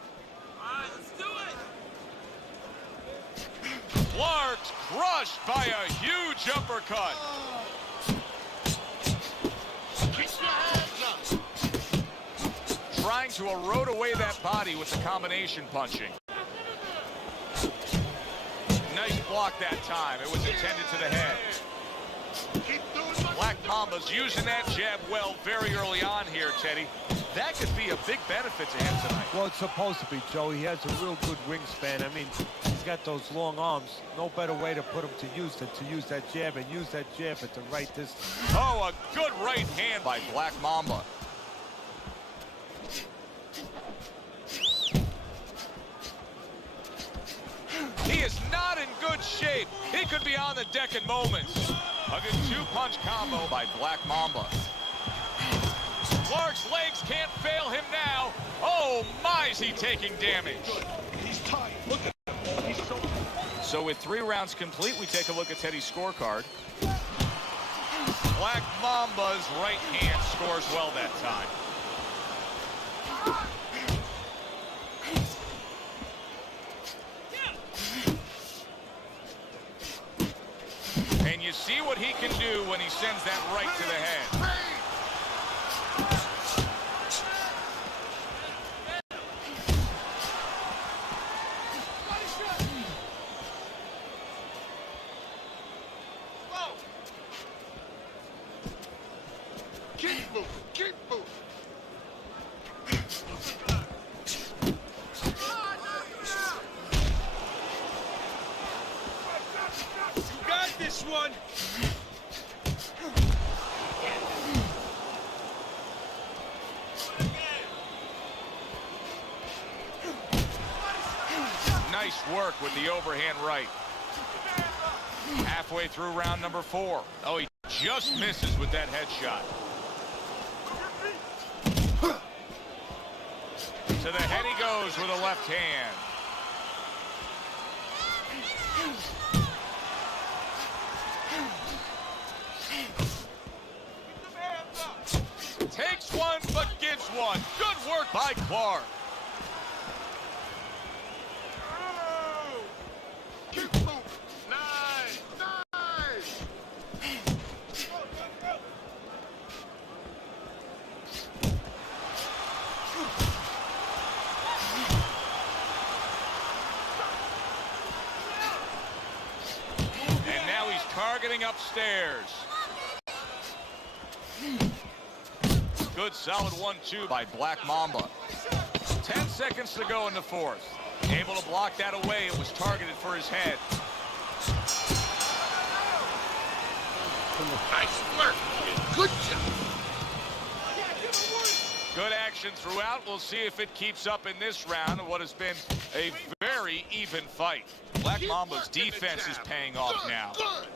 All right, let's do it. Clark's crushed by a huge uppercut. Keep your hands up. Trying to erode away that body with the combination punching. Nice block that time. It was intended to the head. Keep doing what Black you're doing. Mamba's using that jab well very early on here, Teddy. That could be a big benefit to him tonight. Well, it's supposed to be, Joe. He has a real good wingspan. I mean, he's got those long arms. No better way to put him to use than to use that jab and use that jab at the right distance. Oh, a good right hand by Black Mamba. He is not in good shape. He could be on the deck in moments. A good two-punch combo by Black Mamba. Clark's legs can't fail him now. Oh, my, is he taking damage. He's tight. Look at him. He's so... So with 3 rounds complete, we take a look at Teddy's scorecard. Black Mamba's right hand scores well that time. And you see what he can do when he sends that right to the head. Keep moving. Keep moving. You got this one. Nice work with the overhand right. Halfway through round number 4. Oh, he just misses with that headshot. To the head he goes with a left hand. Takes one, but gives one. Good work by Clark. Keep moving. Nice. Nice. And now he's targeting upstairs. Good solid 1-2 by Black Mamba. 10 seconds to go in the 4th. Able to block that away. It was targeted for his head. Nice work. Good job. Good action throughout. We'll see if it keeps up in this round of what has been a very even fight. Black Mamba's defense is paying off now. Good.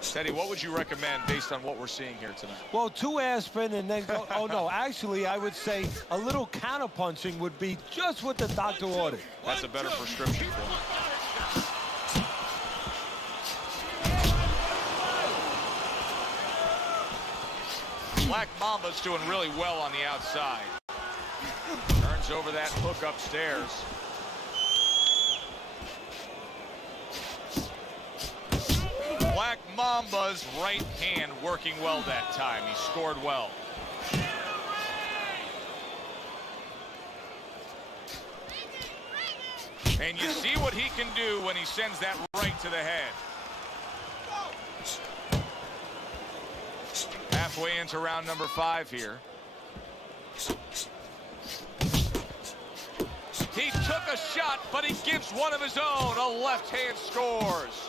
Teddy, what would you recommend based on what we're seeing here tonight? Well, 2 aspirin and then go. Oh, no. Actually, I would say a little counter-punching would be just what the doctor ordered. That's a better prescription for him. Black Mamba's doing really well on the outside. Turns over that hook upstairs. Black Black Mamba's right hand working well that time. He scored well. And you see what he can do when he sends that right to the head. Halfway into round number 5 here. He took a shot, but he gives one of his own. A left hand scores.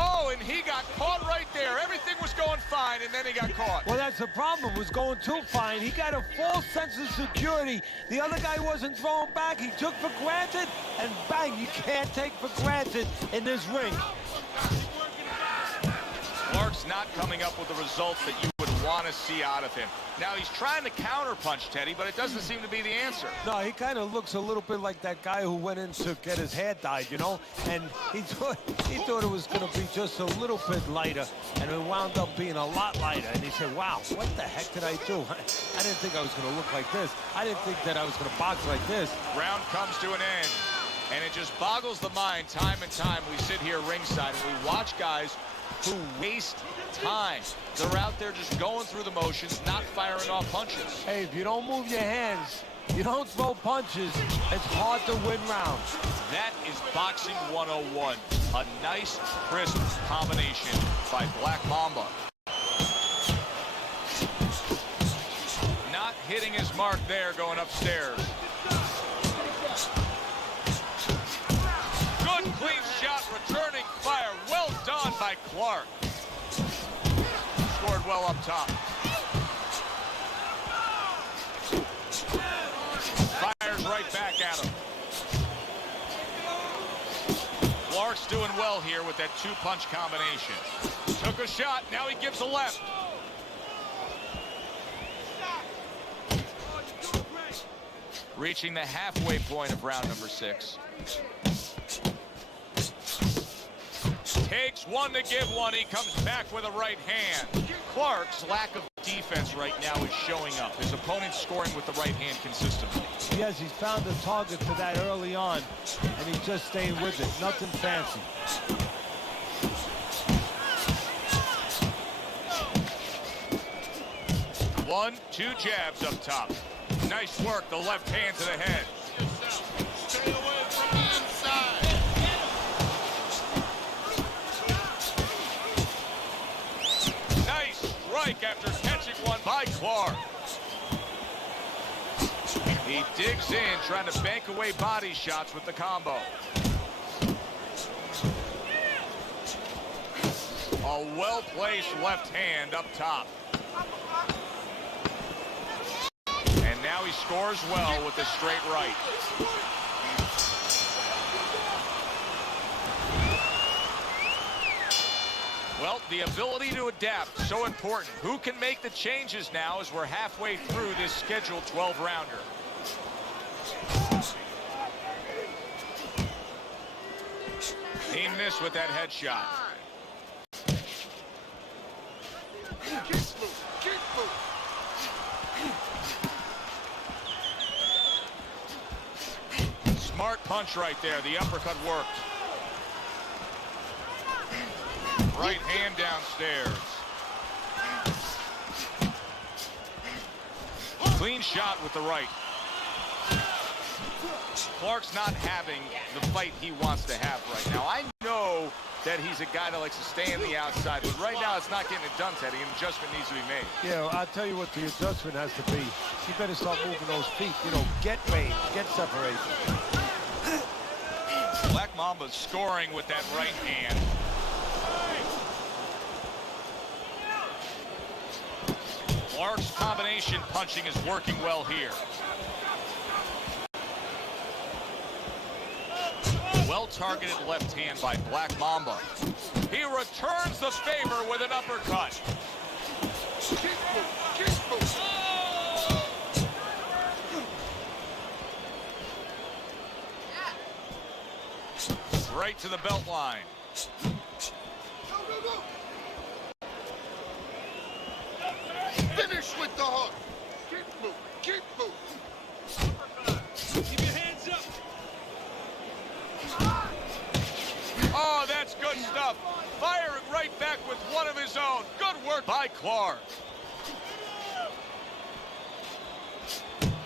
Oh, and he got caught right there. Everything was going fine, and then he got caught. Well, that's the problem. It was going too fine. He got a false sense of security. The other guy wasn't throwing back. He took for granted, and bang, you can't take for granted in this ring. Clark's not coming up with the results that you would want to see out of him. Now, he's trying to counterpunch Teddy, but it doesn't seem to be the answer. No, he kind of looks a little bit like that guy who went in to get his hair dyed, you know? And he thought it was going to be just a little bit lighter, and it wound up being a lot lighter. And he said, wow, what the heck did I do? I didn't think I was going to look like this. I didn't think that I was going to box like this. Round comes to an end, and it just boggles the mind time and time. We sit here ringside, and we watch guys who waste time. They're out there just going through the motions, not firing off punches. Hey, if you don't move your hands, you don't throw punches, it's hard to win rounds. That is boxing 101. A nice, crisp combination by Black Mamba. Not hitting his mark there going upstairs. Good clean shot, returning fire. Well done by Clark. Scored well up top. Fires right back at him. Clark's doing well here with that two-punch combination. Took a shot, now he gives a left. Reaching the halfway point of round number 6. Takes one to give one. He comes back with a right hand. Clark's lack of defense right now is showing up. His opponent's scoring with the right hand consistently. Yes, he's found a target for that early on, and he's just staying with it. Nothing fancy. One, two jabs up top. Nice work, the left hand to the head. Stay away from the inside. Nice strike after catching one by Clark. He digs in, trying to bank away body shots with the combo. A well-placed left hand up top. And now he scores well with the straight right. Well, the ability to adapt, so important. Who can make the changes now as we're halfway through this scheduled 12-rounder? He missed with that headshot. Keep moving. Keep moving. Smart punch right there. The uppercut worked. Right hand downstairs. Clean shot with the right. Clark's not having the fight he wants to have right now. I know that he's a guy that likes to stay on the outside, but right now it's not getting it done, Teddy. An adjustment needs to be made. Yeah, well, I'll tell you what the adjustment has to be. You better start moving those feet. You know, get range, get separation. Black Mamba's scoring with that right hand. Clark's combination punching is working well here. Well-targeted left hand by Black Mamba. He returns the favor with an uppercut. Keep moving. Keep moving. Right to the belt line. Go, go, go. right back with one of his own. Good work by Clark.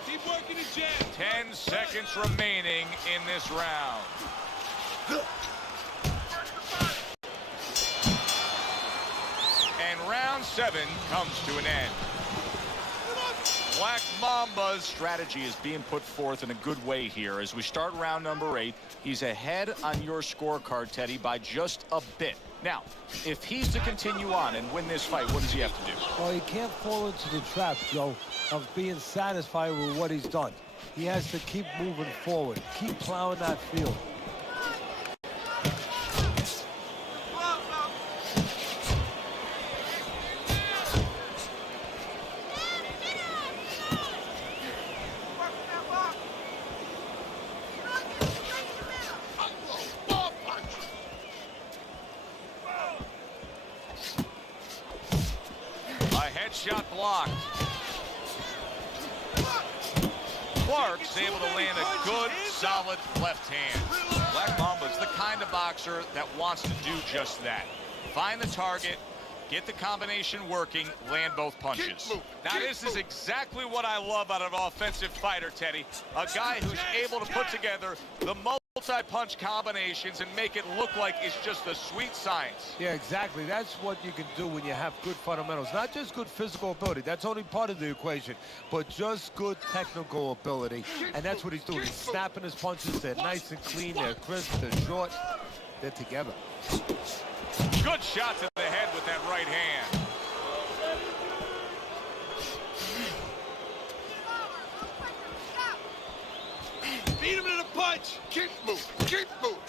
Keep working the jab. 10 seconds remaining in this round. And round 7 comes to an end. Black Mamba's strategy is being put forth in a good way here. As we start round number 8, he's ahead on your scorecard, Teddy, by just a bit. Now, if he's to continue on and win this fight, what does he have to do? Well, he can't fall into the trap, Joe, of being satisfied with what he's done. He has to keep moving forward, keep plowing that field. Shot blocked. Clark's able to land a good, solid left hand. Black Mamba's the kind of boxer that wants to do just that. Find the target, get the combination working, land both punches. Now, this is exactly what I love out of an offensive fighter, Teddy. A guy who's able to put together the multi-punch combinations and make it look like it's just a sweet science. Yeah, exactly. That's what you can do when you have good fundamentals. Not just good physical ability. That's only part of the equation. But just good technical ability. And that's what he's doing. He's snapping his punches. They're nice and clean. They're crisp. They're short. They're together. Good shot to the head with that right hand. Beat him to the punch. Keep moving. Keep moving.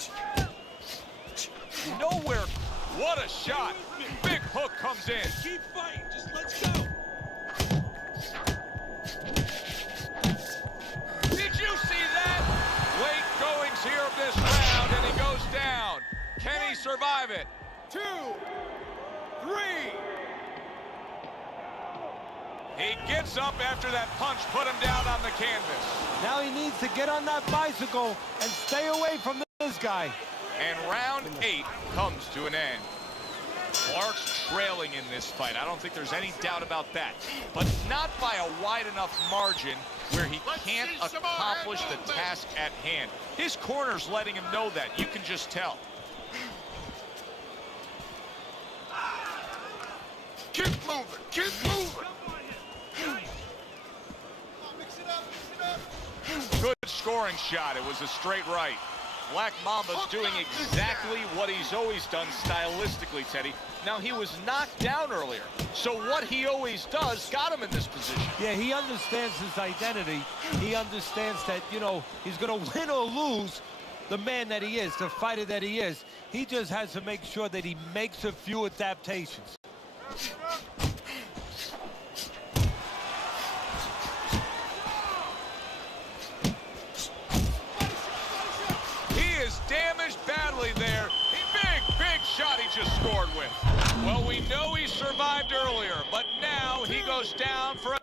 Nowhere. What a shot. Big hook comes in. Keep fighting. Just let's go. Did you see that? Late goings here of this round, and he goes down. Can he survive it? 2, 3. He gets up after that punch put him down on the canvas. Now he needs to get on that bicycle and stay away from this guy. And round 8 comes to an end. Clark's trailing in this fight. I don't think there's any doubt about that. But not by a wide enough margin where he can't accomplish the task at hand. His corner's letting him know that. You can just tell. Keep moving. Keep moving. Good scoring shot. It was a straight right. Black Mamba's doing exactly what he's always done stylistically, Teddy. Now, he was knocked down earlier, so what he always does got him in this position. Yeah, he understands his identity. He understands that, you know, he's going to win or lose the man that he is, the fighter that he is. He just has to make sure that he makes a few adaptations. Damaged badly there. Big shot he just scored with. Well, we know he survived earlier, but now he goes down for a